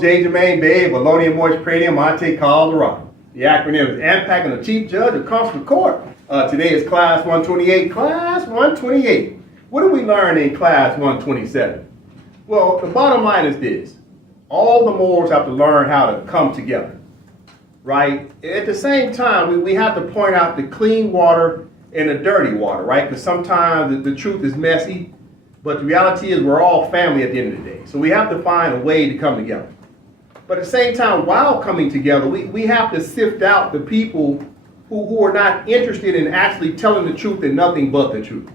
J. Jermaine Bay, Bologna, Moist, Pradium, Monte, Colorado. The acronym is AMPAC and the Chief Judge of Consular Court. Today is Class 128. Class 128. What did we learn in Class 127? Well, the bottom line is this. All the Moors have to learn how to come together, right? At the same time, we have to point out the clean water and the dirty water, right? Because sometimes the truth is messy, but the reality is we're all family at the end of the day. So we have to find a way to come together. But at the same time, while coming together, we have to sift out the people who are not interested in actually telling the truth and nothing but the truth.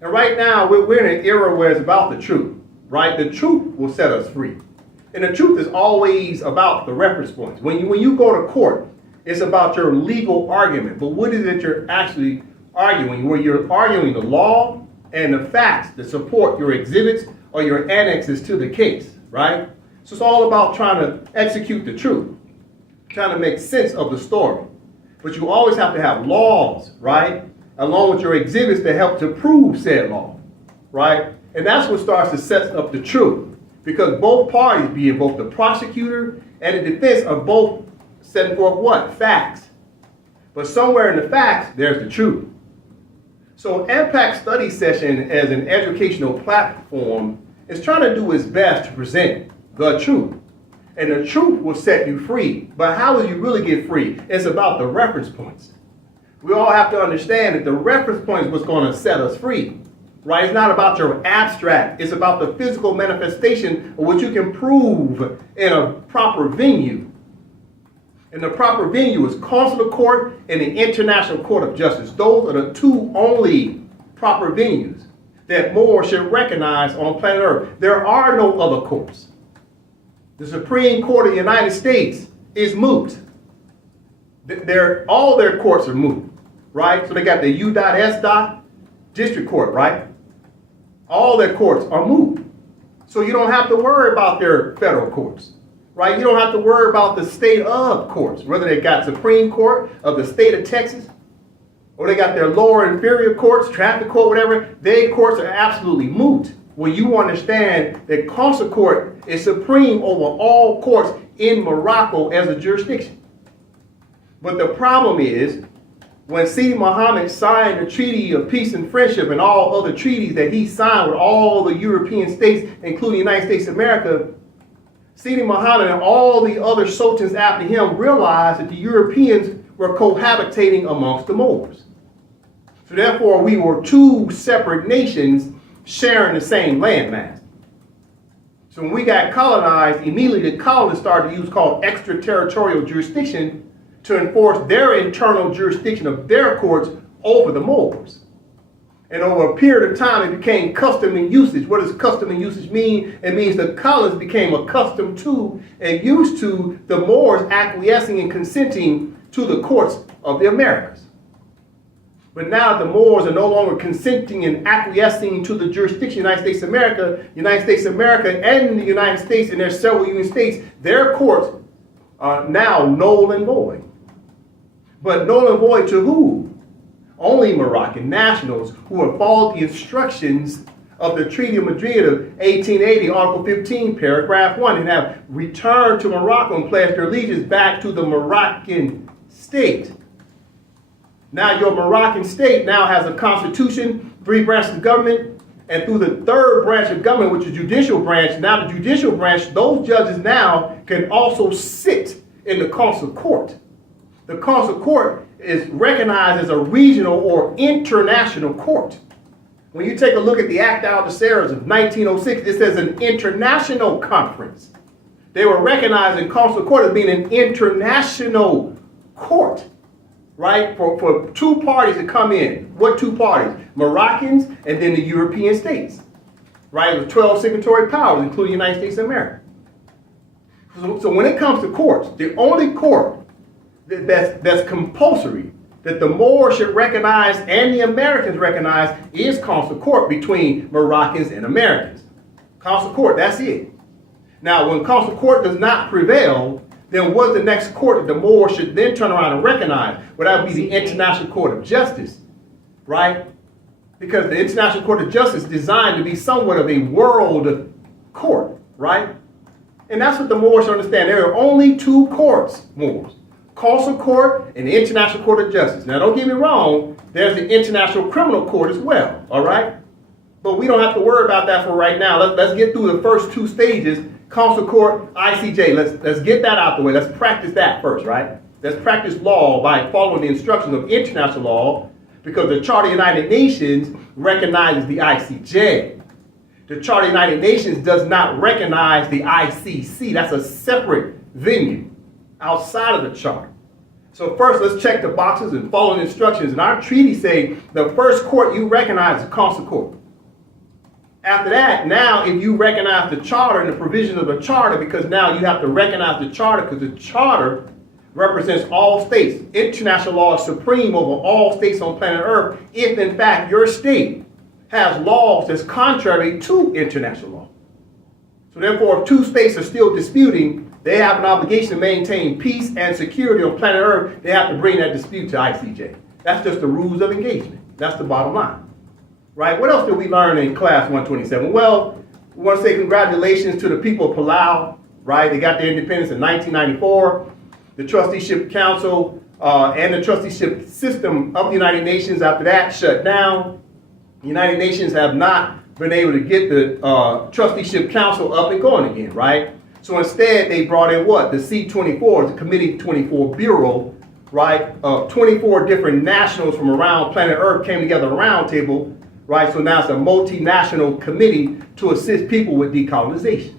And right now, we're in an era where it's about the truth, right? The truth will set us free. And the truth is always about the reference points. When you go to court, it's about your legal argument. But what is it you're actually arguing? Where you're arguing the law and the facts that support your exhibits or your annexes to the case, right? So it's all about trying to execute the truth, trying to make sense of the story. But you always have to have laws, right? Along with your exhibits that help to prove said law, right? And that's what starts to set up the truth. Because both parties, being both the prosecutor and the defense, are both setting forth what? Facts. But somewhere in the facts, there's the truth. So AMPAC study session as an educational platform is trying to do its best to present the truth. And the truth will set you free. But how will you really get free? It's about the reference points. We all have to understand that the reference point is what's going to set us free. Right? It's not about your abstract. It's about the physical manifestation of what you can prove in a proper venue. And the proper venue is consular court and the International Court of Justice. Those are the two only proper venues that Moors should recognize on planet Earth. There are no other courts. The Supreme Court of the United States is moot. All their courts are moot, right? So they got the U.S. District Court, right? All their courts are moot. So you don't have to worry about their federal courts, right? You don't have to worry about the state of courts, whether they got Supreme Court of the state of Texas, or they got their lower inferior courts, traffic court, whatever. Their courts are absolutely moot. When you understand that consular court is supreme over all courts in Morocco as a jurisdiction. But the problem is, when Sidi Muhammad signed the Treaty of Peace and Friendship and all other treaties that he signed with all the European states, including the United States of America, Sidi Muhammad and all the other sultans after him realized that the Europeans were cohabitating amongst the Moors. So therefore, we were two separate nations sharing the same landmass. So when we got colonized, immediately the colonists started to use called extraterritorial jurisdiction to enforce their internal jurisdiction of their courts over the Moors. And over a period of time, it became custom and usage. What does custom and usage mean? It means the colonists became accustomed to and used to the Moors acquiescing and consenting to the courts of the Americas. But now the Moors are no longer consenting and acquiescing to the jurisdiction of the United States of America and the United States and their several union states. Their courts are now null and void. But null and void to who? Only Moroccan nationals who have followed the instructions of the Treaty of Madrid of 1880, Article 15, Paragraph 1, and have returned to Morocco and pledged their allegiance back to the Moroccan state. Now your Moroccan state now has a constitution, 3 branches of government, and through the 3rd branch of government, which is the judicial branch, now the judicial branch, those judges now can also sit in the consular court. The consular court is recognized as a regional or international court. When you take a look at the Act Algeciras of 1906, it says an international conference. They were recognized in consular court as being an international court, right? For two parties to come in. What two parties? Moroccans and then the European states, right? With 12 signatory powers, including the United States of America. So when it comes to courts, the only court that's compulsory that the Moors should recognize and the Americans recognize is consular court between Moroccans and Americans. Consular court, that's it. Now, when consular court does not prevail, then what's the next court that the Moors should then turn around and recognize? Well, that would be the International Court of Justice, right? Because the International Court of Justice is designed to be somewhat of a world court, right? And that's what the Moors should understand. There are only two courts, Moors. Consular Court and the International Court of Justice. Now, don't get me wrong, there's the International Criminal Court as well, all right? But we don't have to worry about that for right now. Let's get through the first two stages, Consular Court, ICJ. Let's get that out the way. Let's practice that first, right? Let's practice law by following the instructions of international law, because the Charter of the United Nations recognizes the ICJ. The Charter of the United Nations does not recognize the ICC. That's a separate venue outside of the Charter. So first, let's check the boxes and follow the instructions. And our treaties say the first court you recognize is the Consular Court. After that, now if you recognize the Charter and the provisions of the Charter, because now you have to recognize the Charter because the Charter represents all states. International law is supreme over all states on planet Earth if, in fact, your state has laws that's contrary to international law. So therefore, if two states are still disputing, they have an obligation to maintain peace and security on planet Earth. They have to bring that dispute to ICJ. That's just the rules of engagement. That's the bottom line. Right? What else did we learn in class 127? Well, we want to say congratulations to the people of Palau. Right? They got their independence in 1994. The trusteeship council and the trusteeship system of the United Nations after that shut down. The United Nations have not been able to get the trusteeship council up and going again, right? So instead, they brought in what? The C24, the Committee 24 Bureau, right? 24 different nationals from around planet Earth came together at a round table, right? So now it's a multinational committee to assist people with decolonization,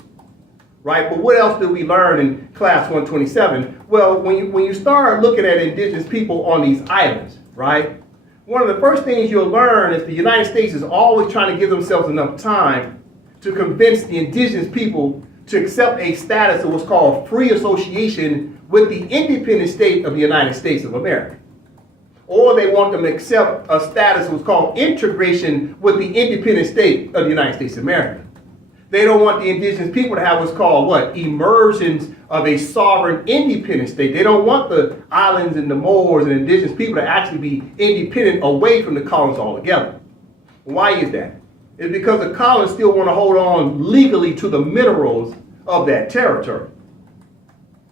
right? But what else did we learn in class 127? Well, when you start looking at indigenous people on these islands, right? One of the first things you'll learn is the United States is always trying to give themselves enough time to convince the indigenous people to accept a status of what's called free association with the independent state of the United States of America. Or they want them to accept a status of what's called integration with the independent state of the United States of America. They don't want the indigenous people to have what's called what? Emergence of a sovereign independent state. They don't want the islands and the Moors and indigenous people to actually be independent away from the colonies altogether. Why is that? It's because the colonists still want to hold on legally to the minerals of that territory.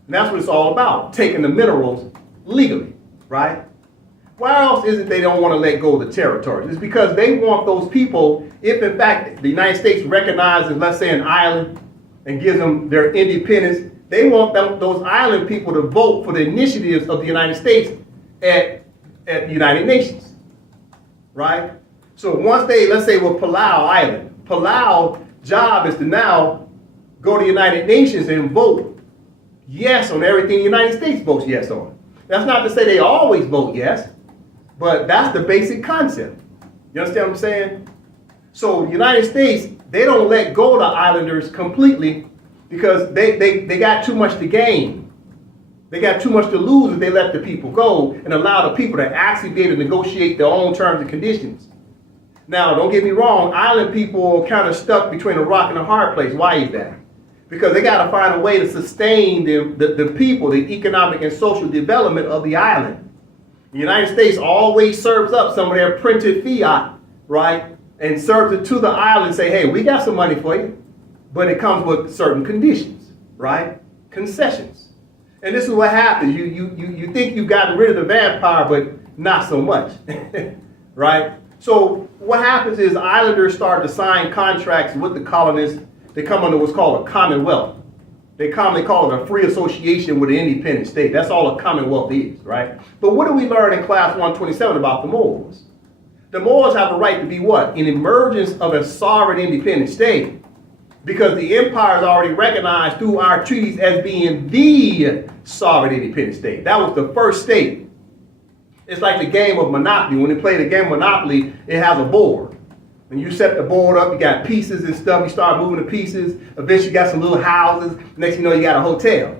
And that's what it's all about, taking the minerals legally, right? Why else is it they don't want to let go of the territories? It's because they want those people, if in fact the United States recognizes, let's say, an island and gives them their independence, they want those island people to vote for the initiatives of the United States at the United Nations, right? So once they, let's say with Palau Island, Palau's job is to now go to the United Nations and vote yes on everything the United States votes yes on. That's not to say they always vote yes, but that's the basic concept. You understand what I'm saying? So the United States, they don't let go of the islanders completely because they got too much to gain. They got too much to lose if they let the people go and allow the people to actually be able to negotiate their own terms and conditions. Now, don't get me wrong, island people are kind of stuck between a rock and a hard place. Why is that? Because they got to find a way to sustain the people, the economic and social development of the island. The United States always serves up some of their printed fiat, right? And serves it to the island and say, hey, we got some money for you. But it comes with certain conditions, right? Concessions. And this is what happens. You think you've gotten rid of the vampire, but not so much, right? So what happens is islanders start to sign contracts with the colonists. They come under what's called a commonwealth. They commonly call it a free association with an independent state. That's all a commonwealth is, right? But what do we learn in class 127 about the Moors? The Moors have a right to be what? An emergence of a sovereign independent state. Because the empire is already recognized through our treaties as being the sovereign independent state. That was the first state. It's like the game of Monopoly. When they play the game of Monopoly, it has a board. When you set the board up, you got pieces and stuff. You start moving the pieces. Eventually, you got some little houses. Next thing you know, you got a hotel.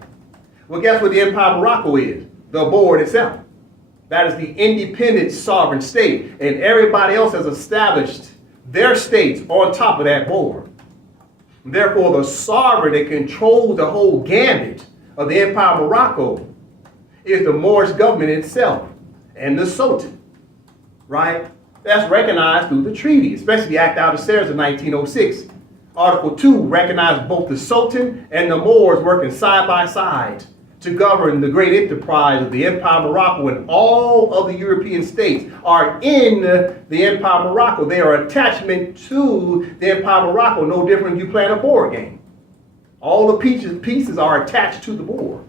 Well, guess what the Empire of Morocco is? The board itself. That is the independent sovereign state. And everybody else has established their states on top of that board. Therefore, the sovereign that controls the whole gambit of the Empire of Morocco is the Moorish government itself and the Sultan, right? That's recognized through the treaty, especially the Act of Algeciras of 1906, Article 2 recognizes both the Sultan and the Moors working side by side to govern the great enterprise of the Empire of Morocco, and all of the European states are in the Empire of Morocco. They are attachment to the Empire of Morocco, no different than you playing a board game. All the pieces are attached to the board.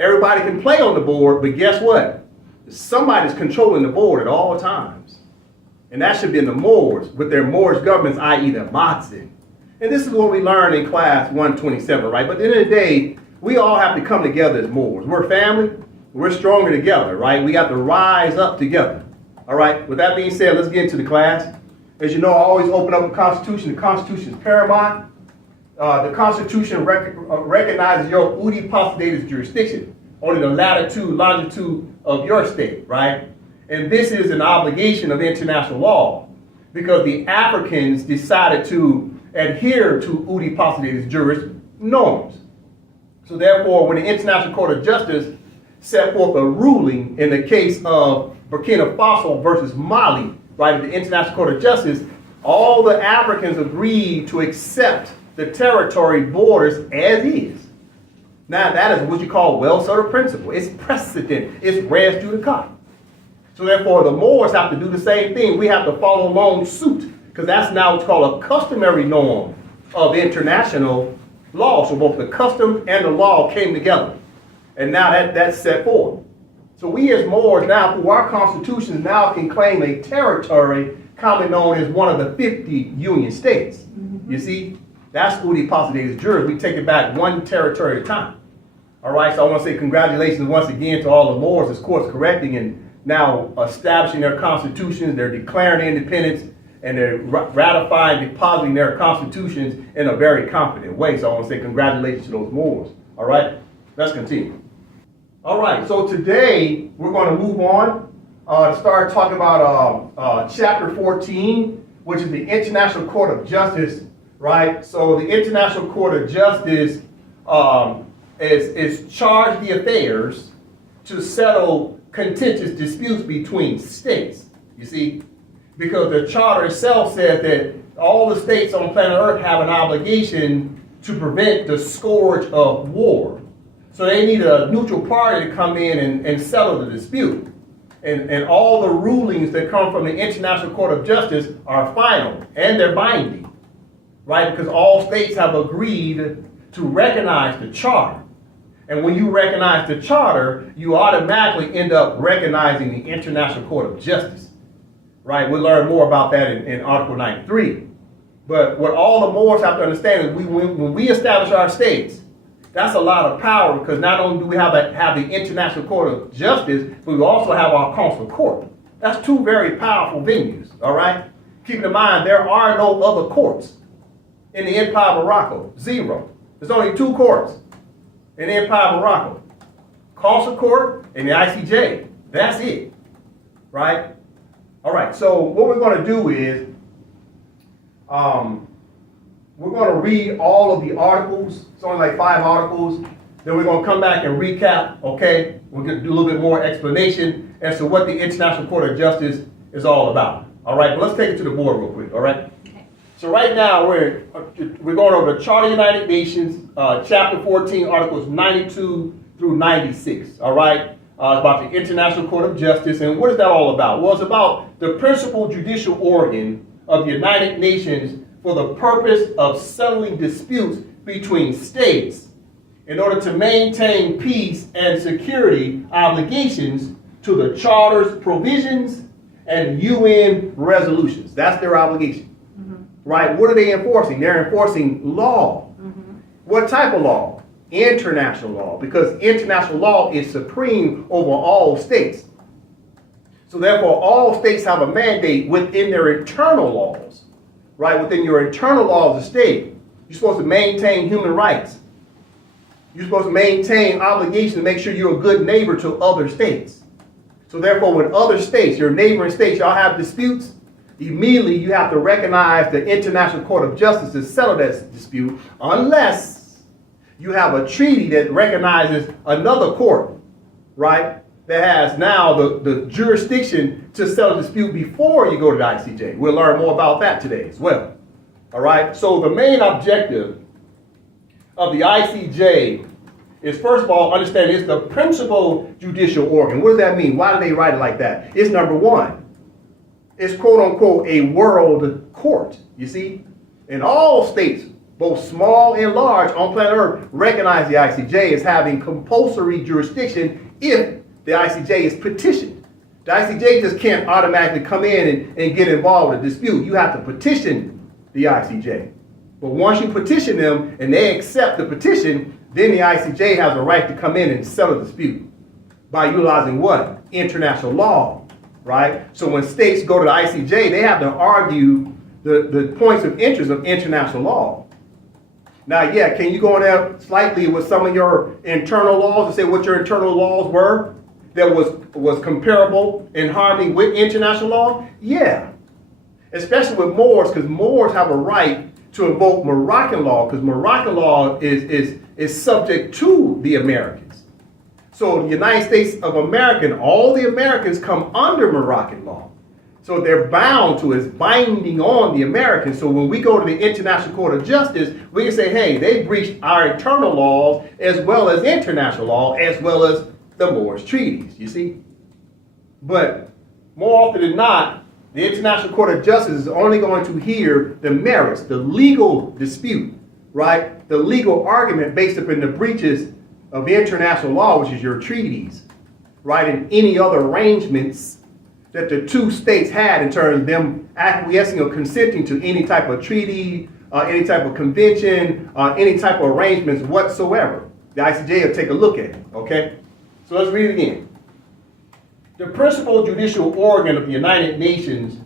Everybody can play on the board, but guess what? Somebody's controlling the board at all times. And that should be in the Moors, with their Moorish governments, i.e. the Mahzin. And this is what we learn in class 127, right? But at the end of the day, we all have to come together as Moors. We're family. We're stronger together, right? We got to rise up together. All right? With that being said, let's get into the class. As you know, I always open up the Constitution. The Constitution is paramount. The Constitution recognizes your uti possidetis jurisdiction, only the latitude, longitude of your state, right? And this is an obligation of international law because the Africans decided to adhere to uti possidetis juris norms. So therefore, when the International Court of Justice set forth a ruling in the case of Burkina Faso versus Mali, right, at the International Court of Justice, all the Africans agreed to accept the territory borders as is. Now, that is what you call well-settled principle. It's precedent. It's res judicata. So therefore, the Moors have to do the same thing. We have to follow along suit, because that's now what's called a customary norm of international law. So both the custom and the law came together. And now that's set forth. So we as Moors now, through our constitutions, now can claim a territory commonly known as one of the 50 Union States. Mm-hmm. You see, that's uti possidetis juris. We take it back one territory at a time. All right, so I want to say congratulations once again to all the Moors as course correcting and now establishing their constitutions. They're declaring their independence, and they're ratifying, depositing their constitutions in a very confident way. So I want to say congratulations to those Moors. All right, let's continue. All right, so today we're going to move on to start talking about Chapter 14, which is the International Court of Justice, right? So the International Court of Justice is charged the affairs to settle contentious disputes between states, you see? Because the charter itself says that all the states on planet Earth have an obligation to prevent the scourge of war. So they need a neutral party to come in and settle the dispute. And all the rulings that come from the International Court of Justice are final and they're binding, right? Because all states have agreed to recognize the charter. And when you recognize the charter, you automatically end up recognizing the International Court of Justice. Right, we'll learn more about that in Article 93. But what all the Moors have to understand is when we establish our states, that's a lot of power, because not only do we have the International Court of Justice, but we also have our consular court. That's two very powerful venues, all right? Keep in mind, there are no other courts in the Empire of Morocco. Zero. There's only two courts in the Empire of Morocco. Consular court and the ICJ. That's it, right? All right, so what we're going to do is we're going to read all of the articles. It's only like 5 articles. Then we're going to come back and recap, okay? We're going to do a little bit more explanation as to what the International Court of Justice is all about. All right, but let's take it to the board real quick, all right? Okay. So right now we're going over the Charter of the United Nations, Chapter 14, Articles 92 through 96, all right? About the International Court of Justice. And what is that all about? Well, it's about the principal judicial organ of the United Nations for the purpose of settling disputes between states in order to maintain peace and security obligations to the Charter's provisions and UN resolutions. That's their obligation. Mm-hmm. Right? What are they enforcing? They're enforcing law. Mm-hmm. What type of law? International law, because international law is supreme over all states. So therefore, all states have a mandate within their internal laws, right? Within your internal laws of the state, you're supposed to maintain human rights. You're supposed to maintain obligation to make sure you're a good neighbor to other states. So therefore, when other states, your neighboring states, y'all have disputes, immediately you have to recognize the International Court of Justice to settle that dispute, unless you have a treaty that recognizes another court, right, that has now the jurisdiction to settle a dispute before you go to the ICJ. We'll learn more about that today as well. All right, so the main objective of the ICJ is, first of all, understand it's the principal judicial organ. What does that mean? Why do they write it like that? It's number one. It's quote unquote a world court. You see, in all states, both small and large on planet Earth, recognize the ICJ as having compulsory jurisdiction if the ICJ is petitioned. The ICJ just can't automatically come in and get involved in a dispute. You have to petition the ICJ. But once you petition them and they accept the petition, then the ICJ has a right to come in and settle the dispute by utilizing what? International law, right? So when states go to the ICJ, they have to argue the points of interest of international law. Now, yeah, can you go in there slightly with some of your internal laws and say what your internal laws were that was comparable in harmony with international law? Yeah, especially with Moors, because Moors have a right to invoke Moroccan law, because Moroccan law is subject to the Americans. So the United States of America, all the Americans come under Moroccan law. So they're bound to, it's binding on the Americans. So when we go to the International Court of Justice, we can say, hey, they breached our internal laws as well as international law, as well as the Moorish treaties, you see? But more often than not, the International Court of Justice is only going to hear the merits, the legal dispute, right? The legal argument based upon the breaches of international law, which is your treaties, right? And any other arrangements that the two states had in terms of them acquiescing or consenting to any type of treaty, any type of convention, any type of arrangements whatsoever. The ICJ will take a look at it, okay? So let's read it again. The principal judicial organ of the United Nations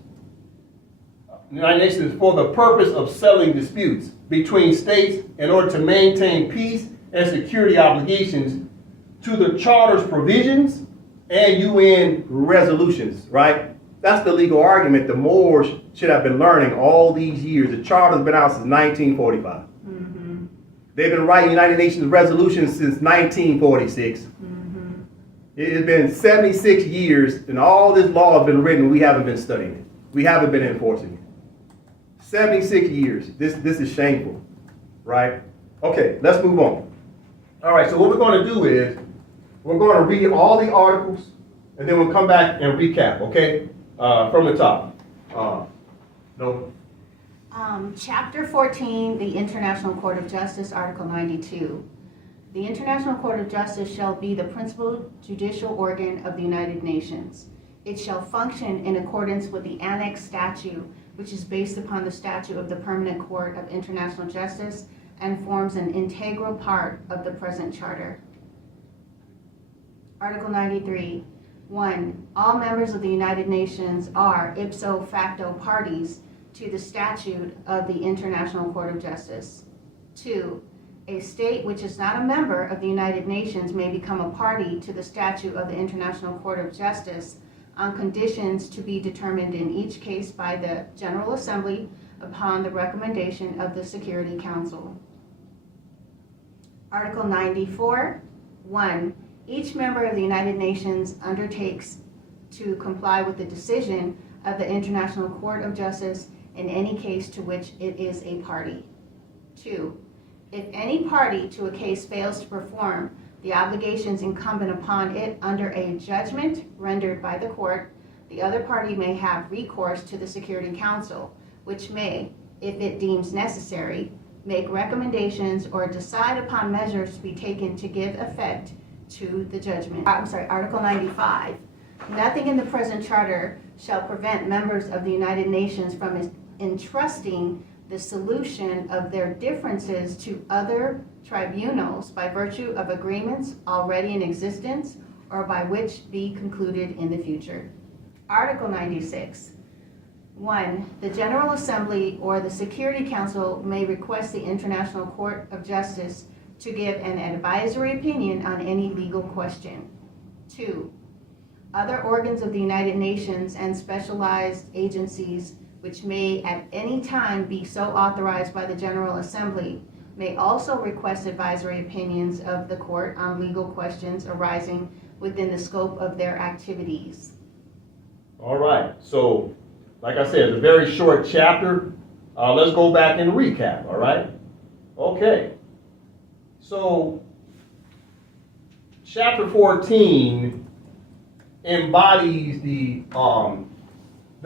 for the purpose of settling disputes between states in order to maintain peace and security obligations to the Charter's provisions and UN resolutions, right? That's the legal argument the Moors should have been learning all these years. The Charter's been out since 1945. Mm-hmm. They've been writing United Nations resolutions since 1946. Mm-hmm. It's been 76 years, and all this law has been written, we haven't been studying it. We haven't been enforcing it. 76 years. This is shameful, right? Okay, let's move on. All right, so what we're going to do is we're going to read all the articles, and then we'll come back and recap, okay? From the top. No. Chapter 14, the International Court of Justice, Article 92. The International Court of Justice shall be the principal judicial organ of the United Nations. It shall function in accordance with the Annex Statute, which is based upon the statute of the Permanent Court of International Justice and forms an integral part of the present charter. Article 93. 1. All members of the United Nations are ipso facto parties to the statute of the International Court of Justice. 2. A state which is not a member of the United Nations may become a party to the statute of the International Court of Justice on conditions to be determined in each case by the General Assembly upon the recommendation of the Security Council. Article 94. 1. Each member of the United Nations undertakes to comply with the decision of the International Court of Justice in any case to which it is a party. 2. If any party to a case fails to perform the obligations incumbent upon it under a judgment rendered by the court, the other party may have recourse to the Security Council, which may, if it deems necessary, make recommendations or decide upon measures to be taken to give effect to the judgment. Article 95. Nothing in the present charter shall prevent members of the United Nations from entrusting the solution of their differences to other tribunals by virtue of agreements already in existence or by which be concluded in the future. Article 96. 1. The General Assembly or the Security Council may request the International Court of Justice to give an advisory opinion on any legal question. 2. Other organs of the United Nations and specialized agencies which may at any time be so authorized by the General Assembly may also request advisory opinions of the court on legal questions arising within the scope of their activities. All right, so like I said, it's a very short chapter, let's go back and recap, all right? Okay. So, chapter 14 embodies the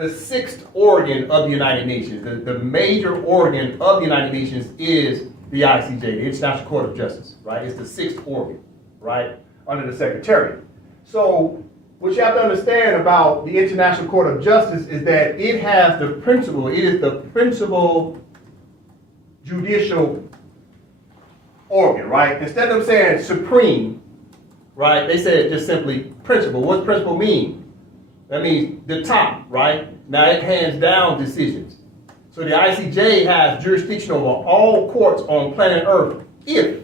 sixth organ of the United Nations. The major organ of the United Nations is the ICJ, the International Court of Justice, right? It's the sixth organ, right, under the Secretariat. So what you have to understand about the International Court of Justice is that it has the principal, it is the principal judicial organ, right? Instead of saying supreme, right, they said just simply principal. What's principal mean? That means the top, right? Now it hands down decisions. So the ICJ has jurisdiction over all courts on planet Earth if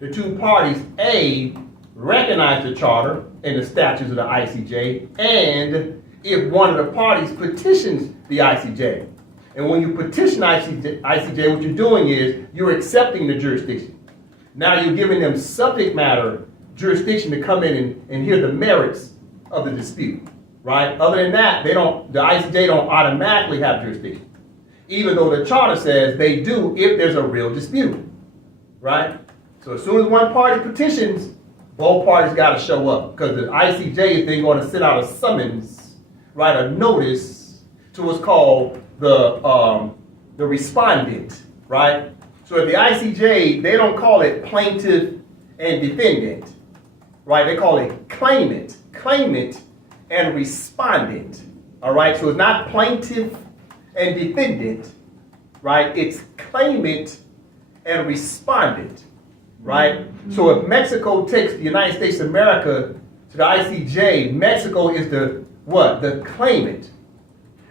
the two parties, A, recognize the charter and the statutes of the ICJ, and if one of the parties petitions the ICJ. And when you petition ICJ, what you're doing is you're accepting the jurisdiction. Now you're giving them subject matter jurisdiction to come in and hear the merits of the dispute, right? Other than that, the ICJ don't automatically have jurisdiction, even though the charter says they do if there's a real dispute, right? So as soon as one party petitions, both parties got to show up, because the ICJ is then going to send out a summons, right, a notice to what's called the respondent, right? So at the ICJ, they don't call it plaintiff and defendant, right? They call it claimant and respondent, all right? So it's not plaintiff and defendant, right? It's claimant and respondent, right? So if Mexico takes the United States of America to the ICJ, Mexico is the what? The claimant.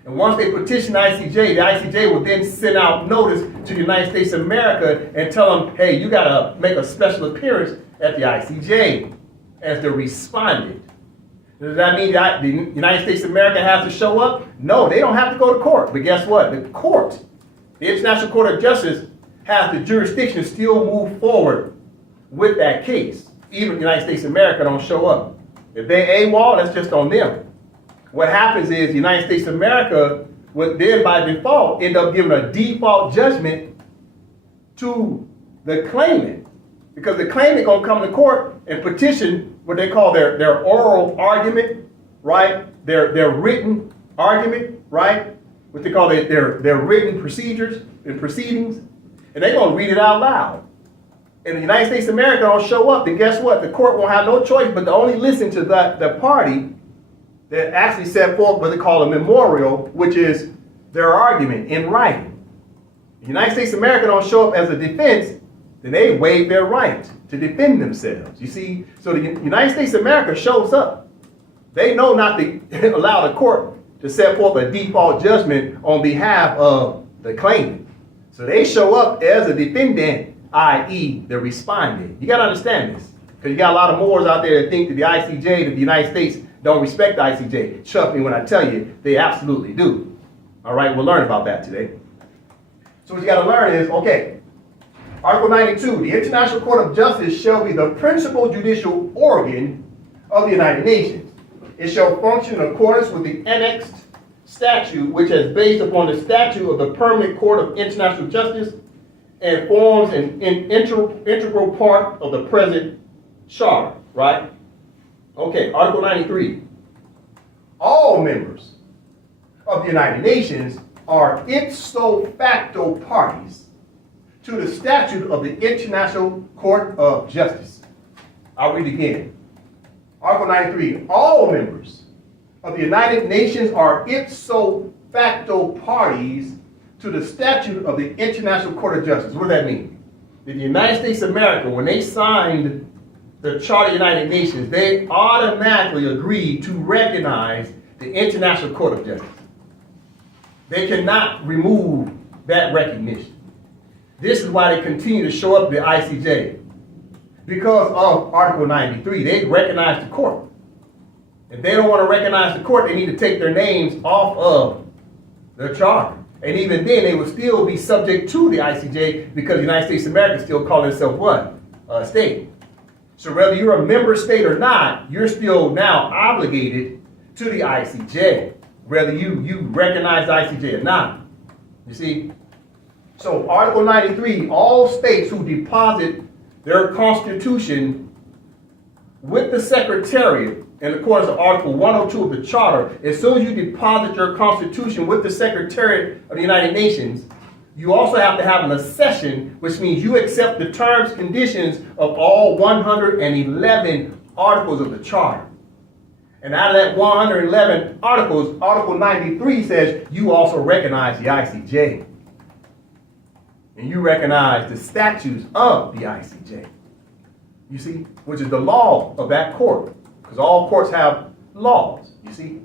And once they petition the ICJ will then send out notice to the United States of America and tell them, hey, you got to make a special appearance at the ICJ as the respondent. Does that mean that the United States of America has to show up? No, they don't have to go to court. But guess what? The court, the International Court of Justice, has the jurisdiction to still move forward with that case. Even the United States of America don't show up. If they AWOL, that's just on them. What happens is the United States of America would then by default end up giving a default judgment to the claimant, because the claimant gonna come to court and petition what they call their oral argument, right? Their written argument, right? What they call their written procedures and proceedings, and they're gonna read it out loud. And the United States of America don't show up, then guess what? The court won't have no choice but to only listen to the party that actually set forth what they call a memorial, which is their argument in writing. The United States of America don't show up as a defense, then they waive their right to defend themselves. You see, so the United States of America shows up. They know not to allow the court to set forth a default judgment on behalf of the claimant. So they show up as a defendant, i.e. the respondent. You got to understand this, because you got a lot of Moors out there that think that the ICJ, that the United States don't respect the ICJ. Trust me when I tell you, they absolutely do. All right, we'll learn about that today. So what you got to learn is, okay, Article 92, the International Court of Justice shall be the principal judicial organ of the United Nations. It shall function in accordance with the annexed statute, which is based upon the statute of the Permanent Court of International Justice and forms an integral part of the present charter, right? Okay, Article 93. All members of the United Nations are ipso facto parties to the statute of the International Court of Justice. I'll read again. Article 93. All members of the United Nations are ipso facto parties to the statute of the International Court of Justice. What does that mean? The United States of America, when they signed the Charter of the United Nations, they automatically agreed to recognize the International Court of Justice. They cannot remove that recognition. This is why they continue to show up at the ICJ. Because of Article 93, they recognize the court. If they don't want to recognize the court, they need to take their names off of the charter. And even then, they will still be subject to the ICJ, because the United States of America still calls itself what? A state. So whether you're a member state or not, you're still now obligated to the ICJ, whether you recognize the ICJ or not. You see? So Article 93, all states who deposit their constitution with the Secretariat, in accordance to Article 102 of the Charter, as soon as you deposit your constitution with the Secretariat of the United Nations, you also have to have an accession, which means you accept the terms, conditions of all 111 articles of the Charter. And out of that 111 articles, Article 93 says you also recognize the ICJ. And you recognize the statutes of the ICJ. You see, which is the law of that court. Because all courts have laws, you see.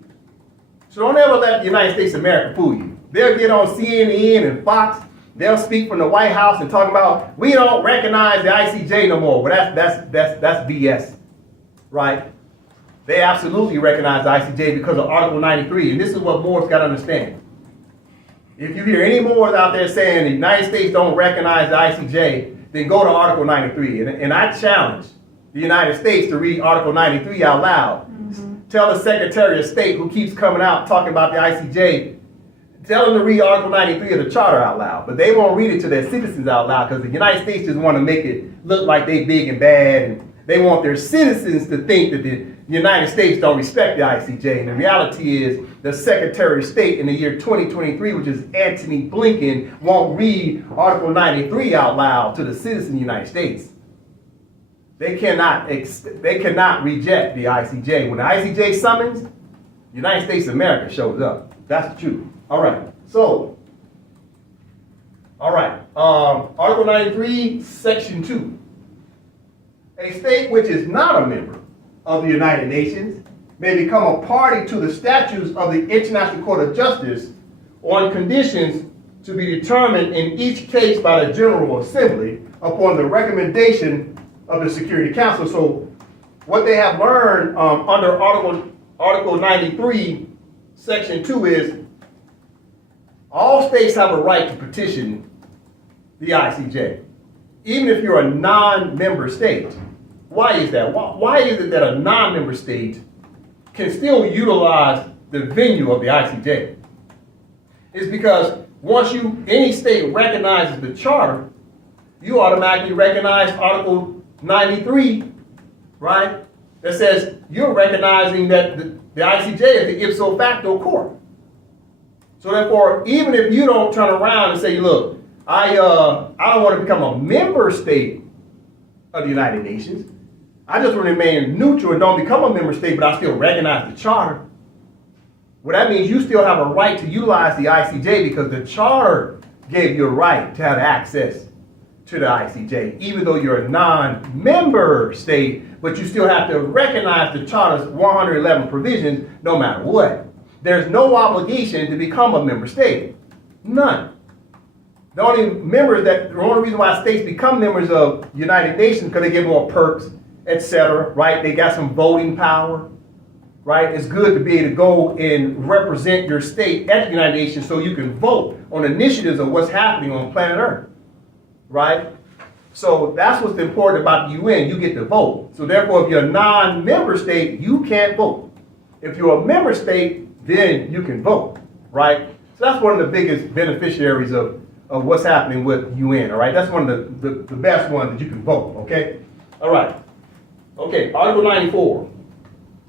So don't ever let the United States of America fool you. They'll get on CNN and Fox. They'll speak from the White House and talk about, we don't recognize the ICJ no more. Well, that's BS, right? They absolutely recognize the ICJ because of Article 93. And this is what Moors got to understand. If you hear any Moors out there saying the United States don't recognize the ICJ, then go to Article 93. And I challenge the United States to read Article 93 out loud. Mm-hmm. Tell the Secretary of State who keeps coming out talking about the ICJ, tell them to read Article 93 of the Charter out loud. But they won't read it to their citizens out loud because the United States just want to make it look like they big and bad. And they want their citizens to think that the United States don't respect the ICJ. And the reality is the Secretary of State in the year 2023, which is Antony Blinken, won't read Article 93 out loud to the citizens of the United States. They cannot reject the ICJ. When the ICJ summons, the United States of America shows up. That's the truth. All right. So, Article 93, Section 2. A state which is not a member of the United Nations may become a party to the statutes of the International Court of Justice on conditions to be determined in each case by the General Assembly upon the recommendation of the Security Council. So what they have learned under Article 93, Section 2 is all states have a right to petition the ICJ, even if you're a non-member state. Why is that? Why is it that a non-member state can still utilize the venue of the ICJ? It's because once any state recognizes the Charter, you automatically recognize Article 93, right? That says you're recognizing that the ICJ is the ipso facto court. So therefore, even if you don't turn around and say, look, I don't want to become a member state of the United Nations, I just want to remain neutral and don't become a member state, but I still recognize the Charter. Well, that means you still have a right to utilize the ICJ because the Charter gave you a right to have access to the ICJ, even though you're a non-member state, but you still have to recognize the Charter's 111 provisions no matter what. There's no obligation to become a member state. None. The only reason why states become members of the United Nations because they get more perks, etc., right? They got some voting power, right? It's good to be able to go and represent your state at the United Nations so you can vote on initiatives of what's happening on planet Earth, right? So that's what's important about the UN. You get to vote. So therefore, if you're a non-member state, you can't vote. If you're a member state, then you can vote, right? So that's one of the biggest beneficiaries of what's happening with UN, all right? That's one of the best ones that you can vote, okay? All right. Okay, Article 94.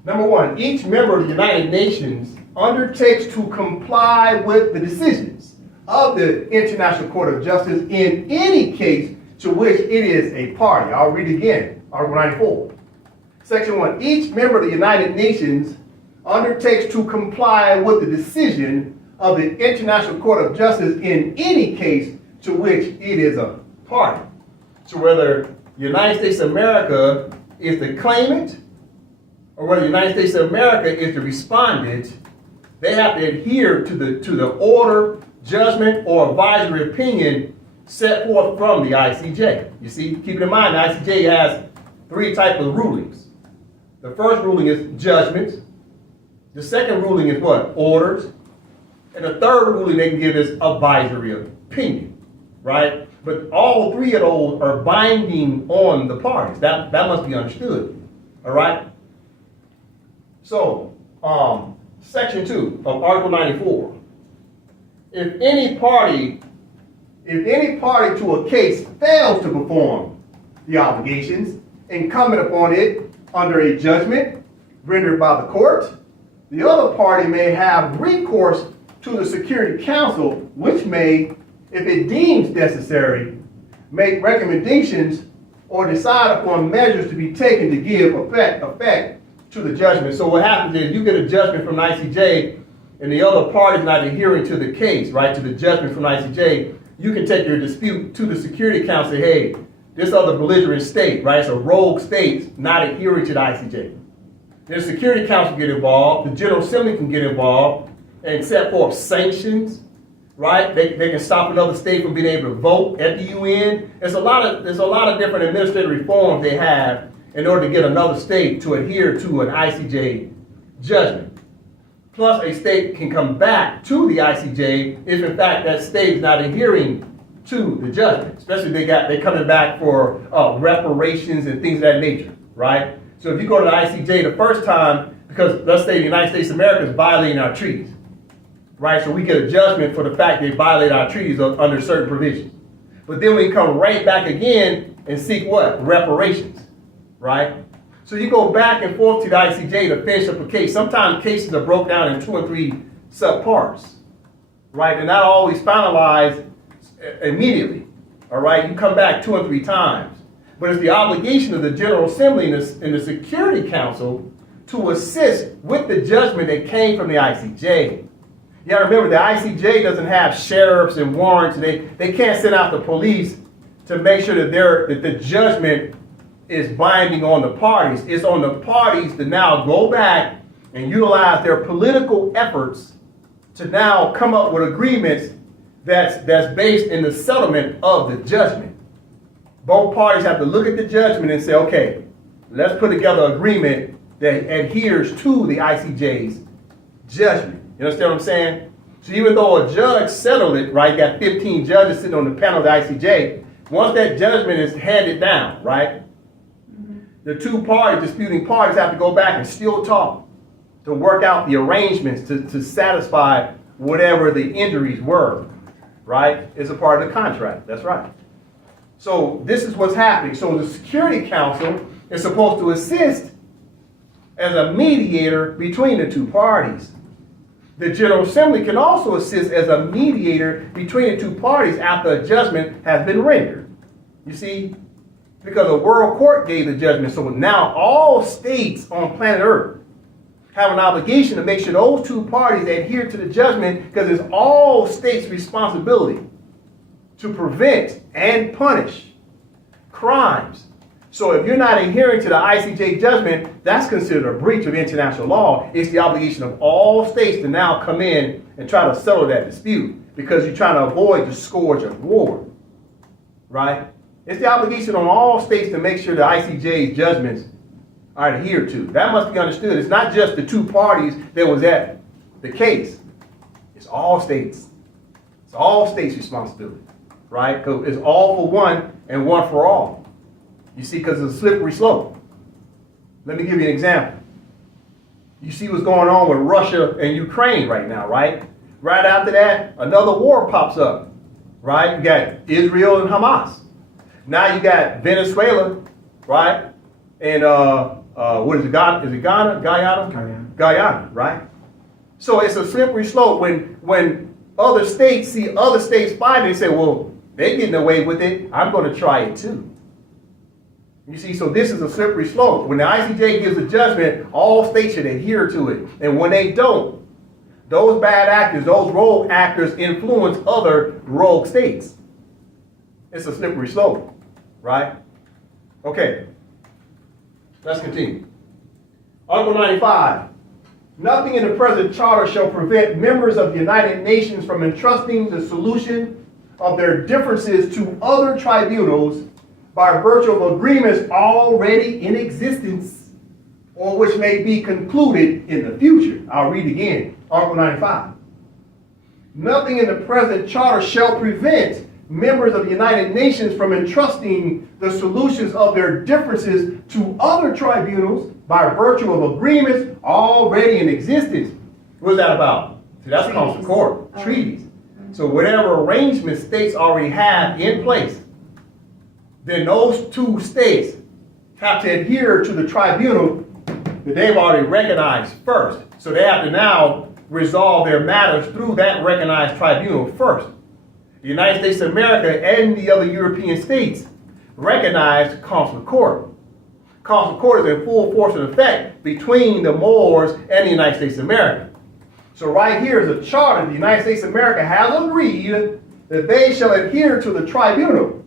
Number 1, each member of the United Nations undertakes to comply with the decisions of the International Court of Justice in any case to which it is a party. I'll read it again, Article 94. Section 1, each member of the United Nations undertakes to comply with the decision of the International Court of Justice in any case to which it is a party. So whether the United States of America is the claimant or whether the United States of America is the respondent, they have to adhere to the order, judgment, or advisory opinion set forth from the ICJ. You see, keep in mind, the ICJ has 3 types of rulings. The first ruling is judgments. The second ruling is what? Orders. And the third ruling they can give is advisory opinion, right? But all 3 of those are binding on the parties. That must be understood, all right? So, Section 2 of Article 94. If any party if any party to a case fails to perform the obligations incumbent upon it under a judgment rendered by the court, the other party may have recourse to the Security Council, which may, if it deems necessary, make recommendations or decide upon measures to be taken to give effect to the judgment. So what happens is you get a judgment from the ICJ and the other party is not adhering to the case, right, to the judgment from the ICJ, you can take your dispute to the Security Council and say, hey, this other belligerent state, right, it's a rogue state not adhering to the ICJ. The Security Council get involved, the General Assembly can get involved and set forth sanctions, right? They can stop another state from being able to vote at the UN. There's a lot of different administrative reforms they have in order to get another state to adhere to an ICJ judgment. Plus, a state can come back to the ICJ if, in fact, that state is not adhering to the judgment. Especially they're coming back for reparations and things of that nature, right? So if you go to the ICJ the first time, because let's say the United States of America is violating our treaties, right? So we get a judgment for the fact they violate our treaties under certain provisions. But then we come right back again and seek what? Reparations, right? So you go back and forth to the ICJ to finish up a case. Sometimes cases are broken down in 2 and 3 subparts, right? They're not always finalized immediately, all right? You come back 2 and 3 times. But it's the obligation of the General Assembly and the Security Council to assist with the judgment that came from the ICJ. You gotta remember, the ICJ doesn't have sheriffs and warrants. They can't send out the police to make sure that the judgment is binding on the parties. It's on the parties to now go back and utilize their political efforts to now come up with agreements that's based in the settlement of the judgment. Both parties have to look at the judgment and say, okay, let's put together an agreement that adheres to the ICJ's judgment. You understand what I'm saying? So even though a judge settled it, right, got 15 judges sitting on the panel of the ICJ, once that judgment is handed down, right, the two disputing parties have to go back and still talk to work out the arrangements to satisfy whatever the injuries were, right? It's a part of the contract. That's right. So this is what's happening. So the Security Council is supposed to assist as a mediator between the two parties. The General Assembly can also assist as a mediator between the two parties after a judgment has been rendered. You see, because a world court gave the judgment, so now all states on planet Earth have an obligation to make sure those two parties adhere to the judgment, because it's all states' responsibility to prevent and punish crimes. So if you're not adhering to the ICJ judgment, that's considered a breach of international law. It's the obligation of all states to now come in and try to settle that dispute, because you're trying to avoid the scourge of war, right? It's the obligation on all states to make sure the ICJ's judgments are adhered to. That must be understood. It's not just the two parties that was at the case. It's all states. It's all states' responsibility, right? Because it's all for one and one for all. You see, because it's a slippery slope. Let me give you an example. You see what's going on with Russia and Ukraine right now, right? Right after that, another war pops up, right? You got Israel and Hamas. Now you got Venezuela, right? And what is it, Ghana? Is it Ghana? Guyana, right? So it's a slippery slope. When other states see other states fighting, they say, well, they're getting away with it, I'm going to try it too. You see, so this is a slippery slope. When the ICJ gives a judgment, all states should adhere to it. And when they don't, those bad actors, those rogue actors influence other rogue states. It's a slippery slope, right? Okay, let's continue. Article 95. Nothing in the present charter shall prevent members of the United Nations from entrusting the solution of their differences to other tribunals by virtue of agreements already in existence or which may be concluded in the future. I'll read again. Article 95. Nothing in the present charter shall prevent members of the United Nations from entrusting the solutions of their differences to other tribunals by virtue of agreements already in existence. What's that about? See, that's comes to court. Treaties. So whatever arrangements states already have in place, then those two states have to adhere to the tribunal that they've already recognized first. So they have to now resolve their matters through that recognized tribunal first. The United States of America and the other European states recognize consular court. Consular court is in full force and effect between the Moors and the United States of America. So right here is a charter. The United States of America has agreed that they shall adhere to the tribunal.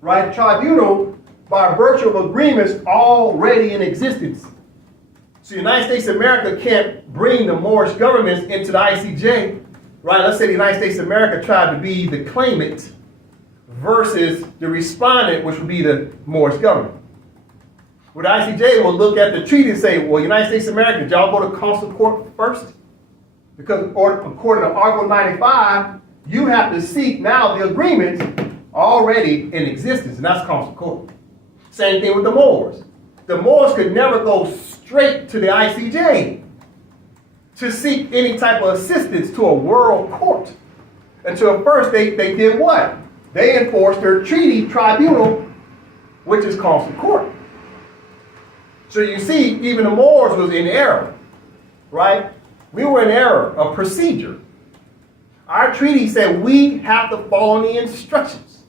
Right? Tribunal by virtue of agreements already in existence. So the United States of America can't bring the Moorish governments into the ICJ. Right? Let's say the United States of America tried to be the claimant versus the respondent, which would be the Moorish government. Well, the ICJ will look at the treaty and say, well, United States of America, did y'all go to consular court first? Because according to Article 95, you have to seek now the agreements already in existence, and that's consular court. Same thing with the Moors. The Moors could never go straight to the ICJ to seek any type of assistance to a world court. Until first they did what? They enforced their treaty tribunal, which is consular court. So you see, even the Moors was in error, right? We were in error of procedure. Our treaty said we have to follow the instructions,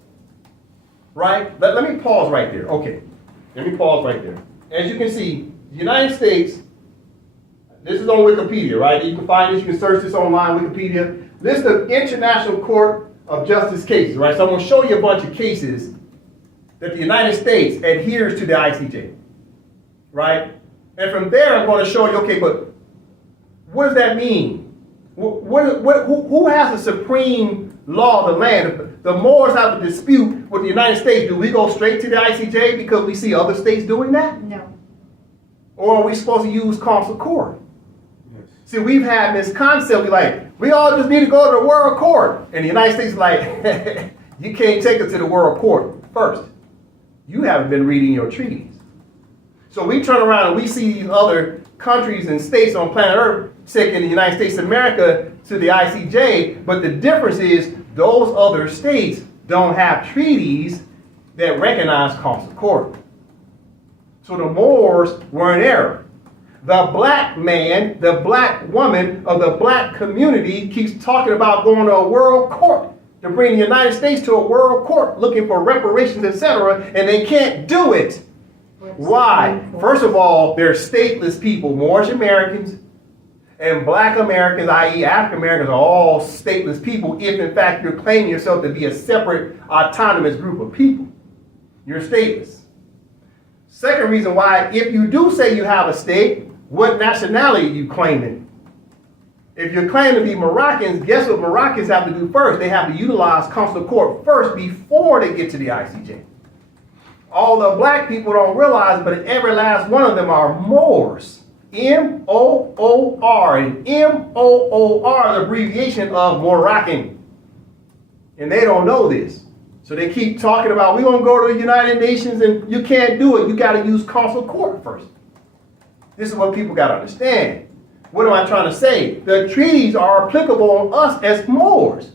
right? Let me pause right there. Okay, let me pause right there. As you can see, the United States, this is on Wikipedia, right? You can find this, you can search this online, Wikipedia. List of International Court of Justice cases, right? So I'm going to show you a bunch of cases that the United States adheres to the ICJ, right? And from there, I'm going to show you, okay, but what does that mean? Who has the supreme law of the land? If the Moors have a dispute with the United States, do we go straight to the ICJ because we see other states doing that? No. Or are we supposed to use consular court? Yes. See, we've had this concept, we all just need to go to the world court. And the United States is like, you can't take us to the world court first. You haven't been reading your treaties. So we turn around and we see these other countries and states on planet Earth taking the United States of America to the ICJ, but the difference is those other states don't have treaties that recognize consular court. So the Moors were in error. The black man, the black woman of the black community keeps talking about going to a world court to bring the United States to a world court looking for reparations, etc., and they can't do it. Why? First of all, they're stateless people. Moorish Americans and black Americans, i.e. African Americans, are all stateless people if in fact you're claiming yourself to be a separate autonomous group of people. You're stateless. Second reason why, if you do say you have a state, what nationality are you claiming? If you're claiming to be Moroccans, guess what Moroccans have to do first? They have to utilize consular court first before they get to the ICJ. All the black people don't realize, but every last one of them are Moors. M-O-O-R. And M-O-O-R is an abbreviation of Moroccan. And they don't know this. So they keep talking about, we're going to go to the United Nations, and you can't do it. You got to use consular court first. This is what people got to understand. What am I trying to say? The treaties are applicable on us as Moors.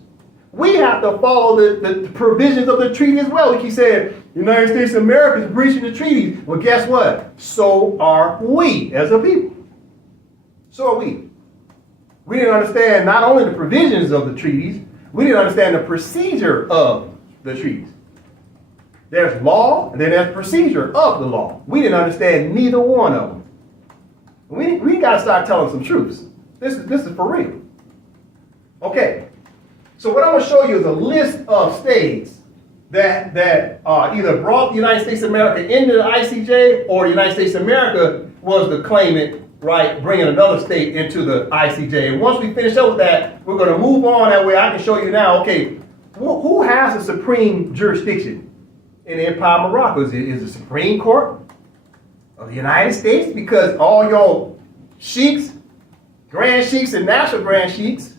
We have to follow the provisions of the treaty as well. We keep saying, the United States of America is breaching the treaties. Well, guess what? So are we as a people. So are we. We didn't understand not only the provisions of the treaties, we didn't understand the procedure of the treaties. There's law, and then there's procedure of the law. We didn't understand neither one of them. We got to start telling some truths. This is for real. Okay. So what I'm going to show you is a list of states that either brought the United States of America into the ICJ, or the United States of America was the claimant, right, bringing another state into the ICJ. And once we finish up with that, we're going to move on. That way I can show you now, okay, who has the supreme jurisdiction in the Empire of Morocco? Is the Supreme Court of the United States? Because all your sheiks, grand sheiks, and national grand sheiks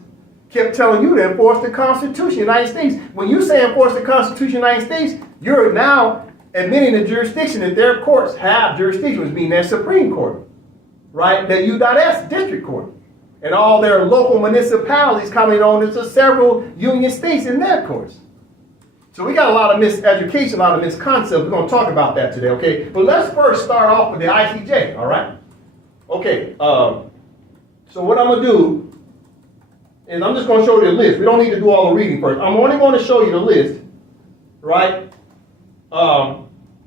kept telling you to enforce the Constitution of the United States. When you say enforce the Constitution of the United States, you're now admitting the jurisdiction that their courts have jurisdiction, which means their Supreme Court, right? The U.S. District Court. and all their local municipalities coming on into several union states in their courts. So we got a lot of miseducation, a lot of misconcepts. We're going to talk about that today, okay? But let's first start off with the ICJ, all right? Okay, so what I'm going to do is I'm just going to show you the list. We don't need to do all the reading first. I'm only going to show you the list, right?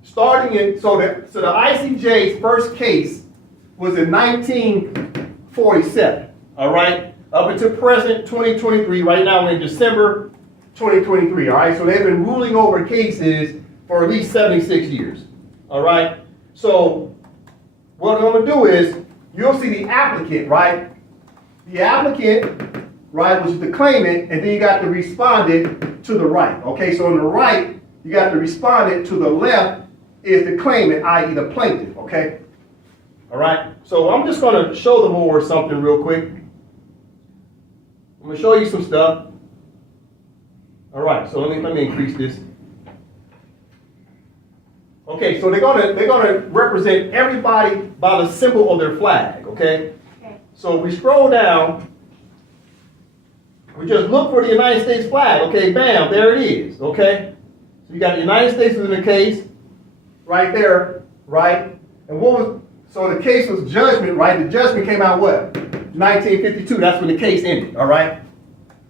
Starting in, so the ICJ's first case was in 1947, all right? Up until present, 2023. Right now, we're in December 2023, all right? So they've been ruling over cases for at least 76 years, all right? So what I'm going to do is, you'll see the applicant, right? The applicant, right, which is the claimant, and then you got the respondent to the right, okay? So on the right, you got the respondent, to the left is the claimant, i.e. the plaintiff, okay? All right? So I'm just going to show the board something real quick. I'm going to show you some stuff. All right, so let me increase this. Okay, so they're gonna represent everybody by the symbol of their flag, okay? So we scroll down, we just look for the United States flag, okay, bam, there it is, okay? So you got the United States in the case, right there, right? And so the case was judgment, right? The judgment came out what? 1952, that's when the case ended, all right?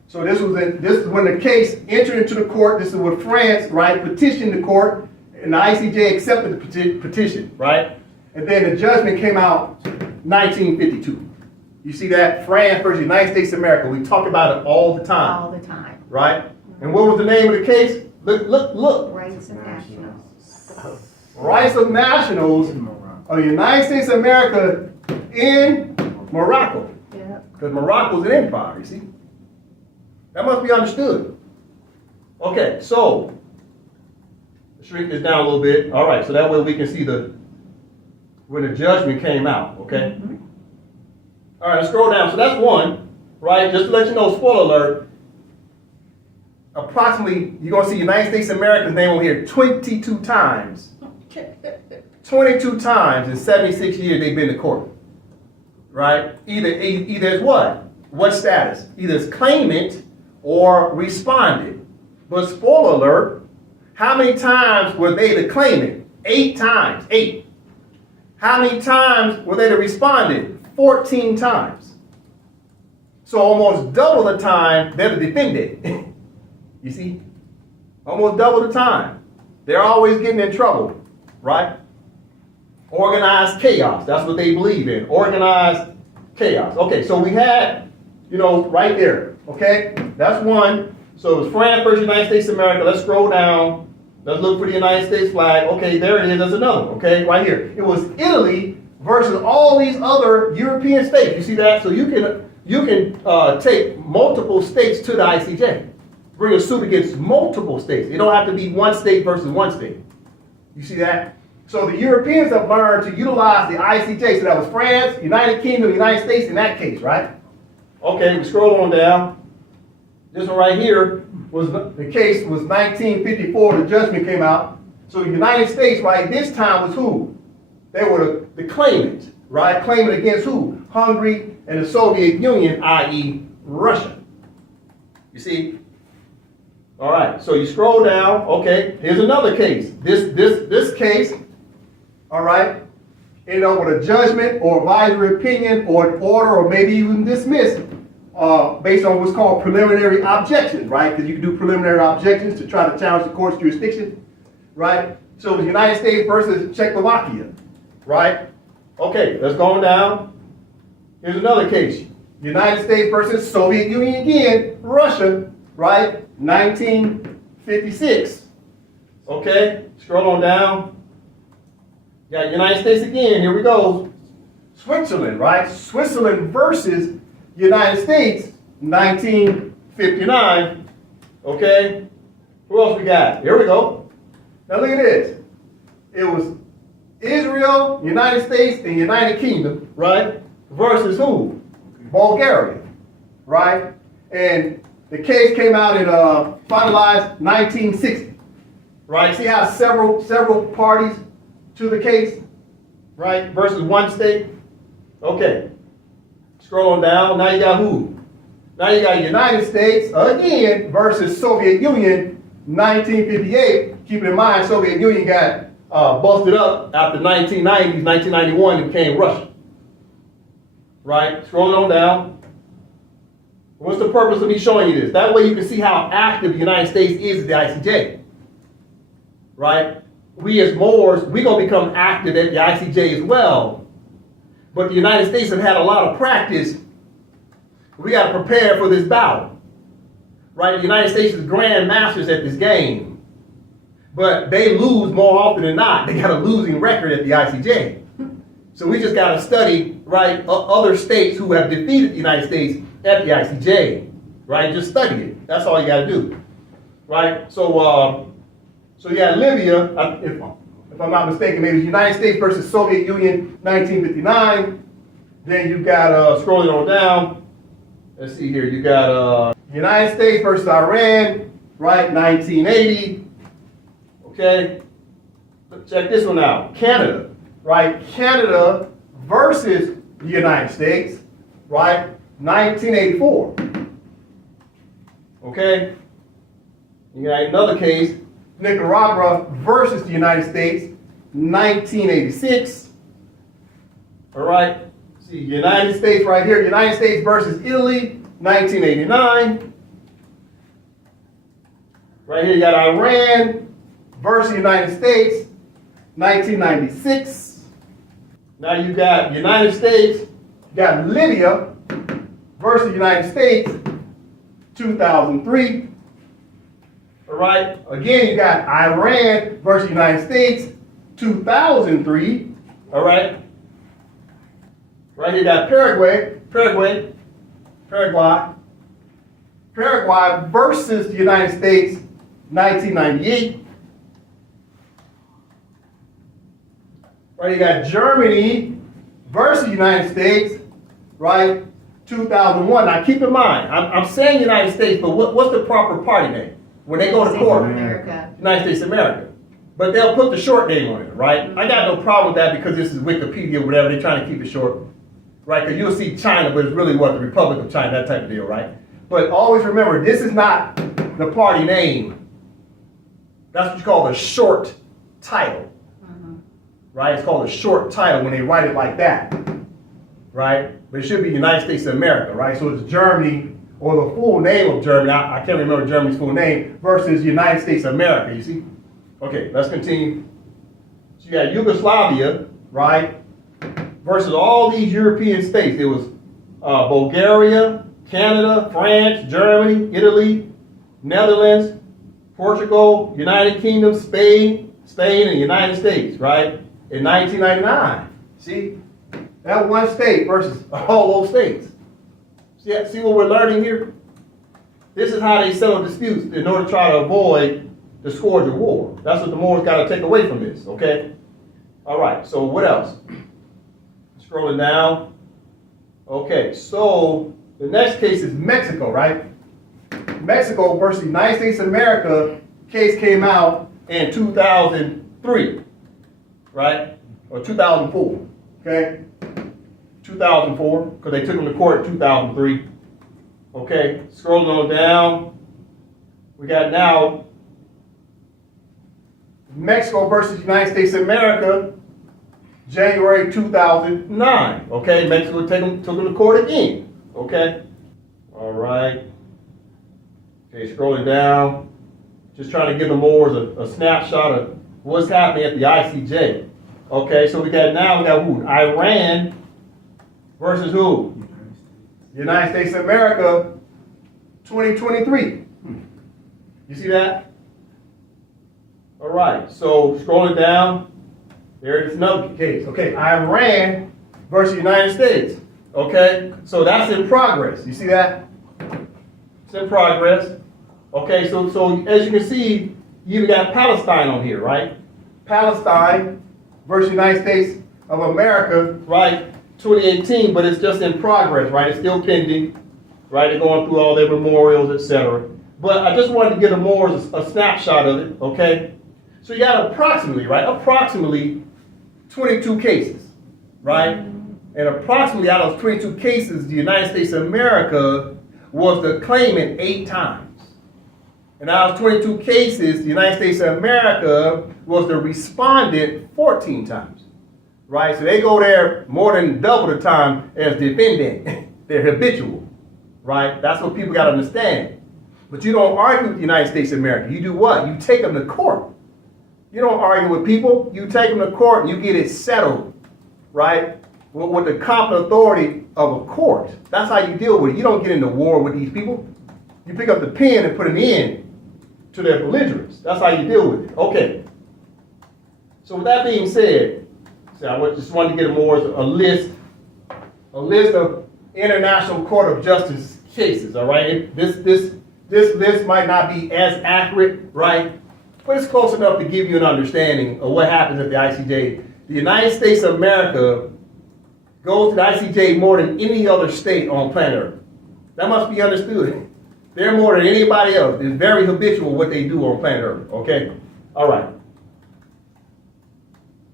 So this is when the case entered into the court. This is when France, right, petitioned the court, and the ICJ accepted the petition, right? And then the judgment came out 1952. You see that? France versus United States of America. We talk about it all the time. All the time. Right? And what was the name of the case? Look. Rights of nationals. Rights of nationals of the United States of America in Morocco. Yeah. Because Morocco is an empire, you see? That must be understood. Okay, so shrink this down a little bit. All right, so that way we can see when the judgment came out, okay? Mm-hmm. All right, let's scroll down. So that's one, right? Just to let you know, spoiler alert, approximately, you're going to see United States of America's name over here 22 times. 22 times in 76 years they've been to court, right? Either it's what? What status? Either it's claimant or respondent. But spoiler alert, how many times were they the claimant? 8 times. 8. How many times were they the respondent? 14 times. So almost double the time they're the defendant. You see? Almost double the time. They're always getting in trouble, right? Organized chaos. That's what they believe in. Organized chaos. Okay, so we had, right there. Okay? That's one. So it was France versus United States of America. Let's scroll down. Let's look for the United States flag. Okay, there it is. There's another one. Okay, right here. It was Italy versus all these other European states. You see that? So you can take multiple states to the ICJ. Bring a suit against multiple states. It don't have to be one state versus one state. You see that? So the Europeans have learned to utilize the ICJ. So that was France, United Kingdom, United States in that case, right? Okay, we scroll on down. This one right here was the case was 1954. The judgment came out. So the United States, right, this time was who? They were the claimants, right? Claiming against who? Hungary and the Soviet Union, i.e. Russia. You see? All right, so you scroll down. Okay, here's another case. This case, all right, with a judgment or advisory opinion or an order or maybe even dismissed based on what's called preliminary objections, right? Because you can do preliminary objections to try to challenge the court's jurisdiction, right? So the United States versus Czechoslovakia, right? Okay, let's go on down. Here's another case. United States versus Soviet Union again, Russia, right? 1956. Okay, scroll on down. Got United States again, here we go. Switzerland, right? Switzerland versus United States, 1959. Okay, who else we got? Here we go. Now look at this. It was Israel, United States, and United Kingdom, right? Versus who? Bulgaria, right? And the case came out in finalized 1960, right? See how several parties to the case, right? Versus one state. Okay. Scroll on down, now you got who? Now you got United States, again, versus Soviet Union, 1958. Keep in mind, Soviet Union got busted up after 1990s, 1991, and became Russia. Right? Scrolling on down. What's the purpose of me showing you this? That way you can see how active the United States is at the ICJ. Right? We as Moors, we're going to become active at the ICJ as well. But the United States have had a lot of practice. We got to prepare for this battle. Right? The United States is grand masters at this game. But they lose more often than not. They got a losing record at the ICJ. So we just got to study, right, other states who have defeated the United States at the ICJ. Right? Just study it. That's all you got to do. Right? So you got Libya, if I'm not mistaken, maybe it's United States versus Soviet Union, 1959. Then you got, scrolling on down, let's see here, you got United States versus Iran, right, 1980. Okay, check this one out. Canada, right, Canada versus the United States, right, 1984. Okay, you got another case. Nicaragua versus the United States, 1986. All right. See, United States right here. United States versus Italy, 1989. Right here, you got Iran versus the United States, 1996. Now you got United States, you got Libya versus the United States, 2003. All right. Again, you got Iran versus the United States, 2003. All right. Right here, you got Paraguay versus the United States, 1998. Right, you got Germany versus the United States, right, 2001. Now keep in mind, I'm saying United States, but what's the proper party name? When they go to court, America. United States of America. But they'll put the short name on it, right? I got no problem with that because this is Wikipedia or whatever. They're trying to keep it short, right? Because you'll see China, but it's really what, the Republic of China, that type of deal, right? But always remember, this is not the party name. That's what you call the short title, right? It's called a short title when they write it like that, right? But it should be United States of America, right? So it's Germany, or the full name of Germany, I can't remember Germany's full name, versus United States of America, you see? Okay, let's continue. So you got Yugoslavia, right, versus all these European states. It was Bulgaria, Canada, France, Germany, Italy, Netherlands, Portugal, United Kingdom, Spain, and the United States, right, in 1999. See? That one state versus all those states. See what we're learning here? This is how they settle disputes in order to try to avoid the scourge of war. That's what the Moors got to take away from this, okay? All right, so what else? Scrolling down. Okay, so the next case is Mexico, right? Mexico versus the United States of America case came out in 2003, right? Or 2004, okay? 2004, because they took him to court in 2003. Okay, scrolling on down, we got now Mexico versus United States of America, January 2009. Okay, Mexico took him to court again. Okay, all right. Okay, scrolling down, just trying to give the Moors a snapshot of what's happening at the ICJ. Okay, so we got who? Iran versus who? United States of America, 2023. You see that? All right, so scrolling down, there's another case. Okay, Iran versus United States. Okay, so that's in progress. You see that? It's in progress. Okay, so as you can see, you got Palestine on here, right? Palestine versus United States of America, right? 2018, but it's just in progress, right? It's still pending, right? They're going through all their memorials, etc. But I just wanted to get a more a snapshot of it, okay? So you got approximately, right? Approximately 22 cases, right? And approximately out of those 22 cases, the United States of America was the claimant 8 times. And out of 22 cases, the United States of America was the respondent 14 times. Right? So they go there more than double the time as defendant. They're habitual. Right? That's what people got to understand. But you don't argue with the United States of America. You do what? You take them to court. You don't argue with people. You take them to court and you get it settled. Right? With the competent authority of a court. That's how you deal with it. You don't get into war with these people. You pick up the pen and put an end to their belligerence. That's how you deal with it. Okay. So with that being said, I just wanted to get a list of International Court of Justice cases. All right. This list might not be as accurate, right? But it's close enough to give you an understanding of what happens at the ICJ. The United States of America goes to the ICJ more than any other state on planet Earth. That must be understood. They're more than anybody else. It's very habitual what they do on planet Earth, okay? All right.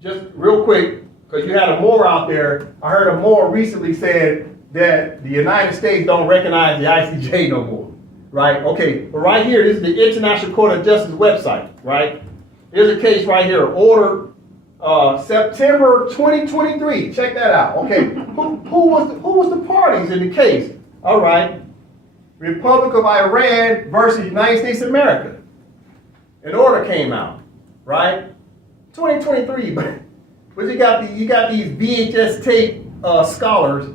Just real quick, because you had a Moore out there. I heard a Moore recently said that the United States don't recognize the ICJ no more, right? Okay, but right here, this is the International Court of Justice website, right? Here's a case right here, order September 2023. Check that out. Okay, who was the parties in the case? All right, Republic of Iran versus United States of America. An order came out, right? 2023, but you got these VHS tape scholars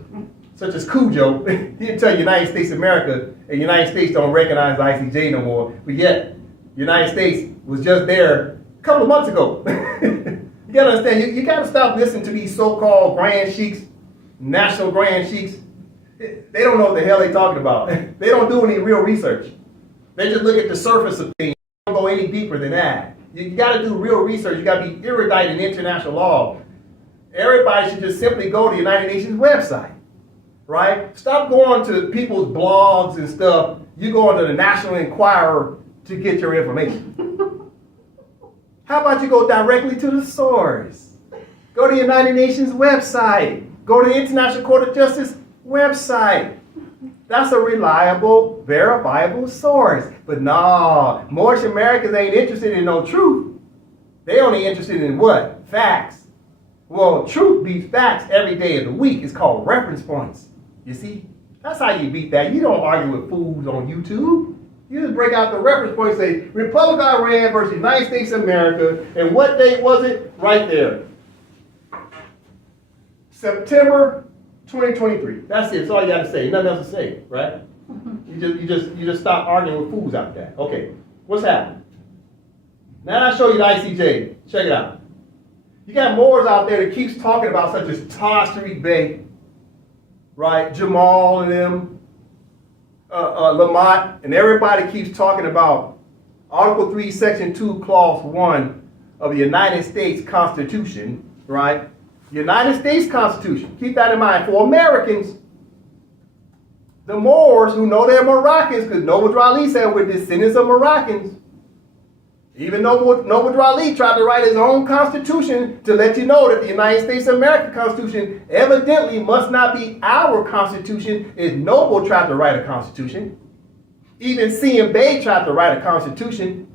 such as Cujo. He'll tell United States of America and United States don't recognize the ICJ no more, but yet United States was just there a couple of months ago. You gotta understand, you gotta stop listening to these so-called grand sheiks, national grand sheiks. They don't know what the hell they're talking about. They don't do any real research. They just look at the surface of things. They don't go any deeper than that. You gotta do real research. You gotta be erudite in international law. Everybody should just simply go to the United Nations website, right? Stop going to people's blogs and stuff. You go into the National Enquirer to get your information. How about you go directly to the source? Go to the United Nations website. Go to the International Court of Justice website. That's a reliable, verifiable source. But no, Moorish Americans ain't interested in no truth. They only interested in what? Facts. Well, truth beats facts every day of the week. It's called reference points. You see? That's how you beat that. You don't argue with fools on YouTube. You just break out the reference point and say, Republic of Iran versus United States of America. And what date was it? Right there. September 2023. That's it. That's all you got to say. Nothing else to say, right? You just stop arguing with fools out there. Okay. What's happening? Now I show you the ICJ. Check it out. You got Moors out there that keeps talking about such as Tashri Bey, right? Jamal and them. Lamont, and everybody keeps talking about Article 3, Section 2, Clause 1 of the United States Constitution, right? United States Constitution. Keep that in mind. For Americans, the Moors who know they're Moroccans, because Noble Drali said we're descendants of Moroccans. Even Noble Drali tried to write his own constitution to let you know that the United States of America Constitution evidently must not be our constitution, as Noble tried to write a constitution. Even C.M. Bey tried to write a constitution.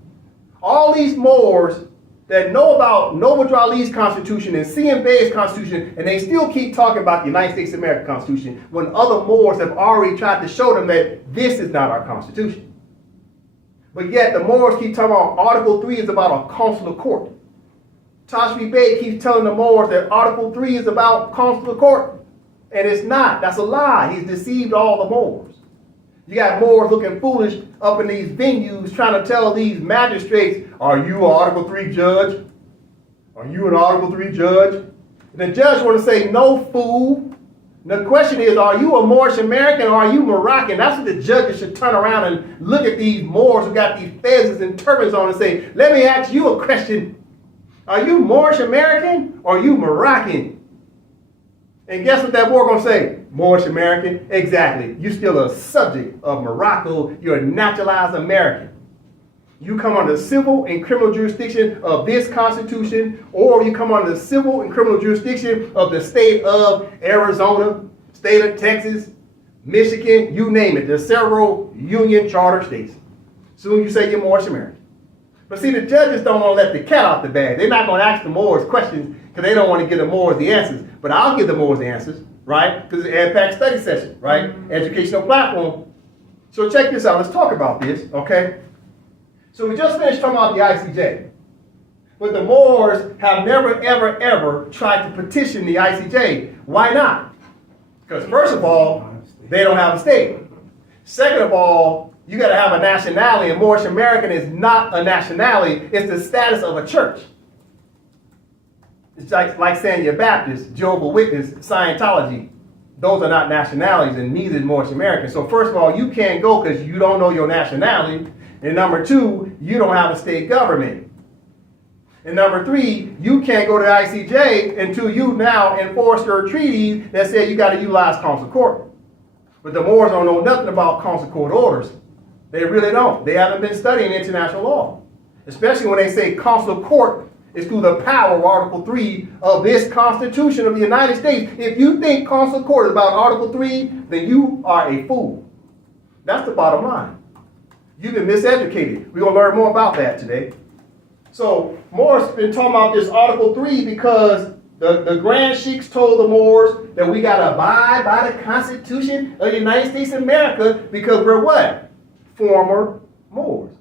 All these Moors that know about Noble Drali's constitution and C.M. Bey's constitution, and they still keep talking about the United States of America Constitution when other Moors have already tried to show them that this is not our constitution. But yet the Moors keep talking about Article 3 is about a consular court. Tashri Bey keeps telling the Moors that Article 3 is about consular court. And it's not. That's a lie. He's deceived all the Moors. You got Moors looking foolish up in these venues trying to tell these magistrates, are you an Article 3 judge? Are you an Article 3 judge? And the judge want to say, no, fool. The question is, are you a Moorish American or are you Moroccan? That's what the judges should turn around and look at these Moors who got these fezzes and turbans on and say, let me ask you a question. Are you Moorish American or are you Moroccan? And guess what that Moor gonna say? Moorish American? Exactly. You're still a subject of Morocco. You're a naturalized American. You come under the civil and criminal jurisdiction of this Constitution, or you come under the civil and criminal jurisdiction of the state of Arizona, state of Texas, Michigan, you name it. There's several union charter states. Soon you say you're Moorish American. But see, the judges don't want to let the cat out the bag. They're not going to ask the Moors questions because they don't want to give the Moors the answers. But I'll give the Moors the answers, right? Because it's an AMPAC study session, right? Educational platform. So check this out. Let's talk about this, okay? So we just finished talking about the ICJ. But the Moors have never, ever, ever tried to petition the ICJ. Why not? Because first of all, they don't have a state. Second of all, you got to have a nationality, and Moorish American is not a nationality. It's the status of a church. It's like saying you're Baptist, Jehovah's Witness, Scientology. Those are not nationalities, and neither is Moorish American. So first of all, you can't go because you don't know your nationality. And number two, you don't have a state government. And number three, you can't go to the ICJ until you now enforce your treaties that say you got to utilize consular court. But the Moors don't know nothing about consular court orders. They really don't. They haven't been studying international law. Especially when they say consular court is through the power of Article 3 of this Constitution of the United States. If you think consular court is about Article 3, then you are a fool. That's the bottom line. You've been miseducated. We're going to learn more about that today. So Moors been talking about this Article 3 because the Grand Sheiks told the Moors that we got to abide by the Constitution of the United States of America because we're what? Former Moors.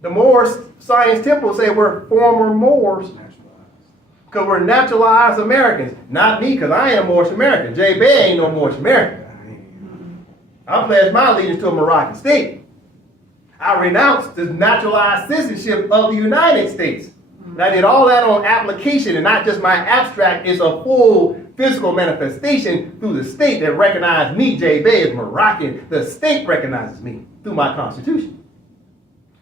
The Moors Science Temple say we're former Moors because we're naturalized Americans. Not me, because I ain't a Moorish American. J. Bay ain't no Moorish American. I pledged my allegiance to a Moroccan state. I renounced the naturalized citizenship of the United States. And I did all that on application, and not just my abstract. It's a full physical manifestation through the state that recognized me, J. Bay, as Moroccan. The state recognizes me through my Constitution.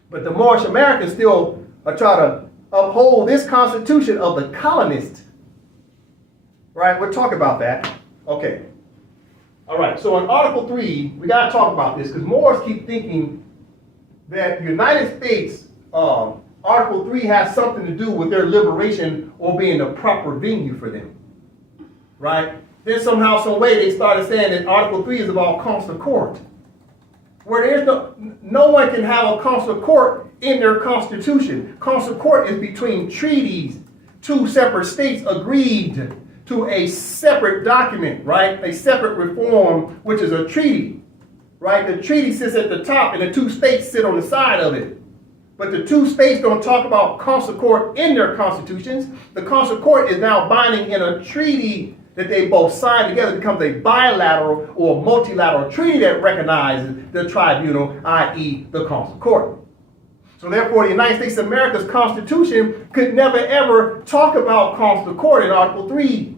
But the Moorish Americans still are trying to uphold this Constitution of the colonists. Right? We'll talk about that. Okay. All right. So in Article 3, we got to talk about this because Moors keep thinking that the United States, Article 3 has something to do with their liberation or being the proper venue for them. Right? Then somehow, some way, they started saying that Article 3 is about consular court. Where there's no one can have a consular court in their constitution. Consular court is between treaties. Two separate states agreed to a separate document, right? A separate reform, which is a treaty, right? The treaty sits at the top and the two states sit on the side of it. But the two states don't talk about consular court in their constitutions. The consular court is now binding in a treaty that they both sign together. It becomes a bilateral or multilateral treaty that recognizes the tribunal, i.e. the consular court. So therefore, the United States of America's Constitution could never ever talk about consular court in Article 3.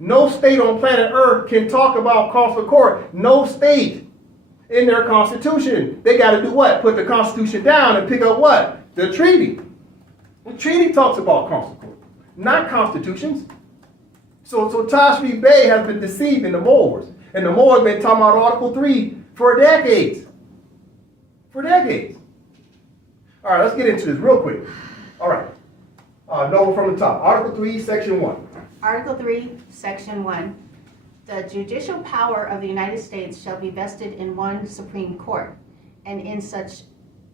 No state on planet Earth can talk about consular court. No state in their Constitution. They got to do what? Put the Constitution down and pick up what? The treaty. The treaty talks about consular court, not constitutions. So Tashri Bey has been deceiving the Moors. And the Moors have been talking about Article 3 for decades. For decades. All right, let's get into this real quick. All right. Note from the top. Article 3, Section 1. Article 3, Section 1. The judicial power of the United States shall be vested in one Supreme Court, and in such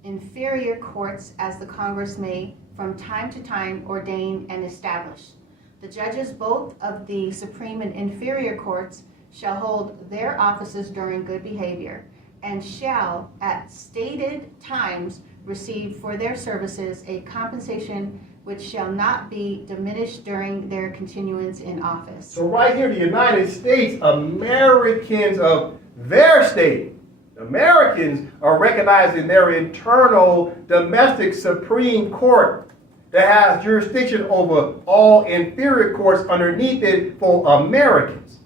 inferior courts as the Congress may from time to time ordain and establish. The judges both of the Supreme and inferior courts shall hold their offices during good behavior, and shall at stated times receive for their services a compensation which shall not be diminished during their continuance in office. So right here, the United States, Americans of their state, Americans are recognizing their internal domestic Supreme Court that has jurisdiction over all inferior courts underneath it for Americans.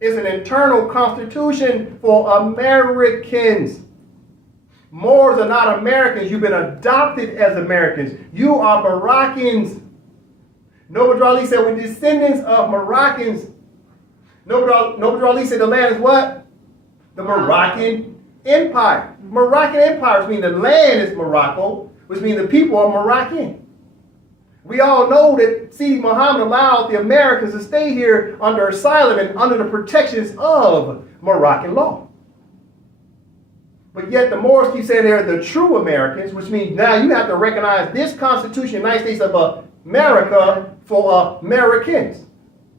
It's an internal constitution for Americans. Moors are not Americans. You've been adopted as Americans. You are Moroccans. Noble Drew Ali said, we're descendants of Moroccans. Noble Drew Ali said the land is what? The Moroccan Empire. Moroccan Empire, which means the land is Morocco, which means the people are Moroccan. We all know that Sidi Muhammad allowed the Americans to stay here under asylum and under the protections of Moroccan law. But yet the Moors keep saying they're the true Americans, which means now you have to recognize this Constitution, United States of America, for Americans.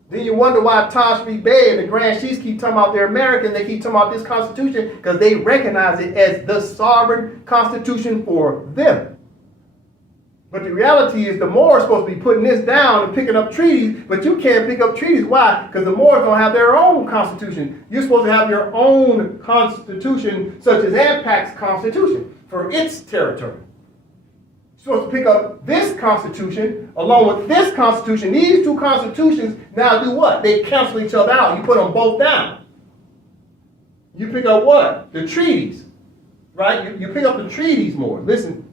Then you wonder why Tashreeq Bey and the Grand Chiefs keep talking about they're American. They keep talking about this Constitution because they recognize it as the sovereign Constitution for them. But the reality is the Moors are supposed to be putting this down and picking up treaties, but you can't pick up treaties. Why? Because the Moors don't have their own constitution. You're supposed to have your own constitution, such as AMPAC's constitution, for its territory. You're supposed to pick up this constitution along with this constitution. These two constitutions now do what? They cancel each other out. You put them both down. You pick up what? The treaties, right? You pick up the treaties more. Listen.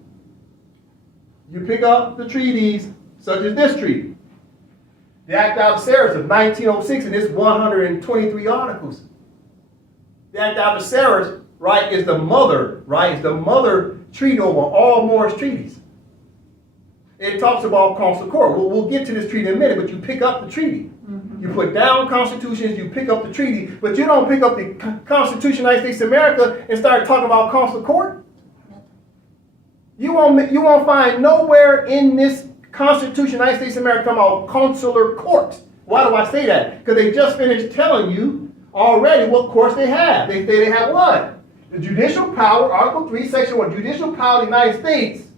You pick up the treaties, such as this treaty. The Act Algeciras of 1906, and it's 123 articles. The Act Algeciras, right, is the mother, right, is the mother treaty over all Moorish treaties. It talks about consular court. We'll get to this treaty in a minute, but you pick up the treaty. You put down constitutions, you pick up the treaty, but you don't pick up the Constitution of the United States of America and start talking about consular court. You won't find nowhere in this Constitution of the United States of America talking about consular courts. Why do I say that? Because they just finished telling you already what courts they have. They have what? The judicial power, Article 3, Section 1, judicial power of the United States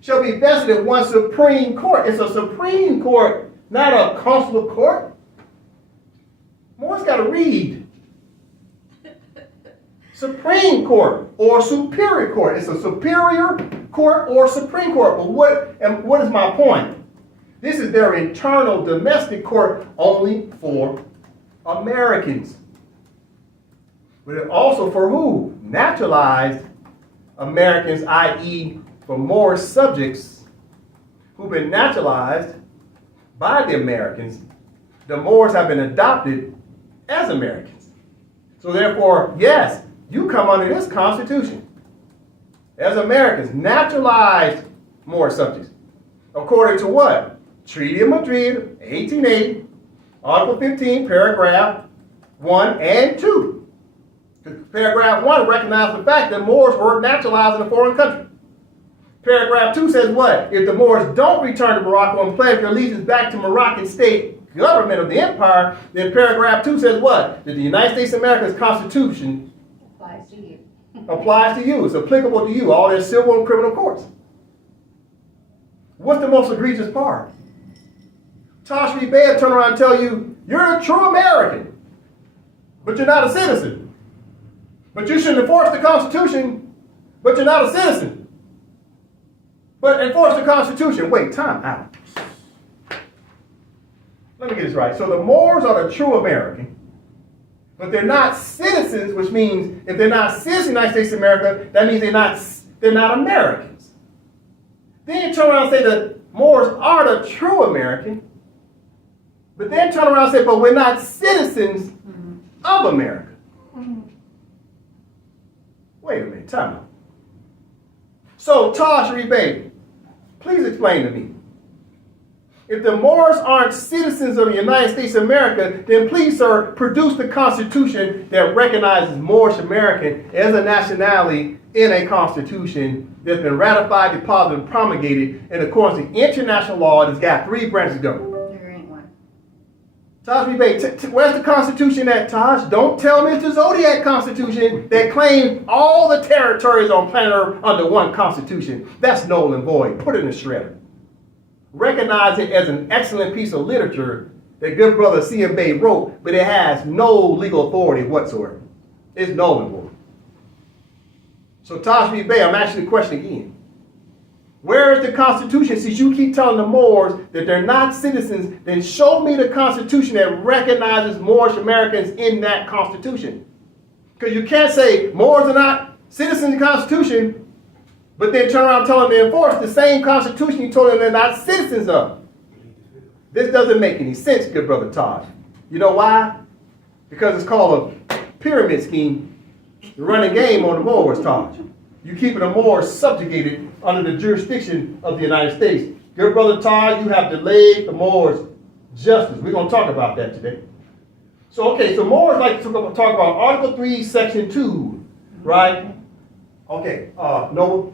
shall be vested in one Supreme Court. It's a Supreme Court, not a consular court. Moore's got to read. Supreme Court or Superior Court. It's a Superior Court or Supreme Court. But what is my point? This is their internal domestic court only for Americans. But also for who? Naturalized Americans, i.e. for Moorish subjects who've been naturalized by the Americans. The Moors have been adopted as Americans. So therefore, yes, you come under this Constitution as Americans, naturalized Moorish subjects. According to what? Treaty of Madrid, 1880, Article 15, paragraph 1 and 2. Paragraph 1 recognizes the fact that Moors were naturalized in a foreign country. Paragraph 2 says what? If the Moors don't return to Morocco and pledge their allegiance back to Moroccan state government of the empire, then paragraph 2 says what? That the United States of America's Constitution Applies to you. Applies to you. It's applicable to you, all their civil and criminal courts. What's the most egregious part? Tashreeq Bey will turn around and tell you, you're a true American, but you're not a citizen. But you should enforce the Constitution, but you're not a citizen. But enforce the Constitution. Wait, time out. Let me get this right. So the Moors are the true American, but they're not citizens, which means if they're not citizens of the United States of America, that means they're not Americans. Then you turn around and say the Moors are the true American, but then turn around and say, but we're not citizens of America. Wait a minute, time out. So Tashreeq Bey, please explain to me. If the Moors aren't citizens of the United States of America, then please, sir, produce the Constitution that recognizes Moorish American as a nationality in a Constitution that's been ratified, deposited, and promulgated in accordance to international law that's got 3 branches of government. There ain't one. Tashreeq Bey, where's the Constitution at, Taj? Don't tell me it's the Zodiac Constitution that claims all the territories on planet Earth under one Constitution. That's null and void. Put it in the shredder. Recognize it as an excellent piece of literature that good brother C.M. Bey wrote, but it has no legal authority whatsoever. It's null and void. So Tashreeq Bey, I'm asking the question again. Where is the Constitution? Since you keep telling the Moors that they're not citizens, then show me the Constitution that recognizes Moorish Americans in that Constitution. Because you can't say Moors are not citizens of the Constitution, but then turn around and tell them to enforce the same Constitution you told them they're not citizens of. This doesn't make any sense, good brother Taj. You know why? Because it's called a pyramid scheme, You're running game on the Moors, Taj. You're keeping the Moors subjugated under the jurisdiction of the United States. Good brother Taj, you have delayed the Moors justice. We're going to talk about that today. So, okay, so Moors like to talk about Article 3, Section 2, right? Okay, Noah?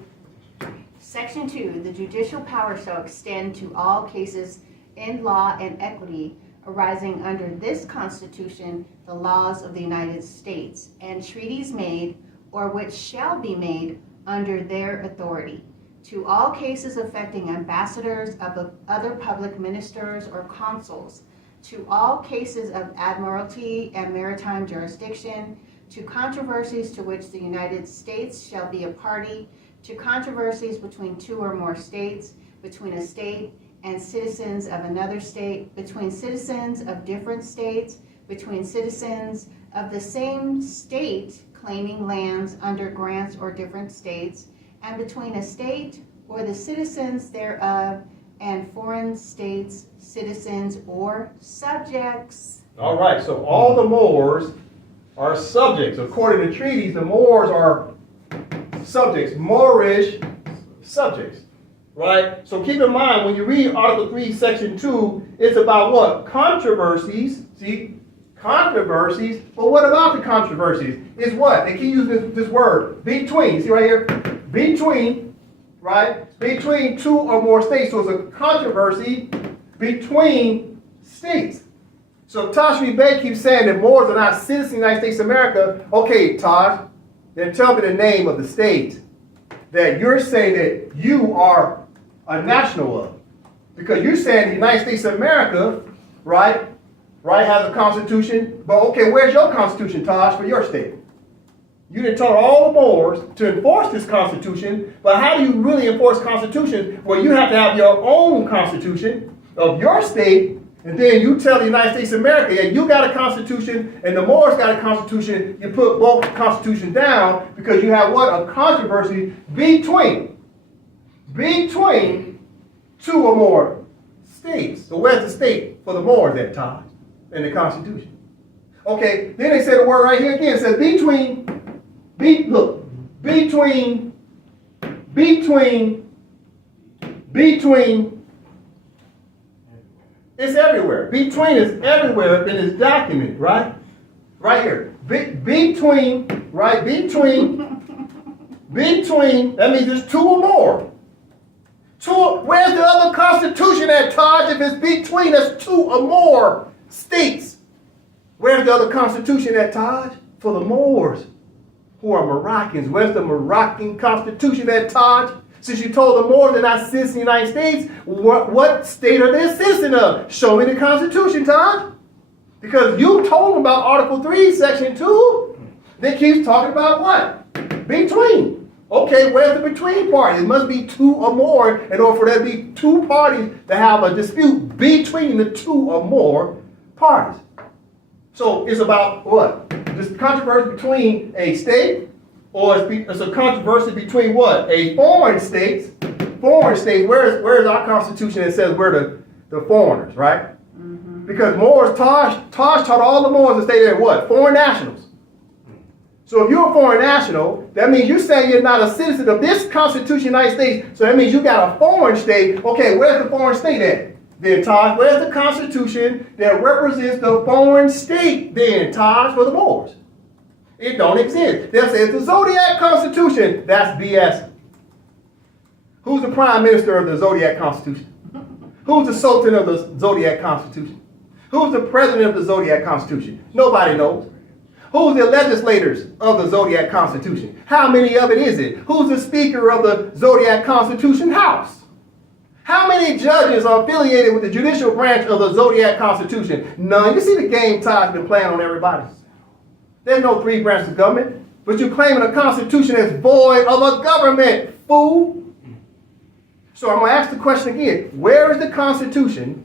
Section 2, the judicial power shall extend to all cases in law and equity arising under this Constitution, the laws of the United States, and treaties made or which shall be made under their authority. To all cases affecting ambassadors of other public ministers or consuls, to all cases of admiralty and maritime jurisdiction, to controversies to which the United States shall be a party, to controversies between two or more states, between a state and citizens of another state, between citizens of different states, between citizens of the same state claiming lands under grants or different states, and between a state or the citizens thereof and foreign states, citizens, or subjects. All right, so all the Moors are subjects. According to treaties, the Moors are subjects, Moorish subjects, right? So keep in mind, when you read Article 3, Section 2, it's about what? Controversies, see? Controversies, but what about the controversies? It's what? They keep using this word, between, see right here? Between, right? Between two or more states. So it's a controversy between states. So Tashri Bey keeps saying that Moors are not citizens of the United States of America. Okay, Tosh, then tell me the name of the state that you're saying that you are a national of. Because you're saying the United States of America, right, has a constitution. But okay, where's your constitution, Tosh, for your state? You didn't tell all the Moors to enforce this constitution, but how do you really enforce constitution? Well, you have to have your own constitution of your state, and then you tell the United States of America, yeah, you got a constitution, and the Moors got a constitution. You put both constitutions down because you have what? A controversy between two or more states. So where's the state for the Moors at times in the Constitution? Okay, then they say the word right here again. It says between. It's everywhere. Between is everywhere in this document, right? Right here. Between, that means it's two or more. Where's the other constitution at, Taj? If it's between, that's two or more states. Where's the other constitution at, Taj? For the Moors, who are Moroccans. Where's the Moroccan constitution at, Taj? Since you told the Moors they're not citizens of the United States, what state are they a citizen of? Show me the Constitution, Taj. Because you told them about Article 3, Section 2. They keep talking about what? Between. Okay, where's the between part? It must be two or more in order for there to be two parties to have a dispute between the two or more parties. So it's about what? This controversy between a state, or it's a controversy between what? A foreign states. Foreign states. Where's our Constitution that says we're the foreigners, right? Mm-hmm. Because Moors, Taj taught all the Moors to stay there what? Foreign nationals. So if you're a foreign national, that means you're saying you're not a citizen of this Constitution of the United States. So that means you got a foreign state. Okay, where's the foreign state at? Then, Taj, where's the Constitution that represents the foreign state? Then, Taj, for the Moors. It don't exist. They'll say it's the Zodiac Constitution. That's BS. Who's the Prime Minister of the Zodiac Constitution? Who's the Sultan of the Zodiac Constitution? Who's the President of the Zodiac Constitution? Nobody knows. Who's the legislators of the Zodiac Constitution? How many of it is it? Who's the Speaker of the Zodiac Constitution House? How many judges are affiliated with the judicial branch of the Zodiac Constitution? None. You see the game Todd's been playing on everybody. There's no three branches of government, but you're claiming a constitution that's void of a government, fool. So I'm going to ask the question again. Where is the Constitution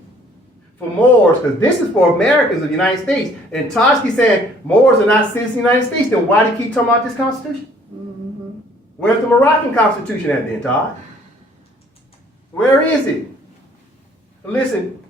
for Moors? Because this is for Americans of the United States. And Toshki saying Moors are not citizens of the United States. Then why do you keep talking about this Constitution? Mm-hmm. Where's the Moroccan Constitution at then, Todd? Where is it? Listen.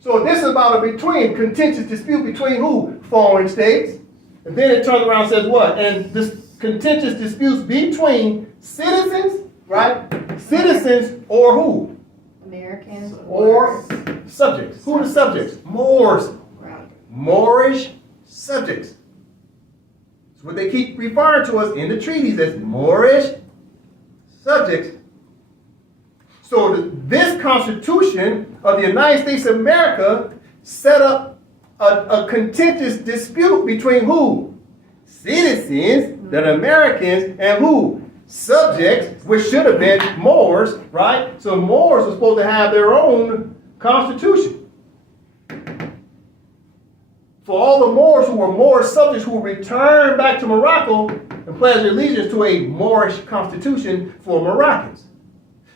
So this is about a contentious dispute between who? Foreign states. And then it turns around and says what? And this contentious disputes between citizens, right? Citizens or who? Americans Or subjects. Who are the subjects? Moors. right. Moorish subjects. It's what they keep referring to us in the treaties as Moorish subjects. So this Constitution of the United States of America set up a contentious dispute between who? Citizens, the Americans, and who? Subjects, which should have been Moors, right? So Moors were supposed to have their own constitution. For all the Moors who were Moorish subjects who returned back to Morocco and pledged allegiance to a Moorish constitution for Moroccans.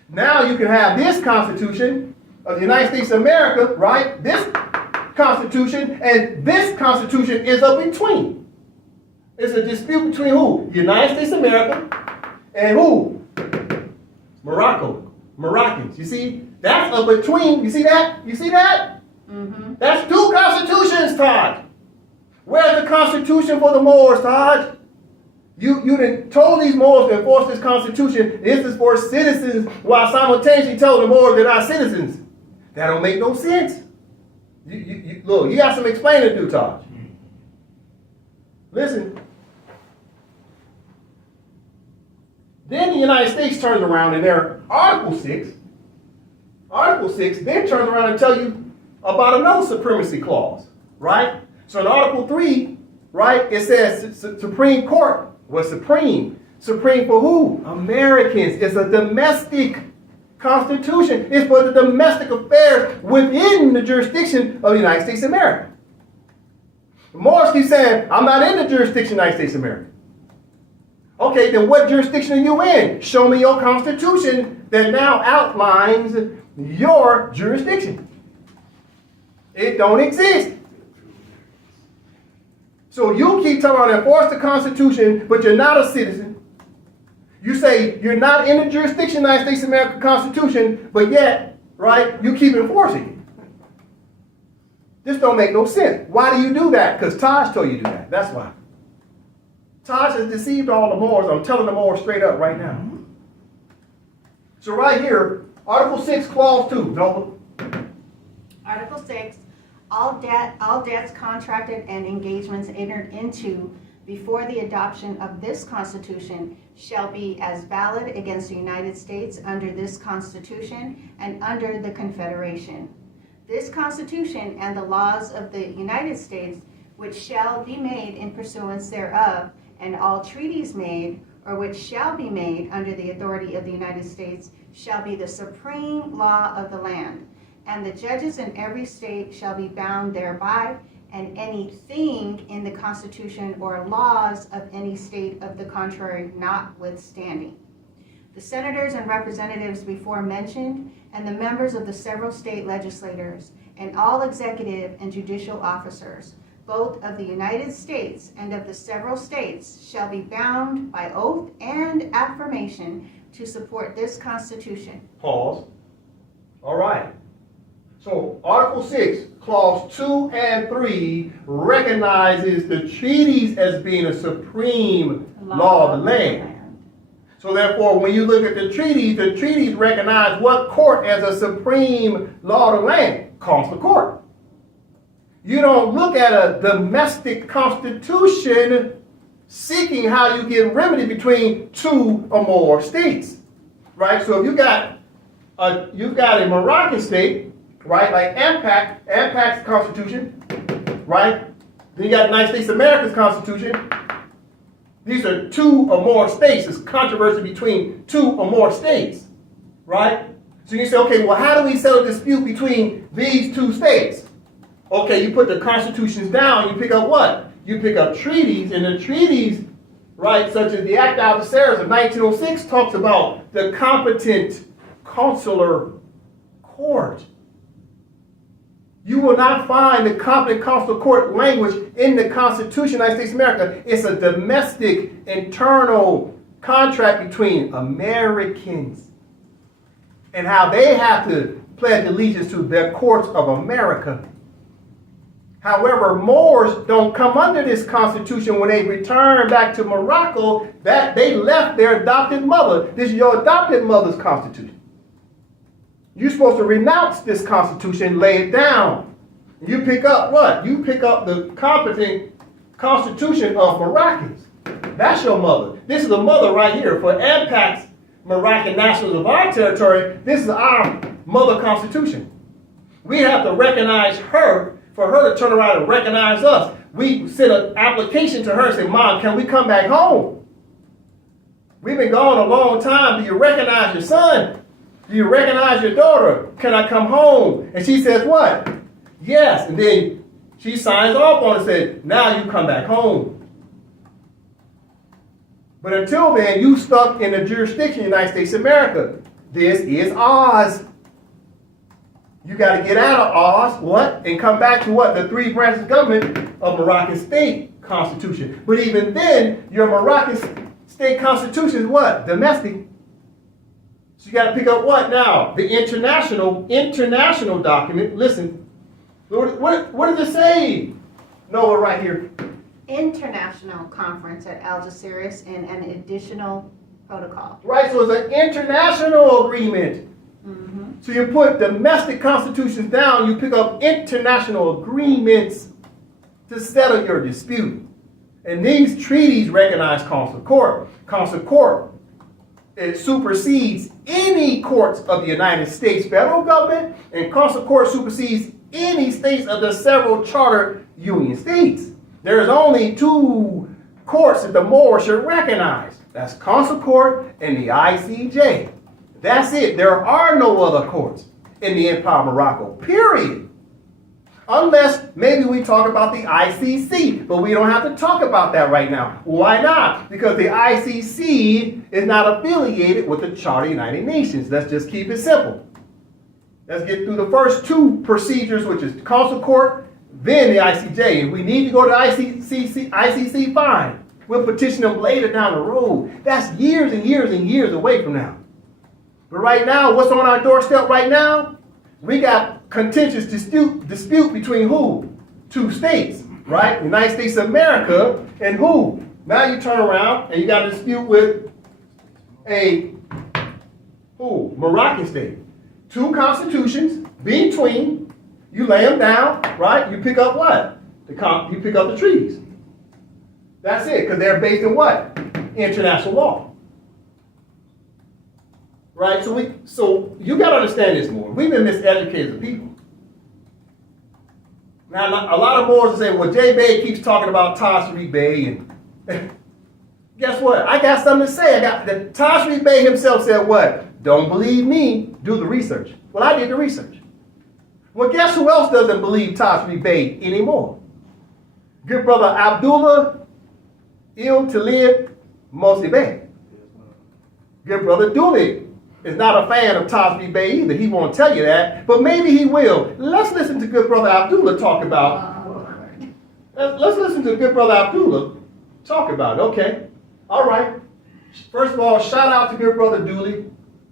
Now you can have this Constitution of the United States of America, right? This Constitution and this Constitution is up between. It's a dispute between who? The United States of America and who? Morocco. Moroccans. You see? That's up between. You see that? You see that? Mm-hmm. That's two constitutions, Todd. Where's the Constitution for the Moors, Todd? You done told these Moors to enforce this Constitution. This is for citizens, while simultaneously telling the Moors they're not citizens. That don't make no sense. Look, you got some explaining to do, Todd. Listen. Then the United States turns around in their Article 6 then turns around and tell you about another supremacy clause, right? So in Article 3, right, it says Supreme Court was supreme. Supreme for who? Americans. It's a domestic constitution. It's for the domestic affairs within the jurisdiction of the United States of America. Morris keeps saying, I'm not in the jurisdiction of the United States of America. Okay, then what jurisdiction are you in? Show me your constitution that now outlines your jurisdiction. It don't exist. So you keep talking about enforce the Constitution, but you're not a citizen. You say you're not in the jurisdiction of the United States of America Constitution, but yet, right, you keep enforcing it. This don't make no sense. Why do you do that? Because Taj told you to do that. That's why. Taj has deceived all the Moors. I'm telling the Moors straight up right now. So right here, Article 6, Clause 2. Nova. Article 6, all debts contracted and engagements entered into before the adoption of this Constitution shall be as valid against the United States under this Constitution and under the Confederation. This Constitution and the laws of the United States, which shall be made in pursuance thereof, and all treaties made, or which shall be made under the authority of the United States, shall be the supreme law of the land. And the judges in every state shall be bound thereby, and anything in the Constitution or laws of any state of the contrary notwithstanding. The senators and representatives before mentioned, and the members of the several state legislators, and all executive and judicial officers, both of the United States and of the several states, shall be bound by oath and affirmation to support this Constitution. Pause. All right. So Article 6, Clause 2 and 3 recognizes the treaties as being a supreme law of the land. So therefore, when you look at the treaties recognize what court as a supreme law of the land? Consular court. You don't look at a domestic constitution seeking how you get remedy between two or more states, right? So if you've got a Moroccan state, right, like AMPAC's constitution, right? Then you got the United States of America's constitution. These are two or more states. It's controversy between two or more states, right? So you say, okay, well, how do we settle a dispute between these two states? Okay, you put the constitutions down, you pick up what? You pick up treaties, and the treaties, right, such as the Act of Algeciras of 1906 talks about the competent consular court. You will not find the competent consular court language in the Constitution of the United States of America. It's a domestic, internal contract between Americans and how they have to pledge allegiance to their courts of America. However, Moors don't come under this constitution when they return back to Morocco. That they left their adopted mother. This is your adopted mother's constitution. You're supposed to renounce this constitution, lay it down. You pick up what? You pick up the competent constitution of Moroccans. That's your mother. This is the mother right here. For AMPAC's Moroccan nationals of our territory, this is our mother constitution. We have to recognize her for her to turn around and recognize us. We sent an application to her and said, Mom, can we come back home? We've been gone a long time. Do you recognize your son? Do you recognize your daughter? Can I come home? And she says, what? Yes. And then she signs off on it and says, now you come back home. But until then, you stuck in the jurisdiction of the United States of America. This is Oz. You got to get out of Oz, what? And come back to what? The three branches of government of Moroccan state constitution. But even then, your Moroccan state constitution is what? Domestic. So you got to pick up what now? The international document. Listen, what does it say? Noah, right here. International conference at Algeciras and an additional protocol. Right, so it's an international agreement. Mm-hmm. So you put domestic constitutions down, you pick up international agreements to settle your dispute. And these treaties recognize consular court. Consular court, it supersedes any courts of the United States federal government, and consular court supersedes any states of the several charter union states. There's only two courts that the Moors should recognize. That's consular court and the ICJ. That's it. There are no other courts in the Empire of Morocco, period. Unless maybe we talk about the ICC, but we don't have to talk about that right now. Why not? Because the ICC is not affiliated with the Charter of the United Nations. Let's just keep it simple. Let's get through the first two procedures, which is consular court, then the ICJ. If we need to go to ICC, fine. We'll petition them later down the road. That's years and years and years away from now. But right now, what's on our doorstep right now? We got contentious dispute between who? Two states, right? The United States of America and who? Now you turn around and you got a dispute with a who? Moroccan state. Two constitutions between. You lay them down, right? You pick up what? You pick up the treaties. That's it, because they're based in what? International law. Right? So you got to understand this more. We've been miseducated as a people. Now, a lot of Moors will say, well, J. Bay keeps talking about Tashri Bey. And guess what? I got something to say. Tashri Bey himself said what? Don't believe me. Do the research. Well, I did the research. Well, guess who else doesn't believe Tashri Bey anymore? Good brother Abdullah Il Talib Mosi Bey. Good brother Dooley is not a fan of Tashri Bey either. He won't tell you that, but maybe he will. Let's listen to good brother Abdullah talk about. Let's listen to good brother Abdullah talk about it. Okay. All right. First of all, shout out to good brother Dooley.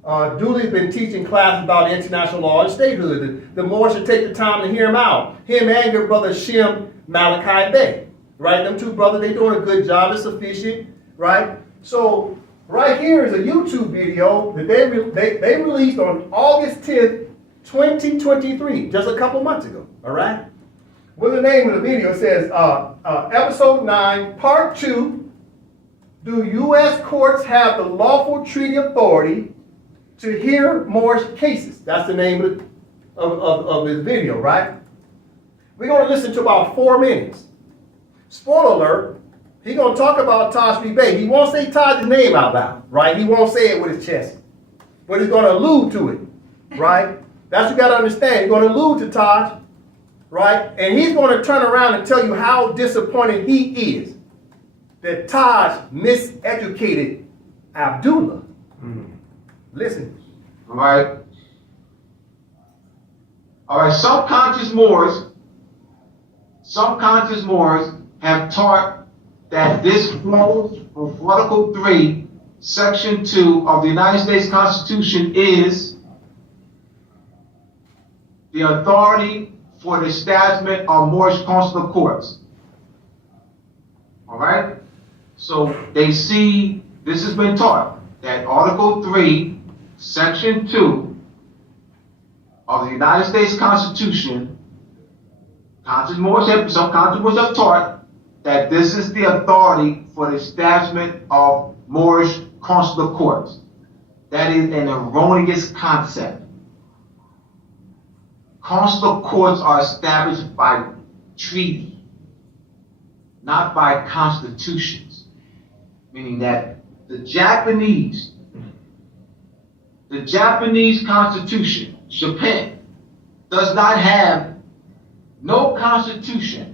Dooley's been teaching class about international law and statehood. The more should take the time to hear him out. Him and good brother Shem Malachi Bey. Right? Them two brothers, they're doing a good job. It's sufficient. Right? So, right here is a YouTube video that they released on August 10th, 2023, just a couple months ago. All right? What's the name of the video? It says, Episode 9, Part 2, Do U.S. Courts Have the Lawful Treaty Authority to Hear Moorish Cases? That's the name of this video, right? We're going to listen to about 4 minutes. Spoiler alert. He's going to talk about Tashri Bey. He won't say Taj's name out loud, right? He won't say it with his chest. But he's going to allude to it, right? That's what you got to understand. He's going to allude to Taj, right? And he's going to turn around and tell you how disappointed he is that Taj miseducated Abdullah. Listen. All right. All right. Subconscious Moors have taught that this clause of Article 3, Section 2 of the United States Constitution is the authority for the establishment of Moorish consular courts. All right? So they see, this has been taught, that Article 3, Section 2 of the United States Constitution, some Moors have taught that this is the authority for the establishment of Moorish consular courts. That is an erroneous concept. Consular courts are established by treaty, not by constitutions. Meaning that the Japanese Constitution, Japan, does not have no constitution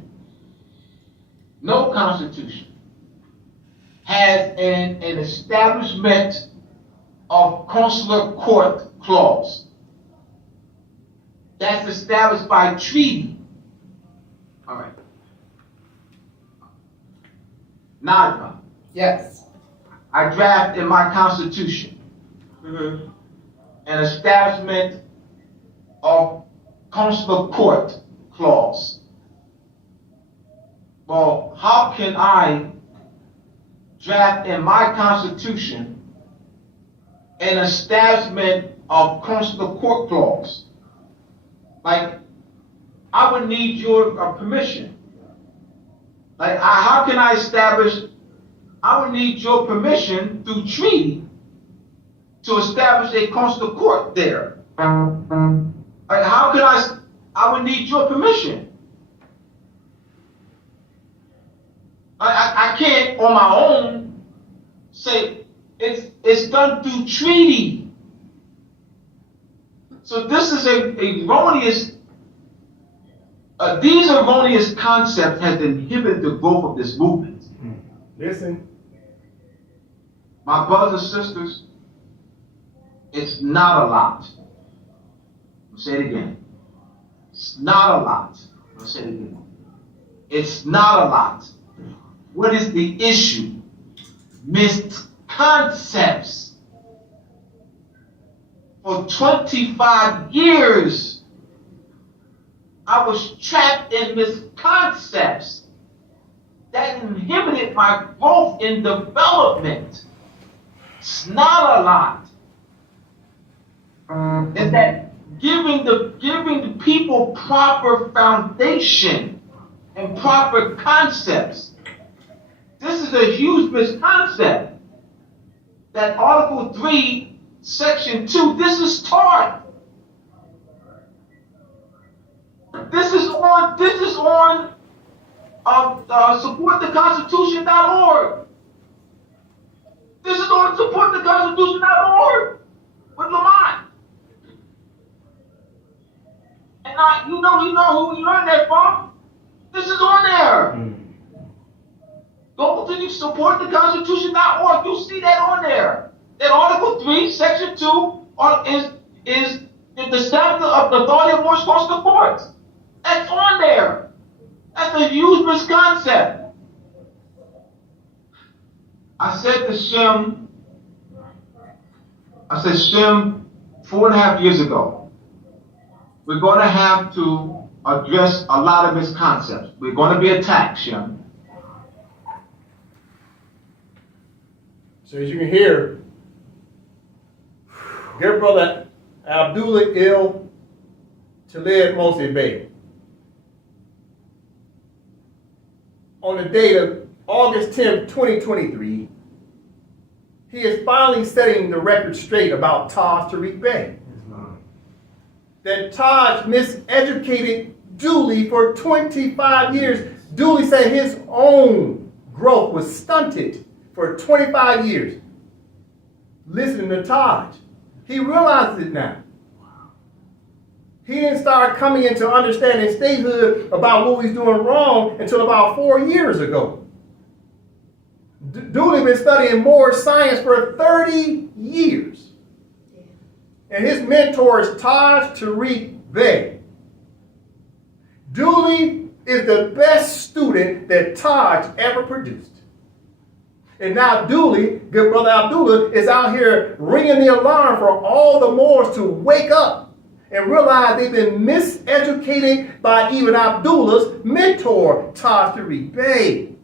has an establishment of consular court clause. That's established by treaty. All right. Nadra. Yes. I draft in my Constitution an establishment of consular court clause. Well, how can I draft in my Constitution an establishment of consular court clause? Like, I would need your permission. Like, how can I establish? I would need your permission through treaty to establish a consular court there. Like, how can I would need your permission. I can't on my own say it's done through treaty. So this is erroneous. These erroneous concepts have inhibited the growth of this movement. Listen. My brothers and sisters, it's not a lot. I'll say it again. It's not a lot. I'll say it again. It's not a lot. What is the issue? Misconceptions. For 25 years, I was trapped in misconceptions that inhibited my growth in development. It's not a lot. It's that giving the people proper foundation and proper concepts. This is a huge misconception that Article 3, Section 2, this is taught. This is on supporttheconstitution.org. This is on supporttheconstitution.org with Lamont. And you know who you learned that from. This is on there. Go to supporttheconstitution.org. You'll see that on there. That Article 3, Section 2 is the establishment of the authority of Moorish consular courts. That's on there. That's a huge misconception. I said to Shem 4.5 years ago, we're going to have to address a lot of misconceptions. We're going to be attacked, Shem. So as you can hear, dear brother Abdullah Il Khalid Mosi Bey, on the date of August 10th, 2023, he is finally setting the record straight about Taj Tariq Bey. That Taj miseducated Dooley for 25 years. Dooley said his own growth was stunted for 25 years. Listening to Taj, he realizes it now. He didn't start coming into understanding statehood about what he's doing wrong until about 4 years ago. Dooley been studying more science for 30 years. And his mentor is Taj Tariq Bey. Dooley is the best student that Taj ever produced. And now Dooley, good brother Abdullah, is out here ringing the alarm for all the Moors to wake up and realize they've been miseducated by even Abdullah's mentor, Taj Tariq Bey.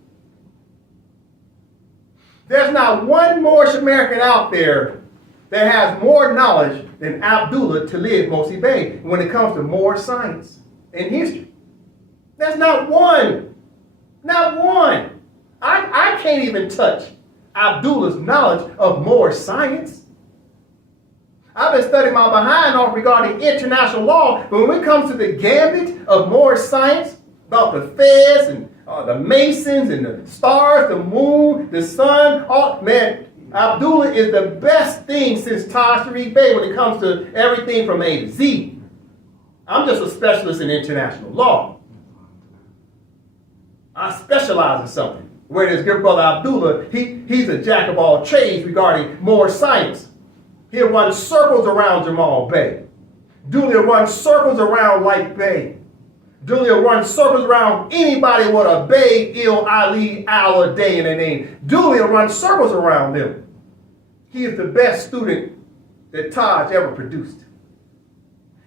There's not one Moorish American out there that has more knowledge than Abdullah Talib Mosi Bey when it comes to Moorish science and history. There's not one. Not one. I can't even touch Abdullah's knowledge of Moorish science. I've been studying my behind off regarding international law, but when it comes to the gambit of Moorish science, about the feds and the Masons and the stars, the moon, the sun, man, Abdullah is the best thing since Taj Tariq Bey when it comes to everything from A to Z. I'm just a specialist in international law. I specialize in something. Where this good brother Abdullah, he's a jack of all trades regarding Moorish science. He'll run circles around Jamal Bey. Abdullah runs circles around Light Bey. Abdullah runs circles around anybody with a Bey, Il, Ali, Al, or Day in their name. Abdullah runs circles around them. He is the best student that Taj ever produced.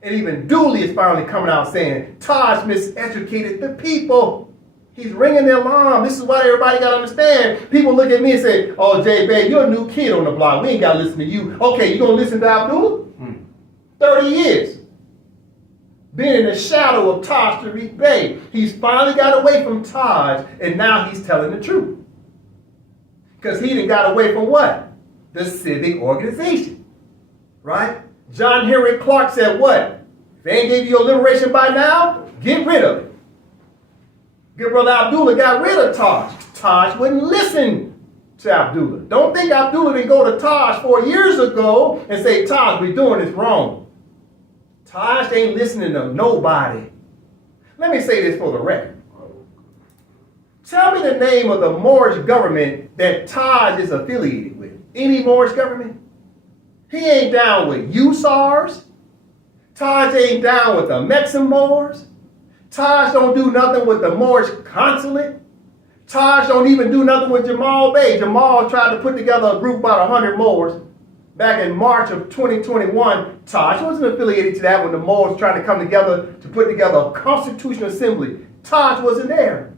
And even Dooley is finally coming out saying, Taj miseducated the people. He's ringing the alarm. This is what everybody got to understand. People look at me and say, oh, Jay Bay, you're a new kid on the block. We ain't got to listen to you. Okay, you going to listen to Abdullah? 30 years. Being in the shadow of Taj Tariq Bey. He's finally got away from Taj, and now he's telling the truth. Because he done got away from what? The civic organization. Right? John Henry Clark said what? If they ain't gave you your liberation by now, get rid of it. Good brother Abdullah got rid of Taj. Taj wouldn't listen to Abdullah. Don't think Abdullah didn't go to Taj 4 years ago and say, Taj, we're doing this wrong. Taj ain't listening to nobody. Let me say this for the record. Tell me the name of the Moorish government that Taj is affiliated with. Any Moorish government? He ain't down with USARS. Taj ain't down with the Mexican Moors. Taj don't do nothing with the Moorish consulate. Taj don't even do nothing with Jamal Bey. Jamal tried to put together a group about 100 Moors back in March of 2021. Taj wasn't affiliated to that when the Moors tried to come together to put together a constitutional assembly. Taj wasn't there.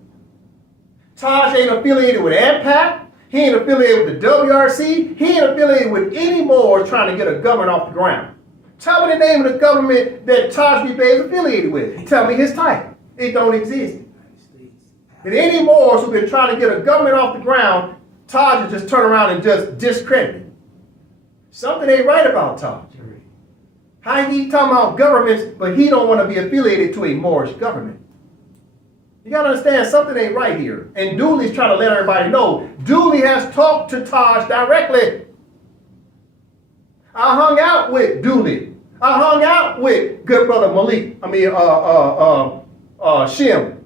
Taj ain't affiliated with AMPAC. He ain't affiliated with the WRC. He ain't affiliated with any Moors trying to get a government off the ground. Tell me the name of the government that Taj Bey is affiliated with. Tell me his title. It don't exist. And any Moors who've been trying to get a government off the ground, Taj will just turn around and just discredit it. Something ain't right about Taj. How he talking about governments, but he don't want to be affiliated to a Moorish government? You got to understand, something ain't right here. And Dooley's trying to let everybody know. Dooley has talked to Taj directly. I hung out with Dooley. I hung out with good brother Shim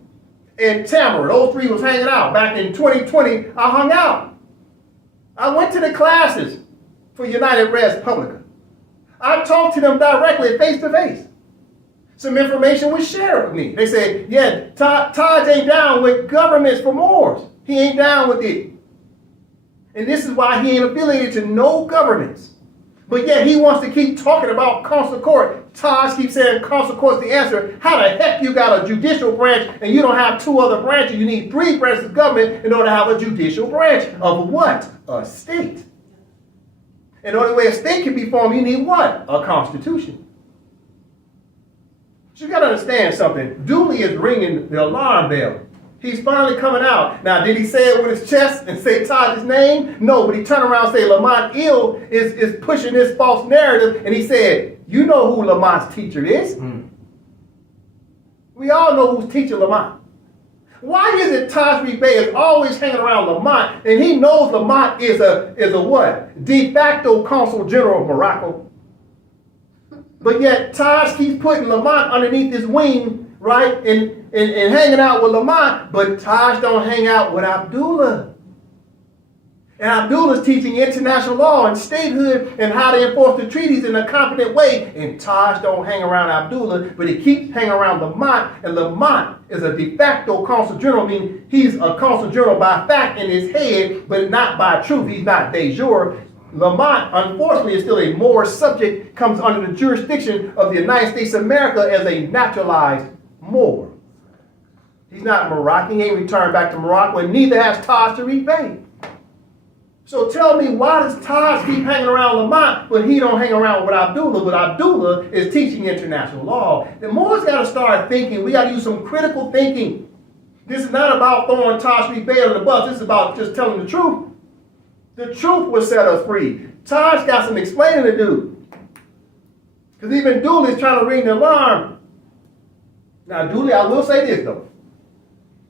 and Tamara. Those three was hanging out. Back in 2020, I hung out. I went to the classes for United Res Publica. I talked to them directly, face to face. Some information was shared with me. They said, yeah, Taj ain't down with governments for Moors. He ain't down with it. And this is why he ain't affiliated to no governments. But yet he wants to keep talking about consular court. Taj keeps saying consular court's the answer. How the heck you got a judicial branch and you don't have two other branches? You need 3 branches of government in order to have a judicial branch of what? A state. And the only way a state can be formed, you need what? A constitution. But you got to understand something. Dooley is ringing the alarm bell. He's finally coming out. Now, did he say it with his chest and say Taj's name? No, but he turned around and said Lamont Ill is pushing this false narrative. And he said, you know who Lamont's teacher is. We all know who's teaching Lamont. Why is it Taj Bey is always hanging around Lamont and he knows Lamont is a what? De facto consul general of Morocco. But yet Taj keeps putting Lamont underneath his wing, right? And hanging out with Lamont, but Taj don't hang out with Abdullah. And Abdullah's teaching international law and statehood and how to enforce the treaties in a competent way. And Taj don't hang around Abdullah, but he keeps hanging around Lamont. And Lamont is a de facto consul general, meaning he's a consul general by fact in his head, but not by truth. He's not de jure. Lamont, unfortunately, is still a Moor subject, comes under the jurisdiction of the United States of America as a naturalized Moor. He's not Moroccan, he ain't returned back to Morocco, and neither has Taj Tariq Bey. So tell me, why does Taj keep hanging around Lamont, but he don't hang around with Abdullah? But Abdullah is teaching international law. The Moors got to start thinking. We got to use some critical thinking. This is not about throwing Taj Tariq Bey under the bus. This is about just telling the truth. The truth will set us free. Taj got some explaining to do. Because even Dooley is trying to ring the alarm. Now, Dooley, I will say this, though.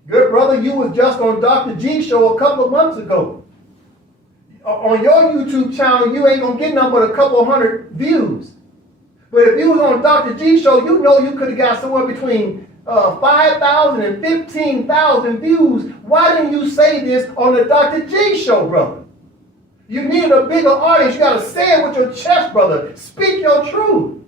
Good brother, you was just on Dr. G show a couple of months ago. On your YouTube channel, you ain't going to get nothing but a couple of hundred views. But if you was on Dr. G show, you know you could have got somewhere between 5,000 and 15,000 views. Why didn't you say this on the Dr. G show, brother? You needed a bigger audience. You got to say it with your chest, brother. Speak your truth.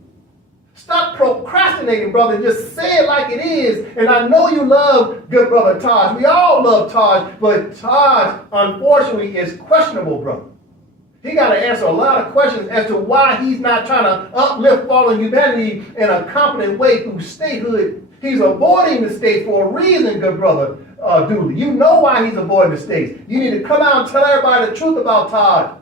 Stop procrastinating, brother. Just say it like it is. And I know you love good brother Taj. We all love Taj. But Taj, unfortunately, is questionable, brother. He got to answer a lot of questions as to why he's not trying to uplift fallen humanity in a competent way through statehood. He's avoiding the states for a reason, good brother Dooley. You know why he's avoiding the states. You need to come out and tell everybody the truth about Taj.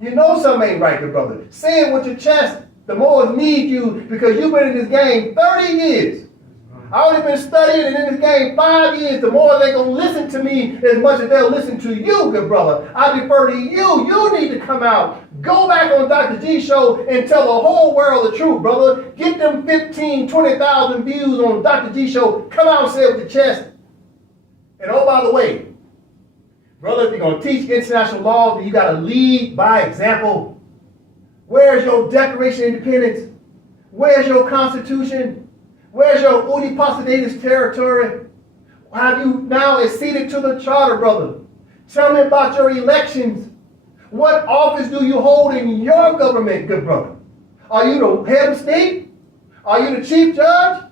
You know something ain't right, good brother. Say it with your chest. The Moors need you because you've been in this game 30 years. I've only been studying and in this game 5 years. The more they going to listen to me as much as they'll listen to you, good brother. I defer to you. You need to come out. Go back on Dr. G show and tell the whole world the truth, brother. Get them 15, 20,000 views on Dr. G show. Come out and say it with your chest. And oh, by the way, brother, if you're going to teach international law, then you got to lead by example. Where's your Declaration of Independence? Where's your Constitution? Where's your unipossedidas territory? Have you now acceded to the charter, brother? Tell me about your elections. What office do you hold in your government, good brother? Are you the head of state? Are you the chief judge?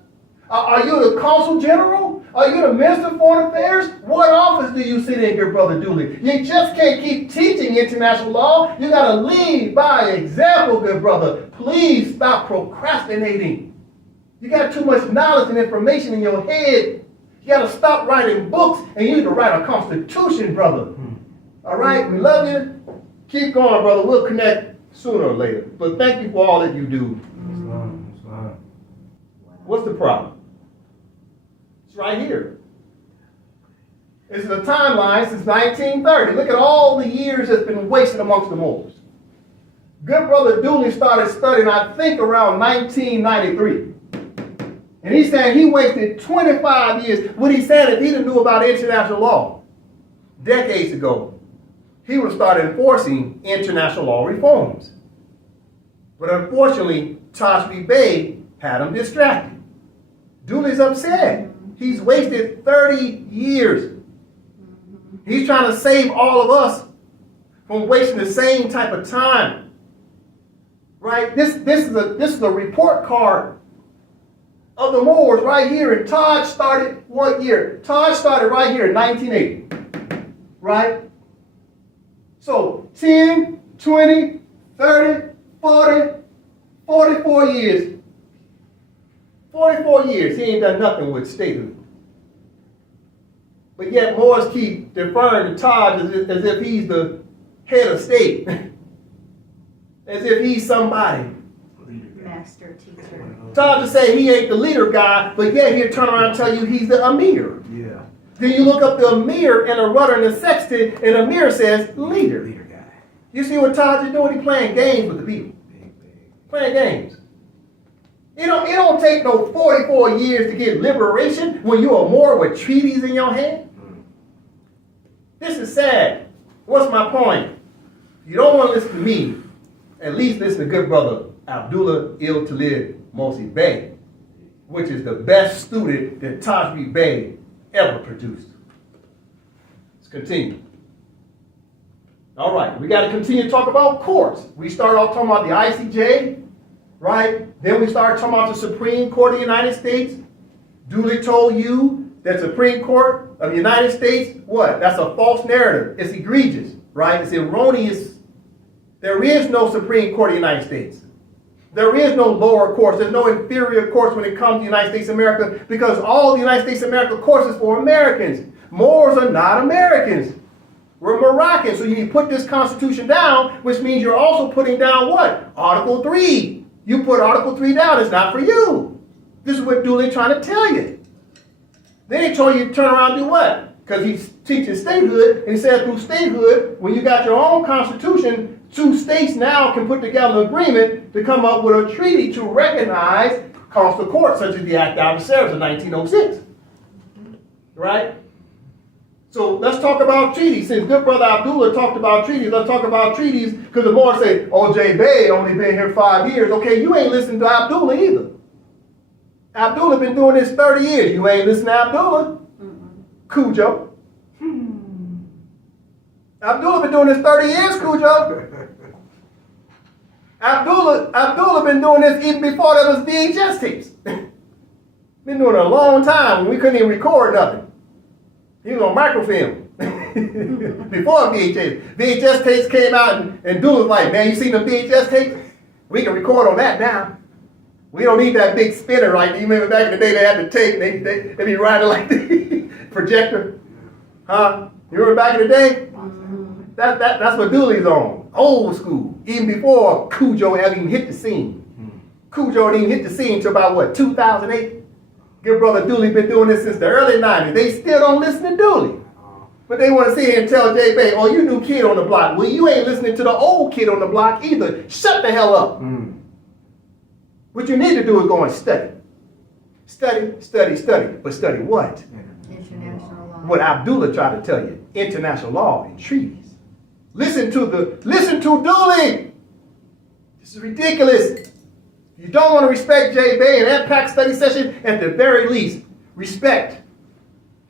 Are you the consul general? Are you the minister of foreign affairs? What office do you sit in, good brother Dooley? You just can't keep teaching international law. You got to lead by example, good brother. Please stop procrastinating. You got too much knowledge and information in your head. You got to stop writing books and you need to write a constitution, brother. All right? We love you. Keep going, brother. We'll connect sooner or later. But thank you for all that you do. What's the problem? It's right here. It's a timeline since 1930. Look at all the years that's been wasted amongst the Moors. Good brother Dooley started studying, I think, around 1993. And he said he wasted 25 years. What he said, if he didn't know about international law decades ago, he would have started enforcing international law reforms. But unfortunately, Taj Bey had him distracted. Dooley's upset. He's wasted 30 years. He's trying to save all of us from wasting the same type of time. Right? This is a report card of the Moors right here. And Taj started what year? Taj started right here in 1980. Right? So 10, 20, 30, 40, 44 years. 44 years, he ain't done nothing with statehood. But yet Moors keep deferring to Taj as if he's the head of state. As if he's somebody. Master teacher. Taj to say he ain't the leader guy, but yet he'll turn around and tell you he's the Amir. Yeah. Then you look up the Amir and a rudder and a sextant, and Amir says leader. Leader guy. You see what Taj is doing? He's playing games with the people. Playing games. It don't take no 44 years to get liberation when you are more with treaties in your hand. This is sad. What's my point? You don't want to listen to me. At least listen to good brother Abdullah Il-Talib Morsi Bey, which is the best student that Taj Bey ever produced. Let's continue. All right, we got to continue to talk about courts. We started off talking about the ICJ, right? Then we started talking about the Supreme Court of the United States. Dooley told you that Supreme Court of the United States, what? That's a false narrative. It's egregious, right? It's erroneous. There is no Supreme Court of the United States. There is no lower courts. There's no inferior courts when it comes to the United States of America, because all the United States of America courts is for Americans. Moors are not Americans. We're Moroccans. So you put this Constitution down, which means you're also putting down what? Article 3. You put Article 3 down. It's not for you. This is what Dooley trying to tell you. Then he told you to turn around and do what? Because he's teaching statehood, and he said through statehood, when you got your own Constitution, 2 states now can put together an agreement to come up with a treaty to recognize consular courts, such as the Act of Service of 1906. Right? So let's talk about treaties. Since good brother Abdullah talked about treaties, let's talk about treaties, because the more say, oh, J. Bay only been here 5 years. Okay, you ain't listening to Abdullah either. Abdullah been doing this 30 years. You ain't listening to Abdullah. Cujo. Abdullah been doing this 30 years, Cujo. Abdullah been doing this even before there was VHS tapes. Been doing it a long time when we couldn't even record nothing. He was on microfilm. Before VHS. VHS tapes came out and Dula was like, man, you seen the VHS tapes? We can record on that now. We don't need that big spinner, right? You remember back in the day they had the tape, they be riding like the projector. Huh? You remember back in the day? That's what Dooley's on. Old school. Even before Cujo ever even hit the scene. Cujo didn't even hit the scene until about what, 2008? Good brother Dooley been doing this since the early 90s. They still don't listen to Dooley. But they want to sit here and tell J. Bay, oh, you new kid on the block. Well, you ain't listening to the old kid on the block either. Shut the hell up. What you need to do is go and study. Study, study, study. But study what? International law. What Abdullah tried to tell you. International law and treaties. Listen to Dooley. This is ridiculous. You don't want to respect J. Bay and AMPAC study session, at the very least, respect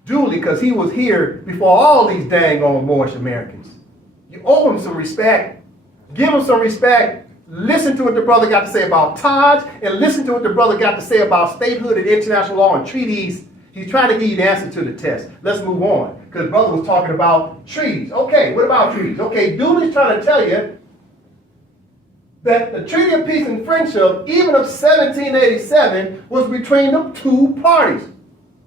Dooley, because he was here before all these dang on Moorish Americans. You owe him some respect. Give him some respect. Listen to what the brother got to say about Taj, and listen to what the brother got to say about statehood and international law and treaties. He's trying to give you the answer to the test. Let's move on, because brother was talking about treaties. Okay, what about treaties? Okay, Dooley's trying to tell you that the Treaty of Peace and Friendship, even of 1787, was between the 2 parties,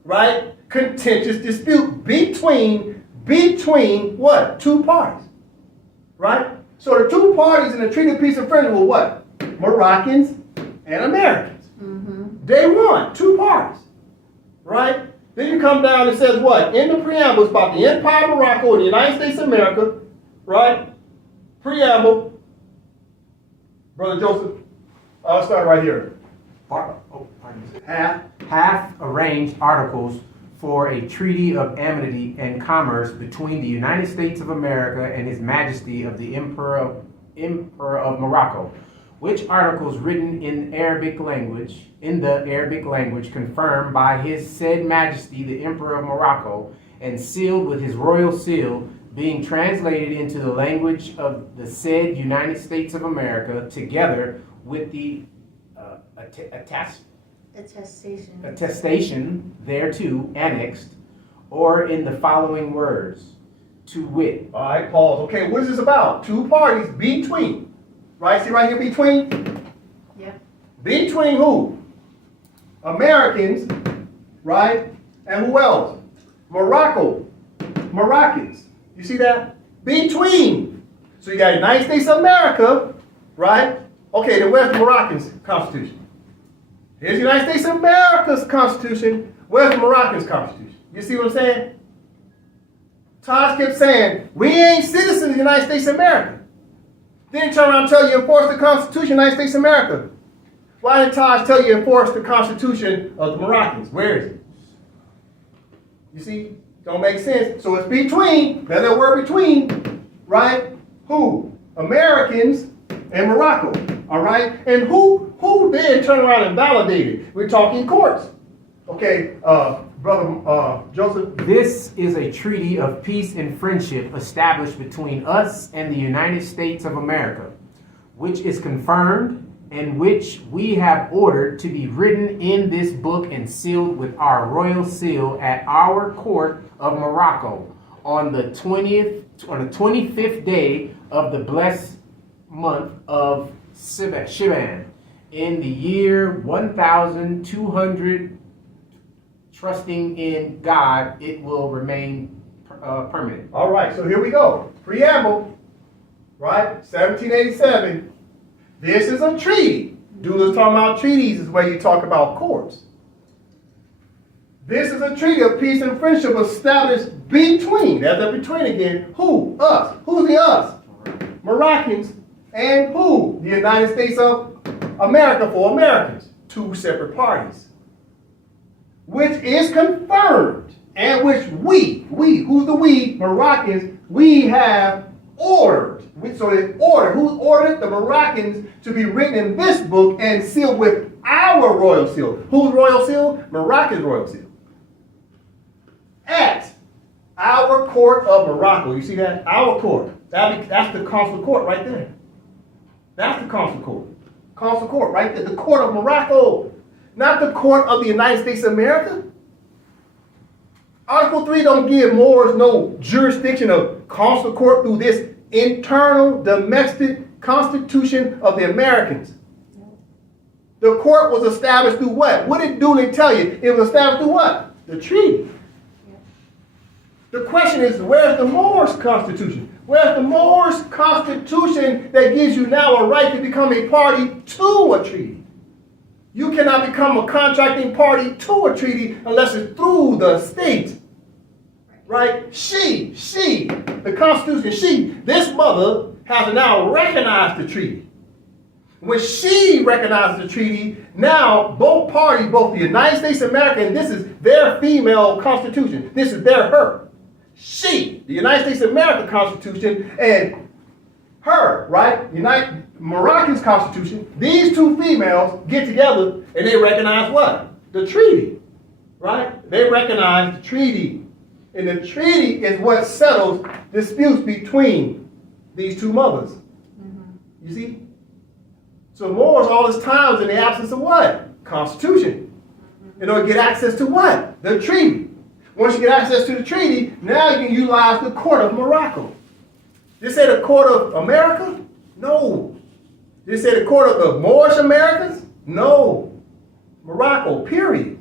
right? Contentious dispute between what? 2 parties, right? So the 2 parties in the Treaty of Peace and Friendship were what? Moroccans and Americans. Day one, 2 parties, right? Then you come down and says what? In the preamble, it's about the Empire of Morocco and the United States of America, right? Preamble. Brother Joseph, I'll start right here. Hath arranged articles for a treaty of amity and commerce between the United States of America and His Majesty of the Emperor of Morocco, which articles written in the Arabic language, confirmed by His said Majesty the Emperor of Morocco, and sealed with his royal seal, being translated into the language of the said United States of America, together with the attestation thereto annexed, or in the following words, to wit. All right, pause. Okay, what is this about? 2 parties between. Right, see right here, between? Yep. Between who? Americans, right? And who else? Morocco. Moroccans. You see that? Between. So you got United States of America, right? Okay, then where's the Moroccans' Constitution? Here's the United States of America's Constitution. Where's the Moroccans' Constitution? You see what I'm saying? Taj kept saying, we ain't citizens of the United States of America. Then turn around and tell you enforce the Constitution of the United States of America. Why didn't Taj tell you enforce the Constitution of the Moroccans? Where is it? You see? Don't make sense. So it's between, there's that word between, right? Who? Americans and Morocco. All right? And who then turn around and validate it? We're talking courts. Okay, Brother Joseph. This is a treaty of peace and friendship established between us and the United States of America, which is confirmed and which we have ordered to be written in this book and sealed with our royal seal at our court of Morocco on the 25th day of the blessed month of Shivan in the year 1200, trusting in God, it will remain permanent. All right, so here we go. Preamble, right? 1787. This is a treaty. Doula's talking about treaties is where you talk about courts. This is a treaty of peace and friendship established between, that's a between again, who? Us. Who's the us? Moroccans. And who? The United States of America for Americans. Two separate parties. Which is confirmed, and which who's the we? Moroccans, we have ordered. So they ordered, who ordered the Moroccans to be written in this book and sealed with our royal seal. Whose royal seal? Moroccan's royal seal. At our court of Morocco. You see that? Our court. That's the consular court right there. That's the consular court. Consular court right there. The court of Morocco. Not the court of the United States of America. Article 3 don't give Moors no jurisdiction of consular court through this internal domestic constitution of the Americans. The court was established through what? What did Dooley tell you? It was established through what? The treaty. The question is, where's the Moors Constitution? Where's the Moors Constitution that gives you now a right to become a party to a treaty? You cannot become a contracting party to a treaty unless it's through the state. Right? The Constitution, this mother has now recognized the treaty. When she recognizes the treaty, now both parties, both the United States of America, and this is their female constitution. This is her. The United States of America Constitution, and her, right? Moroccan's Constitution. These two females get together and they recognize what? The treaty, right? They recognize the treaty. And the treaty is what settles disputes between these two mothers. You see? So Moors all this time is in the absence of what? Constitution. In order to get access to what? The treaty. Once you get access to the treaty, now you can utilize the court of Morocco. Did it say the court of America? No. Did it say the court of the Moorish Americans? No. Morocco, period.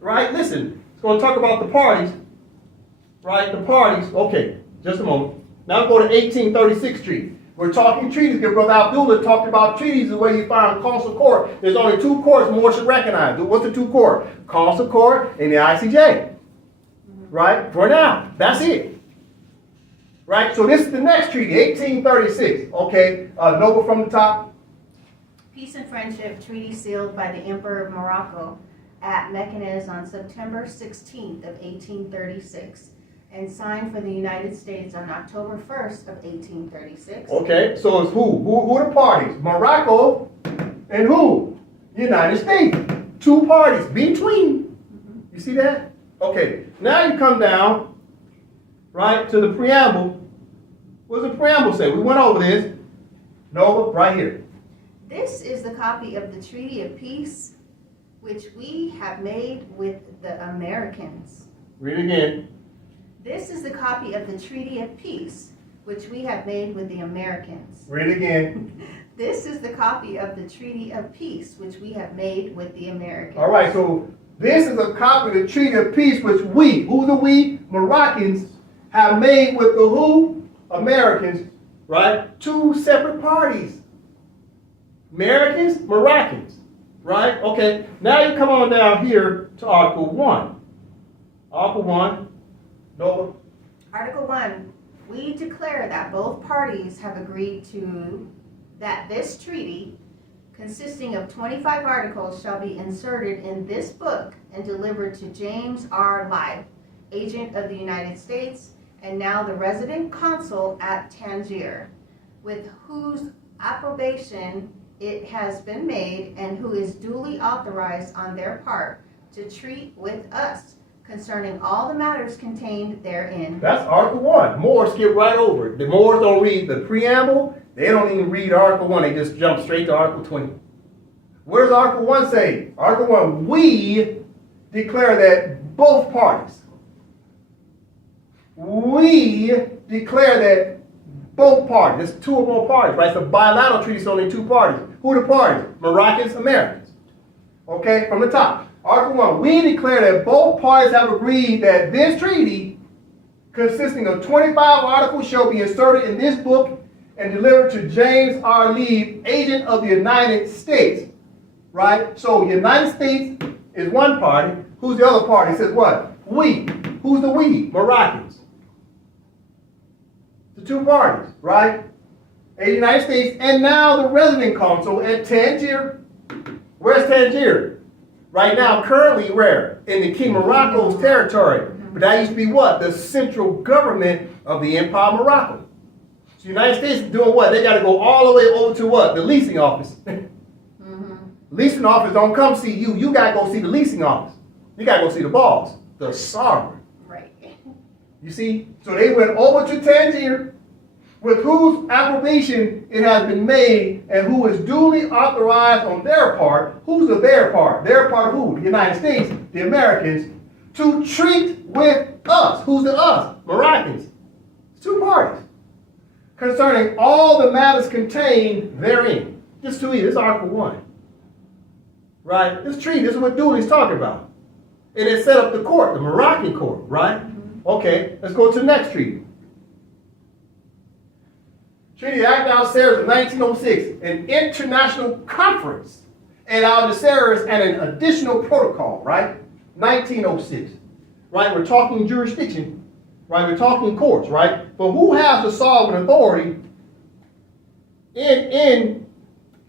Right? Listen, it's going to talk about the parties. Right? The parties. Okay, just a moment. Now go to 1836 treaty. We're talking treaties because Brother Abdullah talked about treaties is where you find consular court. There's only two courts Moors should recognize. What's the two courts? Consular court and the ICJ. Right? For now. That's it. Right? So this is the next treaty, 1836. Okay, Noble from the top. Peace and Friendship Treaty sealed by the Emperor of Morocco at Mequinez on September 16th of 1836 and signed for the United States on October 1st of 1836. Okay, so it's who? Who are the parties? Morocco and who? United States. Two parties between. You see that? Okay, now you come down, right, to the preamble. What does the preamble say? We went over this. Nova, right here. This is the copy of the Treaty of Peace which we have made with the Americans. Read again. This is the copy of the Treaty of Peace which we have made with the Americans. Read again. This is the copy of the Treaty of Peace which we have made with the Americans. All right, so this is a copy of the Treaty of Peace which we, who the we? Moroccans, have made with the who? Americans, right? Two separate parties. Americans, Moroccans, right? Okay, now you come on down here to Article 1. Article 1, Nova. Article 1, we declare that both parties have agreed to that this treaty, consisting of 25 articles, shall be inserted in this book and delivered to James R. Live, agent of the United States, and now the resident consul at Tangier, with whose approbation it has been made and who is duly authorized on their part to treat with us concerning all the matters contained therein. That's Article 1. Moors skip right over it. The Moors don't read the preamble. They don't even read Article 1. They just jump straight to Article 20. What does Article 1 say? Article 1, we declare that both parties, we declare that both parties. It's two or more parties, right? It's a bilateral treaty, so only two parties. Who are the parties? Moroccans, Americans. Okay, from the top. Article 1, we declare that both parties have agreed that this treaty, consisting of 25 articles, shall be inserted in this book and delivered to James R. Lee, agent of the United States. Right? So United States is one party. Who's the other party? It says what? We. Who's the we? Moroccans. The two parties, right? And the United States, and now the resident council at Tangier. Where's Tangier? Right now, currently where? In the King Morocco's territory. But that used to be what? The central government of the Empire of Morocco. So the United States is doing what? They got to go all the way over to what? The leasing office. Leasing office don't come see you. You got to go see the leasing office. You got to go see the boss, the sovereign. Right. You see? So they went over to Tangier, with whose approbation it has been made and who is duly authorized on their part. Who's the their part? Their part of who? The United States, the Americans, to treat with us. Who's the us? Moroccans. It's two parties. Concerning all the matters contained therein. Just to read, this is Article 1. Right? This treaty, this is what Dooley's talking about. And it set up the court, the Moroccan court, right? Okay, let's go to the next treaty. Treaty of Algeciras of 1906, an international conference at Algeciras and an additional protocol, right? 1906, right? We're talking jurisdiction, right? We're talking courts, right? But who has the sovereign authority in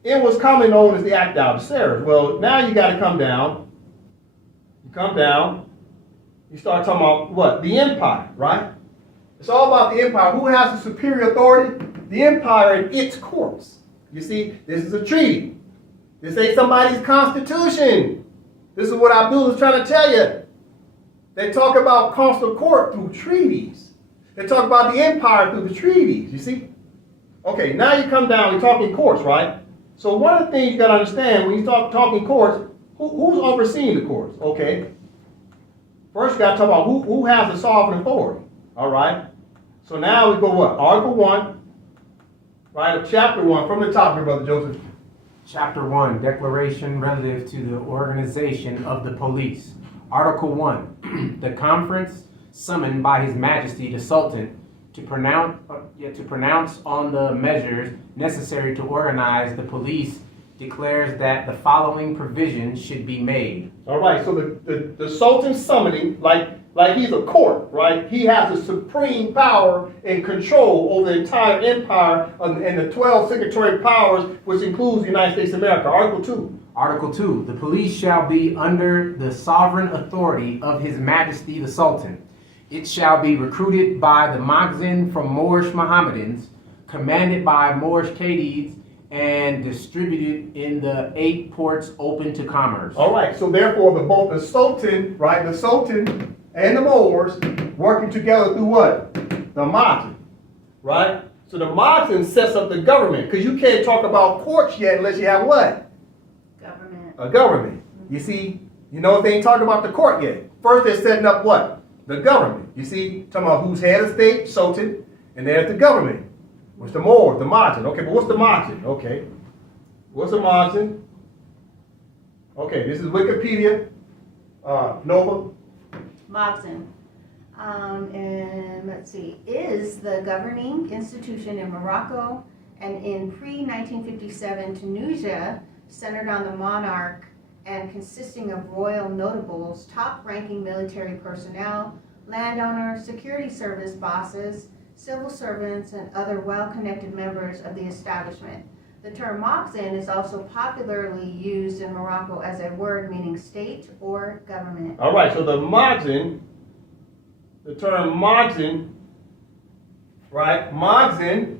what's commonly known as the Act of Algeciras? Well, now you got to come down. You come down. You start talking about what? The empire, right? It's all about the empire. Who has the superior authority? The empire and its courts. You see, this is a treaty. This ain't somebody's constitution. This is what Abdul is trying to tell you. They talk about consular court through treaties. They talk about the empire through the treaties, you see? Okay, now you come down, we're talking courts, right? So one of the things you got to understand when you start talking courts, who's overseeing the courts? Okay. First, you got to talk about who has the sovereign authority. All right. So now we go what? Article 1, right? Of Chapter 1 from the top here, Brother Joseph. Chapter 1, Declaration relative to the organization of the police. Article 1, the conference summoned by His Majesty the Sultan to pronounce on the measures necessary to organize the police declares that the following provisions should be made. All right, so the Sultan summoning, like he's a court, right? He has the supreme power and control over the entire empire and the 12 signatory powers, which includes the United States of America. Article 2. Article 2, the police shall be under the sovereign authority of His Majesty the Sultan. It shall be recruited by the Maghzin from Moorish Mohammedans, commanded by Moorish Qadids, and distributed in the 8 ports open to commerce. All right, so therefore both the Sultan, right, the Sultan and the Moors working together through what? The Maghzin, right? So the Maghzin sets up the government, because you can't talk about courts yet unless you have what? Government. A government. You see, you know they ain't talking about the court yet. First they're setting up what? The government. You see, talking about who's head of state, Sultan, and there's the government. What's the Moors, the Maghzin? Okay, but what's the Maghzin? Okay. What's the Maghzin? Okay, this is Wikipedia. Nova. Maghzin. And let's see, is the governing institution in Morocco and in pre-1957 Tunisia, centered on the monarch and consisting of royal notables, top-ranking military personnel, landowners, security service bosses, civil servants, and other well-connected members of the establishment. The term Maghzin is also popularly used in Morocco as a word meaning state or government. All right, so the Maghzin, the term Maghzin, right? Maghzin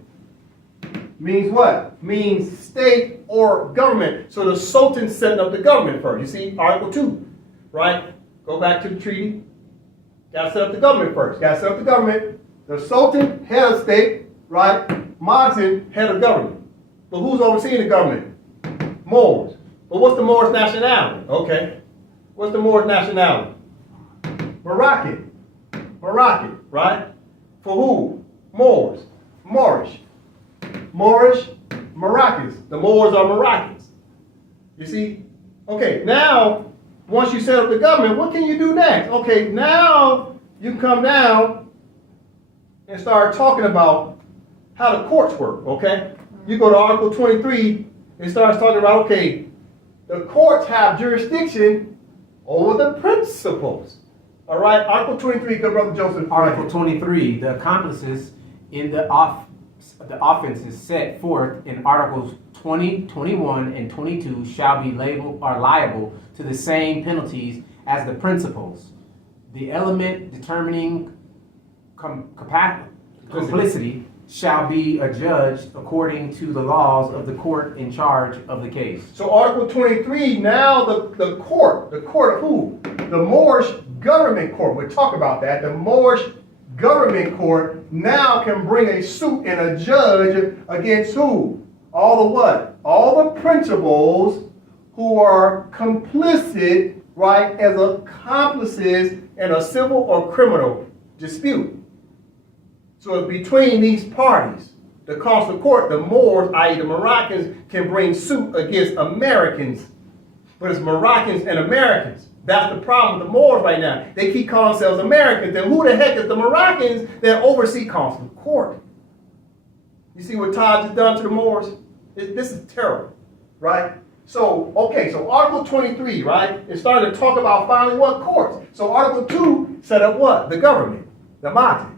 means what? Means state or government. So the Sultan setting up the government first. You see, Article 2, right? Go back to the treaty. Got to set up the government first. Got to set up the government. The Sultan, head of state, right? Maghzin, head of government. But who's overseeing the government? Moors. But what's the Moorish nationality? Okay. What's the Moorish nationality? Moroccan. Moroccan, right? For who? Moors. Moorish. Moorish, Moroccans. The Moors are Moroccans. You see? Okay, now, once you set up the government, what can you do next? Okay, now you can come down and start talking about how the courts work, okay? You go to Article 23, it starts talking about, okay, the courts have jurisdiction over the principles. All right, Article 23, good brother Joseph. Article 23, the accomplices in the offenses set forth in Articles 20, 21, and 22 shall be liable to the same penalties as the principals. The element determining complicity shall be adjudged according to the laws of the court in charge of the case. So Article 23, now the court of who? The Moorish government court. We'll talk about that. The Moorish government court now can bring a suit and a judge against who? All the what? All the principals who are complicit, right, as accomplices in a civil or criminal dispute. So between these parties, the consular court, the Moors, i.e. the Moroccans, can bring suit against Americans. But it's Moroccans and Americans. That's the problem with the Moors right now. They keep calling themselves Americans. Then who the heck is the Moroccans that oversee consular court? You see what Todd has done to the Moors? This is terrible, right? So, okay, so Article 23, right? It started to talk about finally what courts. So Article 2 set up what? The government, the Mati.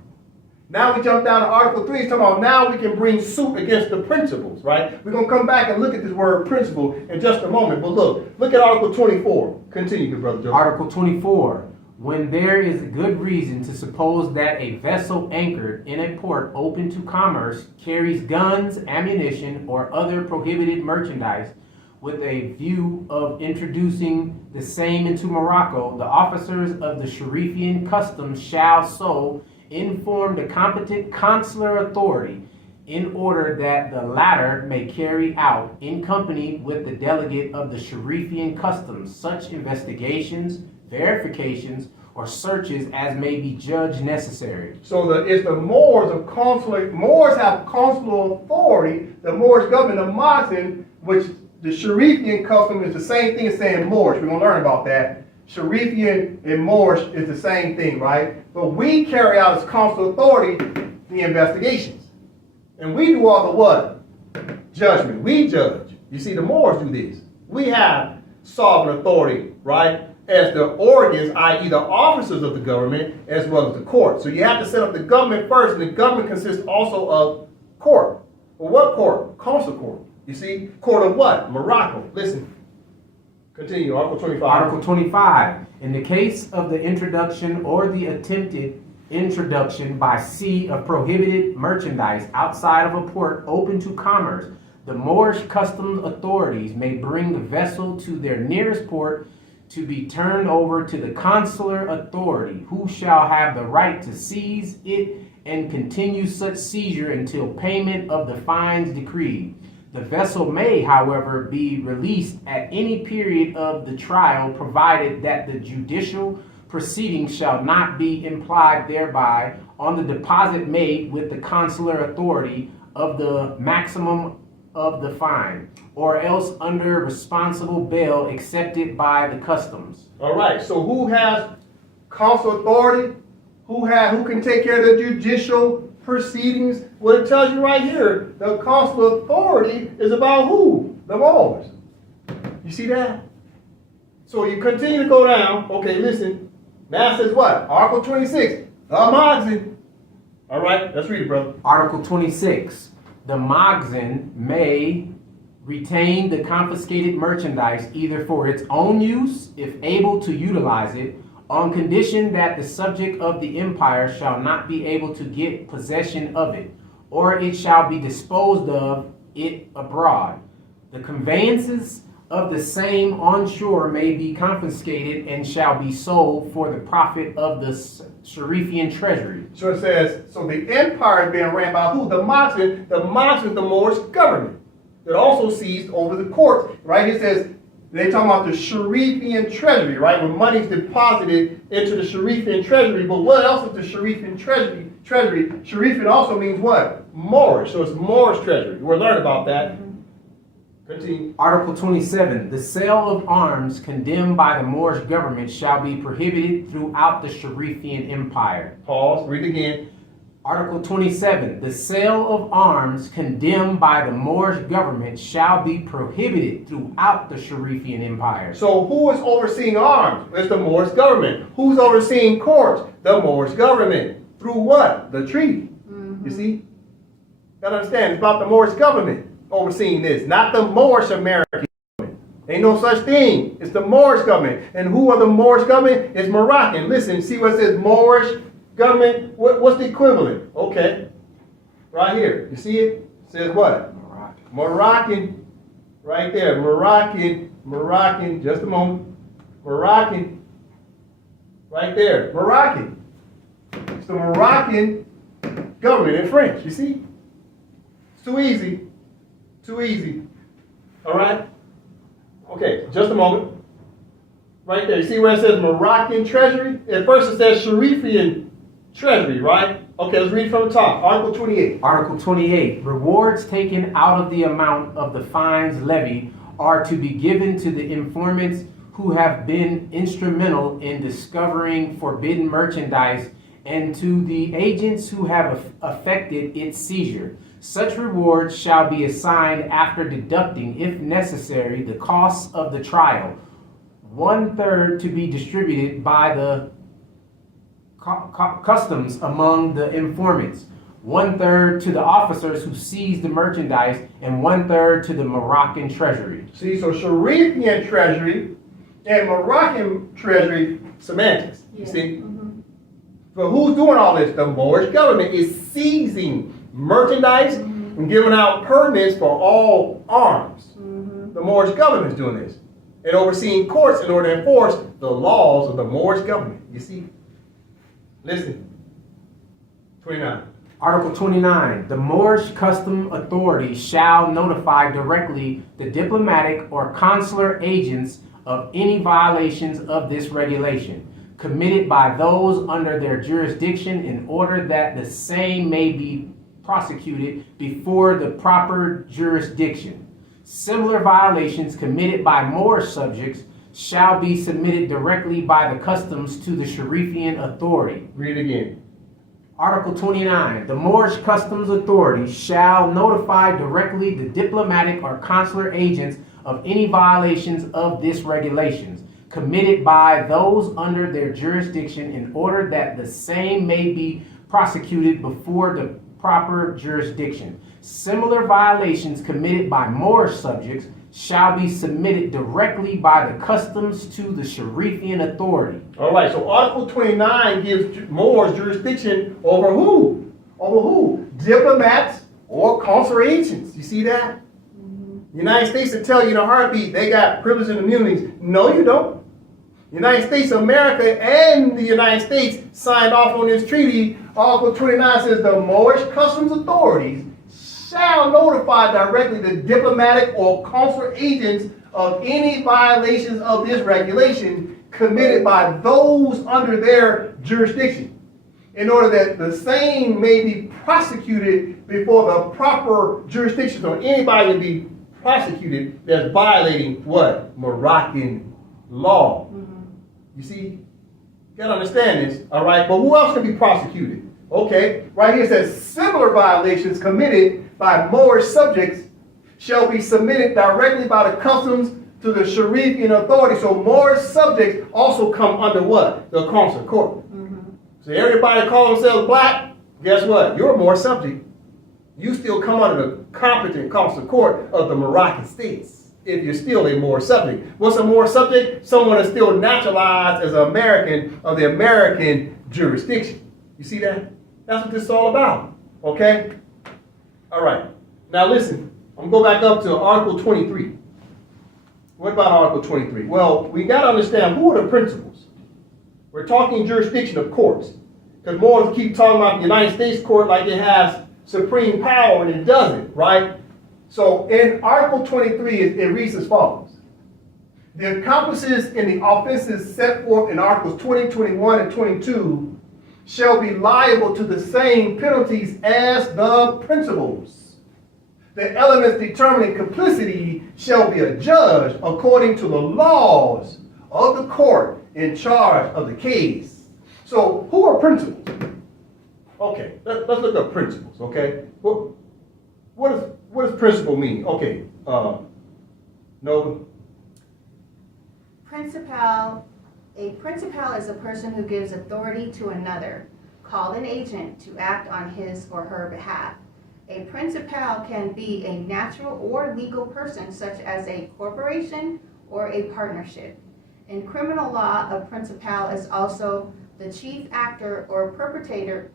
Now we jump down to Article 3, it's talking about now we can bring suit against the principles, right? We're going to come back and look at this word principle in just a moment. But look at Article 24. Continue, good brother Joe. Article 24. When there is a good reason to suppose that a vessel anchored in a port open to commerce carries guns, ammunition, or other prohibited merchandise with a view of introducing the same into Morocco, the officers of the Sharifian customs shall so inform the competent consular authority in order that the latter may carry out, in company with the delegate of the Sharifian customs, such investigations, verifications, or searches as may be judged necessary. So it's the Moors of consular. Moors have consular authority. The Moorish government, the Muslim, which the Sharifian custom is the same thing as saying Moorish. We're going to learn about that. Sharifian and Moorish is the same thing, right? But we carry out as consular authority the investigations. And we do all the what? Judgment. We judge. You see, the Moors do this. We have sovereign authority, right? As the organs, i.e. the officers of the government, as well as the court. So you have to set up the government first, and the government consists also of court. Well, what court? Consular court. You see? Court of what? Morocco. Listen. Continue. Article 25. Article 25. In the case of the introduction or the attempted introduction by sea of prohibited merchandise outside of a port open to commerce, the Moorish customs authorities may bring the vessel to their nearest port to be turned over to the consular authority, who shall have the right to seize it and continue such seizure until payment of the fines decreed. The vessel may, however, be released at any period of the trial, provided that the judicial proceedings shall not be implied thereby on the deposit made with the consular authority of the maximum of the fine, or else under responsible bail accepted by the customs. All right, so who has consular authority? Who can take care of the judicial proceedings? Well, it tells you right here, the consular authority is about who? The Moors. You see that? So you continue to go down. Okay, listen. Now it says what? Article 26. The Moxen. All right, let's read it, brother. Article 26. The Moxen may retain the confiscated merchandise either for its own use, if able to utilize it, on condition that the subject of the empire shall not be able to get possession of it, or it shall be disposed of it abroad. The conveyances of the same on shore may be confiscated and shall be sold for the profit of the Sharifian treasury. So it says, so the empire is being ran by who? The Moxen. The Moxen is the Moorish government that also seized over the courts. Right? It says They talking about the Sharifian treasury, right? When money's deposited into the Sharifian treasury. But what else is the Sharifian treasury? Sharifian also means what? Moorish. So it's Moorish treasury. We'll learn about that. Continue. Article 27. The sale of arms condemned by the Moorish government shall be prohibited throughout the Sharifian Empire. Pause. Read again. Article 27. The sale of arms condemned by the Moorish government shall be prohibited throughout the Sharifian Empire. So who is overseeing arms? It's the Moorish government. Who's overseeing courts? The Moorish government. Through what? The treaty. You see? You gotta understand, it's about the Moorish government overseeing this, not the Moorish American government. Ain't no such thing. It's the Moorish government. And who are the Moorish government? It's Moroccan. Listen, see what it says Moorish government? What's the equivalent? Okay. Right here. You see it? It says what? Moroccan. Right there. Moroccan. Just a moment. Moroccan. Right there. Moroccan. It's the Moroccan government in French. You see? It's too easy. Too easy. All right? Okay, just a moment. Right there. You see where it says Moroccan treasury? At first it says Sharifian treasury, right? Okay, let's read from the top. Article 28. Article 28. Rewards taken out of the amount of the fines levied are to be given to the informants who have been instrumental in discovering forbidden merchandise and to the agents who have affected its seizure. Such rewards shall be assigned after deducting, if necessary, the costs of the trial. 1/3 to be distributed by the customs among the informants, 1/3 to the officers who seized the merchandise, and 1/3 to the Moroccan treasury. See, so Sharifian treasury and Moroccan treasury, semantics. You see? But who's doing all this? The Moorish government is seizing merchandise and giving out permits for all arms. The Moorish government is doing this and overseeing courts in order to enforce the laws of the Moorish government. You see? Listen. 29. Article 29. The Moorish custom authority shall notify directly the diplomatic or consular agents of any violations of this regulation committed by those under their jurisdiction in order that the same may be prosecuted before the proper jurisdiction. Similar violations committed by Moorish subjects shall be submitted directly by the customs to the Sharifian authority. Read it again. Article 29. The Moorish customs authority shall notify directly the diplomatic or consular agents of any violations of this regulations committed by those under their jurisdiction in order that the same may be prosecuted before the proper jurisdiction. Similar violations committed by Moorish subjects shall be submitted directly by the customs to the Sharifian authority. All right, so Article 29 gives Moors jurisdiction over who? Over who? Diplomats or consular agents. You see that? The United States will tell you in a heartbeat they got privileges and immunities. No, you don't. The United States of America and the United States signed off on this treaty. Article 29 says the Moorish customs authorities shall notify directly the diplomatic or consular agents of any violations of this regulation committed by those under their jurisdiction, in order that the same may be prosecuted before the proper jurisdiction. So anybody can be prosecuted that's violating what? Moroccan law. You see? You gotta understand this, all right? But who else can be prosecuted? Okay, right here it says similar violations committed by Moorish subjects shall be submitted directly by the customs to the Sharifian authority. So Moorish subjects also come under what? The consular court. So everybody call themselves black, guess what? You're a Moorish subject. You still come under the competent consular court of the Moroccan states if you're still a Moorish subject. What's a Moorish subject? Someone that's still naturalized as an American of the American jurisdiction. You see that? That's what this is all about. Okay? All right. Now listen, I'm going to go back up to Article 23. What about Article 23? Well, we got to understand who are the principles. We're talking jurisdiction of courts. Because Moors keep talking about the United States court like it has supreme power, and it doesn't, right? So in Article 23, it reads as follows. The accomplices in the offenses set forth in Articles 20, 21, and 22 shall be liable to the same penalties as the principals. The elements determining complicity shall be adjudged according to the laws of the court in charge of the case. So, who are principals? Okay, let's look up principles, okay? What does principal mean? Okay, Nova? A principal is a person who gives authority to another, called an agent to act on his or her behalf. A principal can be a natural or legal person, such as a corporation or a partnership. In criminal law, a principal is also the chief actor or perpetrator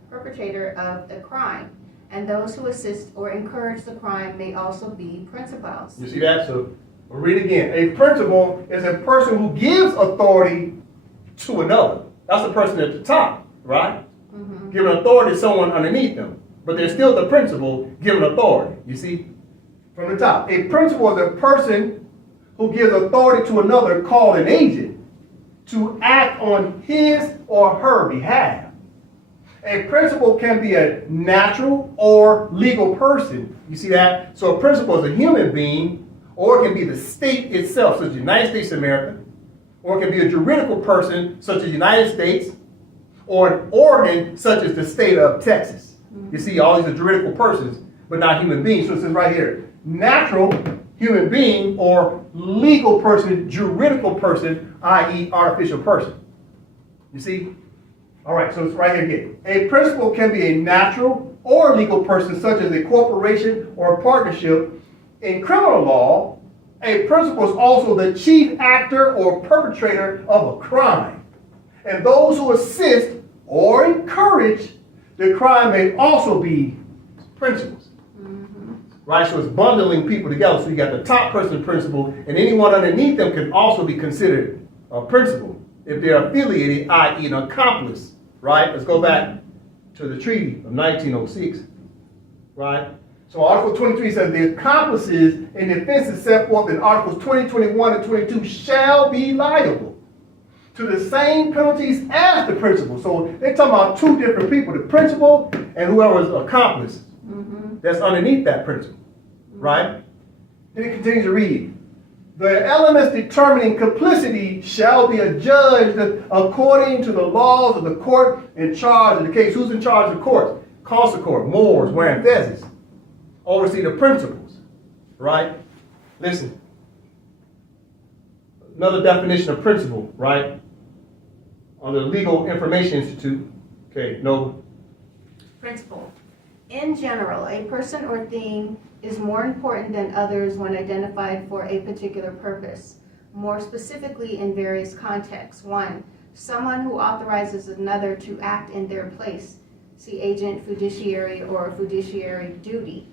of the crime, and those who assist or encourage the crime may also be principals. You see that? So, we'll read again. A principal is a person who gives authority to another. That's the person at the top, right? Mm-hmm. Giving authority to someone underneath them. But they're still the principal giving authority. You see? From the top. A principal is a person who gives authority to another called an agent to act on his or her behalf. A principal can be a natural or legal person. You see that? So a principal is a human being, or it can be the state itself, such as the United States of America, or it can be a juridical person, such as the United States, or an organ, such as the state of Texas. You see, all these are juridical persons, but not human beings. So it says right here, natural human being or legal person, juridical person, i.e. artificial person. You see? All right, so it's right here again. A principal can be a natural or legal person, such as a corporation or a partnership. In criminal law, a principal is also the chief actor or perpetrator of a crime. And those who assist or encourage the crime may also be principals. Mm-hmm. Right? So it's bundling people together. So you got the top person principal, and anyone underneath them can also be considered a principal if they're affiliated, i.e. an accomplice. Right? Let's go back to the Treaty of 1906. Right? So Article 23 says the accomplices in the offenses set forth in Articles 20, 21, and 22 shall be liable to the same penalties as the principal. So they're talking about two different people, the principal and whoever's accomplice that's underneath that principal. Right? Then it continues to read. The elements determining complicity shall be adjudged according to the laws of the court in charge of the case. Who's in charge of the court? Consul court, Moors wearing fezes. Oversee the principals, right? Listen. Another definition of principal, right? On the Legal Information Institute. Okay, Nova. Principal. In general, a person or thing is more important than others when identified for a particular purpose. More specifically in various contexts. 1. Someone who authorizes another to act in their place. See agent, fiduciary, or fiduciary duty.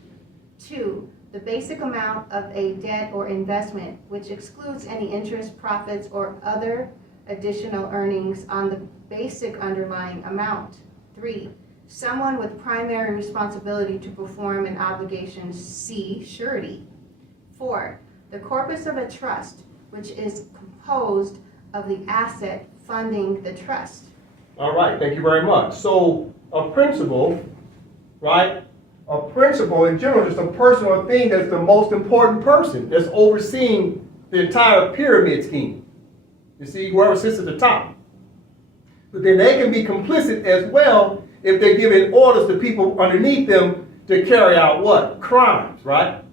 2. The basic amount of a debt or investment, which excludes any interest, profits, or other additional earnings on the basic underlying amount. 3. Someone with primary responsibility to perform an obligation, see surety. 4. The corpus of a trust, which is composed of the asset funding the trust. All right, thank you very much. So a principal, right? A principal in general is just a person or thing that's the most important person that's overseeing the entire pyramid scheme. You see, whoever sits at the top. But then they can be complicit as well if they're giving orders to people underneath them to carry out what? Crimes, right?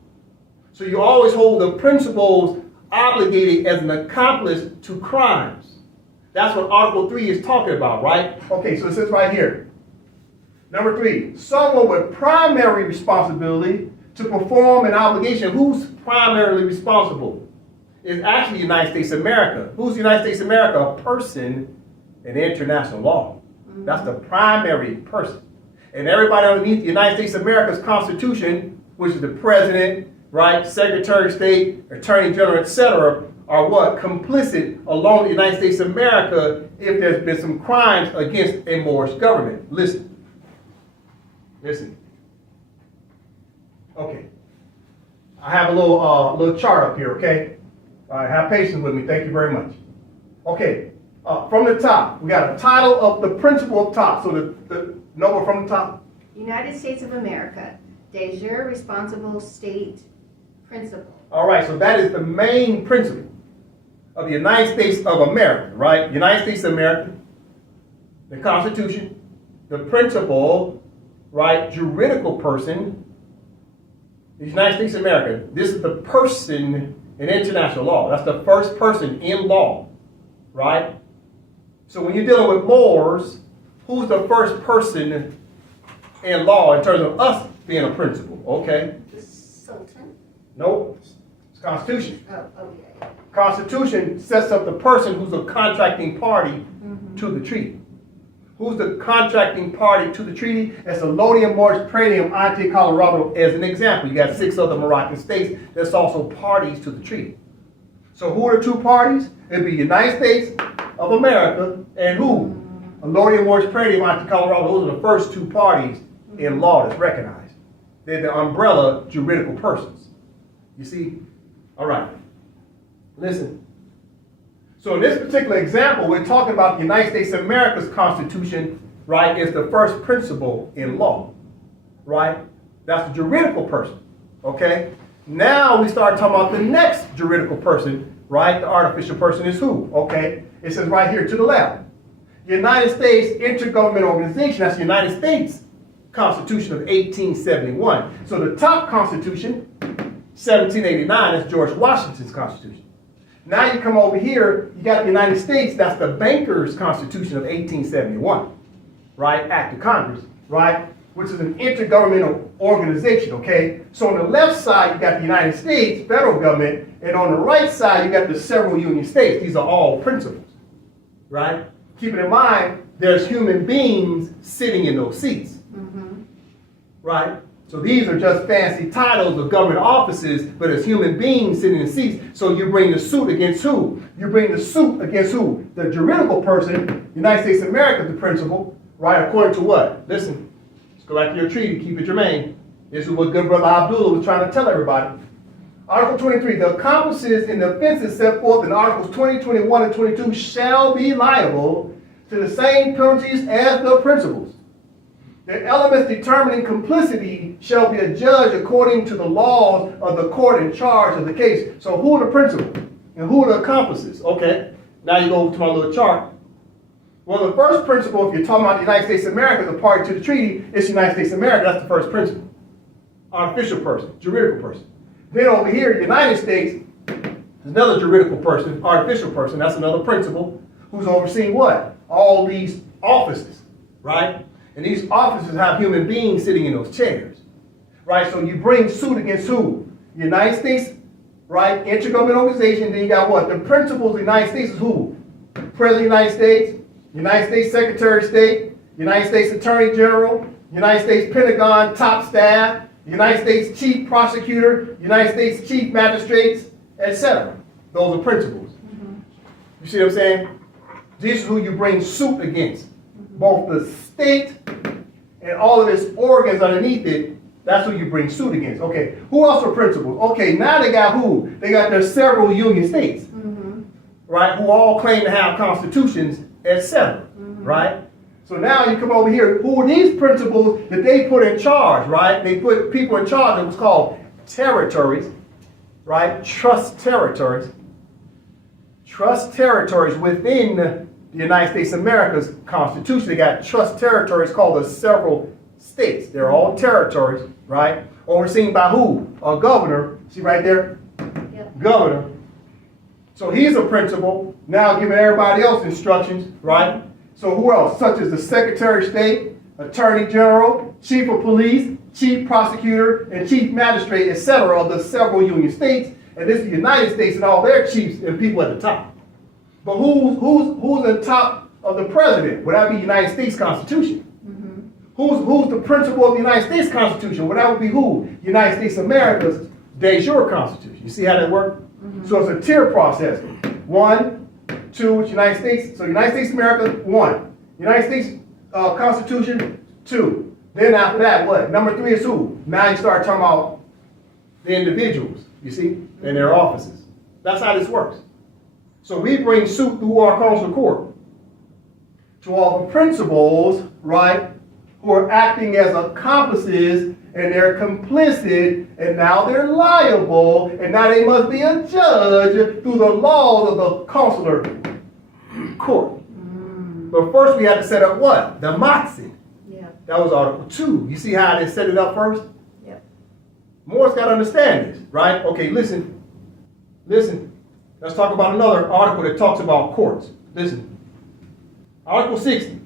So you always hold the principals obligated as an accomplice to crimes. That's what Article 3 is talking about, right? Okay, so it says right here. Number 3, someone with primary responsibility to perform an obligation. Who's primarily responsible? It's actually the United States of America. Who's the United States of America? A person in international law. That's the primary person. And everybody underneath the United States of America's Constitution, which is the President, right, Secretary of State, Attorney General, etc., are what? Complicit along the United States of America if there's been some crimes against a Moorish government. Listen. Okay. I have a little chart up here, okay? All right, have patience with me. Thank you very much. Okay, from the top, we got a title of the principal up top. So the number from the top. United States of America, de jure responsible state principle. All right, so that is the main principle of the United States of America, right? United States of America, the Constitution, the principal, right, juridical person, the United States of America. This is the person in international law. That's the first person in law, right? So when you're dealing with Moors, who's the first person in law in terms of us being a principal? Okay. The Sultan? Nope. It's Constitution. Oh, yeah. Constitution sets up the person who's a contracting party to the treaty. Who's the contracting party to the treaty? It's the Lodium, Moorish, Pradium, Ante, Colorado as an example. You got 6 other Moroccan states that's also parties to the treaty. So who are the 2 parties? It'd be United States of America and who? Lodium, Moorish, Pradium, Ante, Colorado. Those are the first 2 parties in law that's recognized. They're the umbrella juridical persons. You see? All right. Listen. So in this particular example, we're talking about the United States of America's Constitution, right, is the first principle in law, right? That's the juridical person, okay? Now we start talking about the next juridical person, right? The artificial person is who, okay? It says right here to the left. United States Intergovernmental Organization, that's the United States Constitution of 1871. So the top Constitution, 1789, that's George Washington's Constitution. Now you come over here, you got the United States, that's the Bankers' Constitution of 1871, right? Act of Congress, right? Which is an intergovernmental organization, okay? So on the left side, you got the United States, federal government, and on the right side, you got the several union states. These are all principles, right? Keeping in mind, there's human beings sitting in those seats, right? So these are just fancy titles of government offices, but it's human beings sitting in seats. So you bring the suit against who? You bring the suit against who? The juridical person, United States of America, the principal, right? According to what? Listen, let's go back to your treaty, keep it germane. This is what good brother Abdullah was trying to tell everybody. Article 23, the accomplices in the offenses set forth in Articles 20, 21, and 22 shall be liable to the same penalties as the principals. The elements determining complicity shall be adjudged according to the laws of the court in charge of the case. So who are the principals and who are the accomplices? Okay, now you go to my little chart. Well, the first principle, if you're talking about the United States of America, the party to the treaty, it's the United States of America. That's the first principle. Artificial person, juridical person. Then over here, the United States, there's another juridical person, artificial person. That's another principle who's overseeing what? All these offices, right? And these offices have human beings sitting in those chairs, right? So you bring suit against who? The United States, right? Intergovernmental organization. Then you got what? The principals of the United States is who? President of the United States, United States Secretary of State, United States Attorney General, United States Pentagon top staff, United States Chief Prosecutor, United States Chief Magistrates, etc. Those are principals. You see what I'm saying? This is who you bring suit against. Both the state and all of its organs underneath it, that's who you bring suit against. Okay, who else are principals? Okay, now they got who? They got their several union states, right, who all claim to have constitutions, etc., right? So now you come over here, who are these principals that they put in charge, right? They put people in charge of what's called territories, right? Trust territories. Trust territories within the United States of America's Constitution. They got trust territories called the several states. They're all territories, right? Overseen by who? A governor. See right there? Yep. Governor. So he's a principal, now giving everybody else instructions, right? So who else? Such as the Secretary of State, Attorney General, Chief of Police, Chief Prosecutor, and Chief Magistrate, etc. of the several union states. And this is the United States and all their chiefs and people at the top. But who's at the top of the president? Would that be United States Constitution? Who's the principal of the United States Constitution? Well, that would be who? United States of America's de jure Constitution. You see how that works? So it's a tier process. 1, 2, it's United States. So United States of America, 1. United States Constitution, 2. Then after that, what? Number 3 is who? Now you start talking about the individuals, you see, in their offices. That's how this works. So we bring suit through our consular court to all the principals, right, who are acting as accomplices, and they're complicit, and now they're liable, and now they must be a judge through the laws of the consular court. But first we had to set up what? The moxie. Yep. That was Article 2. You see how they set it up first? Yep. Moore's got to understand this, right? Okay, listen. Let's talk about another article that talks about courts. Listen. Article 60.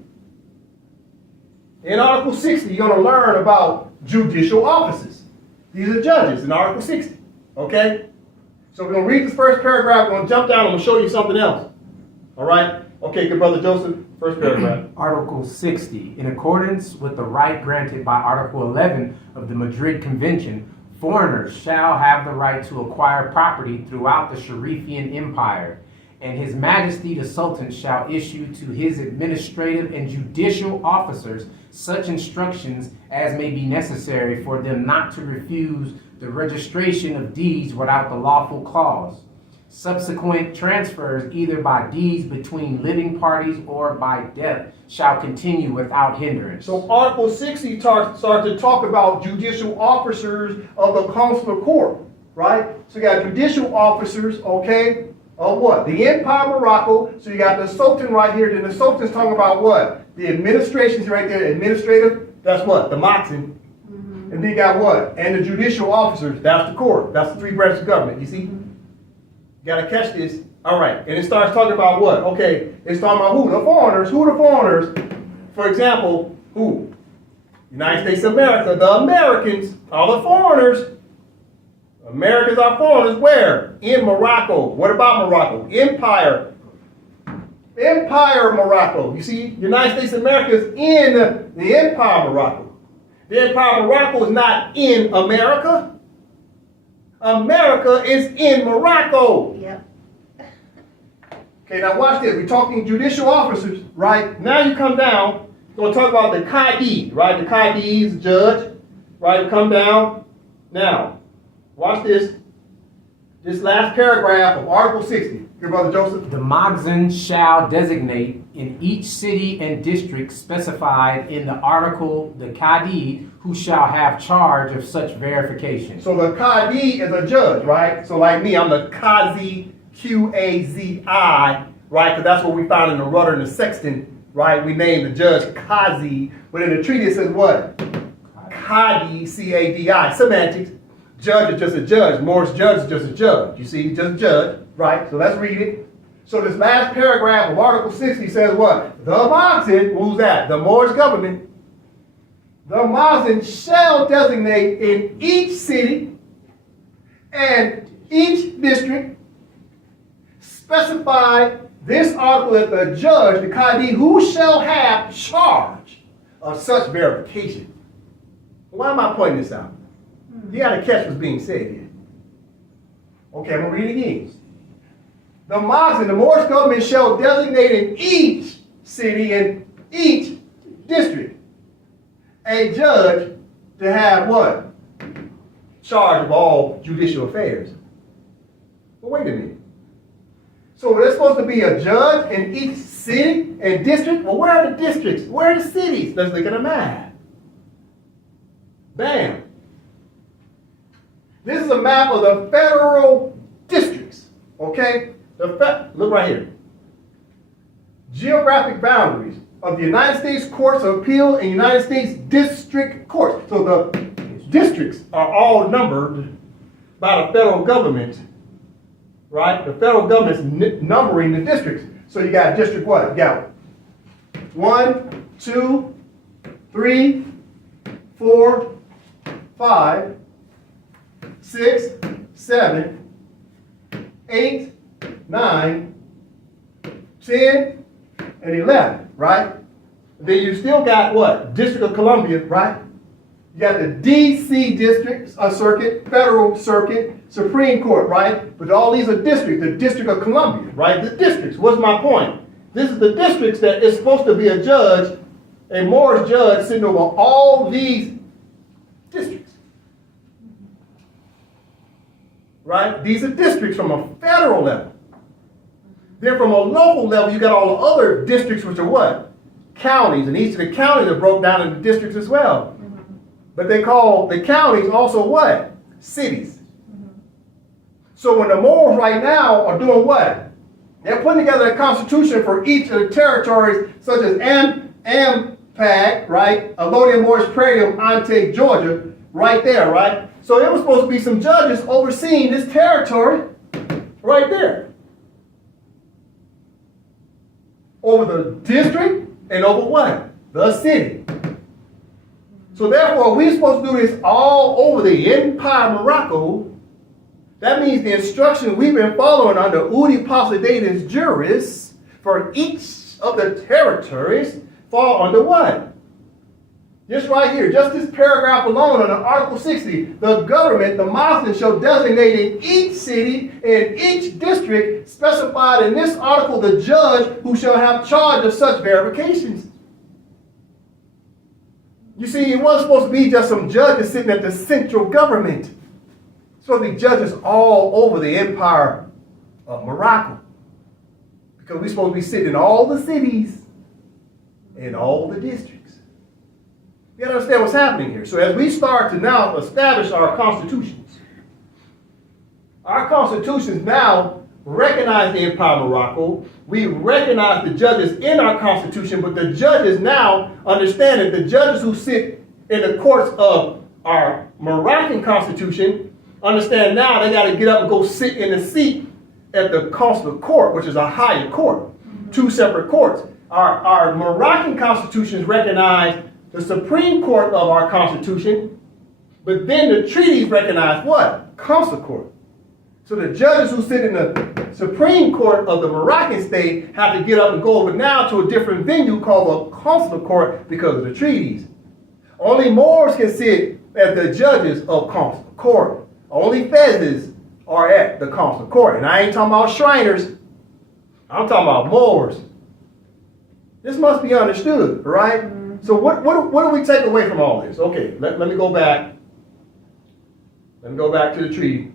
In Article 60, you're going to learn about judicial offices. These are judges in Article 60. Okay? So we're going to read this first paragraph. We're going to jump down and I'm going to show you something else. All right? Okay, good brother Joseph. First paragraph. Article 60. In accordance with the right granted by Article 11 of the Madrid Convention, foreigners shall have the right to acquire property throughout the Sharifian Empire, and His Majesty the Sultan shall issue to his administrative and judicial officers such instructions as may be necessary for them not to refuse the registration of deeds without the lawful clause. Subsequent transfers, either by deeds between living parties or by death, shall continue without hindrance. So Article 60 starts to talk about judicial officers of the consular court, right? So you got judicial officers, okay, of what? The Empire of Morocco. So you got the Sultan right here. Then the Sultan's talking about what? The administration's right there. Administrative, that's what? The Moxin. And then you got what? And the judicial officers, that's the court. That's the three branches of government, you see? You gotta catch this. All right, and it starts talking about what? Okay, it's talking about who? The foreigners. Who are the foreigners? For example, who? United States of America. The Americans are the foreigners. Americans are foreigners where? In Morocco. What about Morocco? Empire. Empire of Morocco. You see, United States of America is in the Empire of Morocco. The Empire of Morocco is not in America. America is in Morocco. Yep. Okay, now watch this. We're talking judicial officers, right? Now you come down, we're going to talk about the Qadi, right? The Qadi is the judge, right? Come down. Now, watch this. This last paragraph of Article 60. Here, Brother Joseph. The Moxen shall designate in each city and district specified in the article the Qadi who shall have charge of such verification. So the Qadi is a judge, right? So like me, I'm the Qazi, Qazi, right? Because that's what we found in the rudder and the sexton, right? We named the judge Qazi, but in the treaty it says what? Qadi, C-A-D-I, semantics. Judge is just a judge. Moore's judge is just a judge. You see, just a judge, right? So let's read it. So this last paragraph of Article 60 says what? The Moxen, who's that? The Moorish government. The Moxen shall designate in each city and each district, specify this article that the judge, the Qadi, who shall have charge of such verification. Why am I pointing this out? You got to catch what's being said here. Okay, I'm going to read it again. The Moxen, the Moorish government shall designate in each city and each district a judge to have what? Charge of all judicial affairs. But wait a minute. So there's supposed to be a judge in each city and district? Well, where are the districts? Where are the cities? Let's look at a map. Bam. This is a map of the federal districts, okay? Look right here. Geographic boundaries of the United States Courts of Appeal and United States District Courts. So the districts are all numbered by the federal government, right? The federal government's numbering the districts. So you got district what? You got 1, 2, 3, 4, 5, 6, 7, 8, 9, 10, and 11, right? Then you still got what? District of Columbia, right? You got the D.C. District Circuit, Federal Circuit, Supreme Court, right? But all these are districts, the District of Columbia, right? The districts. What's my point? This is the districts that is supposed to be a judge, a Moorish judge sitting over all these districts. right? These are districts from a federal level. Then from a local level, you got all the other districts, which are what? Counties, and each of the counties are broke down into districts as well. But they call the counties also what? Cities. So when the Moors right now are doing what? They're putting together a constitution for each of the territories, such as AMPAC, right? Alonia, Morris, Prairie, Ante, Georgia, right there, right? So there was supposed to be some judges overseeing this territory right there. Over the district and over what? The city. So therefore, we're supposed to do this all over the Empire of Morocco. That means the instruction we've been following under Udi Posidatis Juris for each of the territories fall under what? Just right here, just this paragraph alone under Article 60, the government, the Muslims, shall designate in each city and each district specified in this article the judge who shall have charge of such verifications. You see, it wasn't supposed to be just some judges sitting at the central government. It's supposed to be judges all over the Empire of Morocco. Because we're supposed to be sitting in all the cities and all the districts. You gotta understand what's happening here. So as we start to now establish our constitutions now recognize the Empire of Morocco. We recognize the judges in our constitution, but the judges now understand that the judges who sit in the courts of our Moroccan constitution understand now they got to get up and go sit in the seat at the consular court, which is a higher court, two separate courts. Our Moroccan constitutions recognize the Supreme Court of our constitution, but then the treaties recognize what? Consular court. So the judges who sit in the Supreme Court of the Moroccan state have to get up and go over now to a different venue called the consular court because of the treaties. Only Moors can sit as the judges of consular court. Only Fezes are at the consular court. And I ain't talking about Shriners. I'm talking about Moors. This must be understood, right? So what do we take away from all this? Okay, let me go back. Let me go back to the treaty.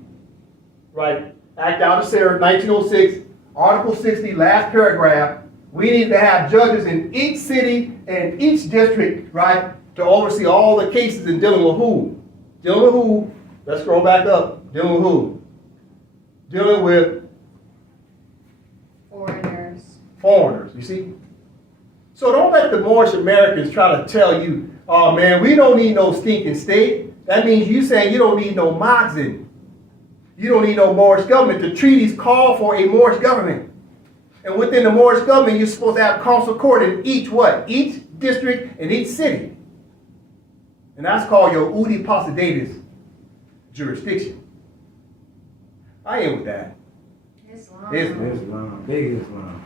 Right? Act out of Sarah, 1906, Article 60, last paragraph. We need to have judges in each city and each district, right, to oversee all the cases in dealing with who? Dealing with who? Let's scroll back up. Dealing with who? Dealing with foreigners, you see? So don't let the Moorish Americans try to tell you, oh man, we don't need no stinking state. That means you saying you don't need no Moxin. You don't need no Moorish government. The treaties call for a Moorish government. And within the Moorish government, you're supposed to have consular court in each what? Each district and each city. And that's called your Udi Posidatis jurisdiction. I end with that. Islam. Islam. Big Islam.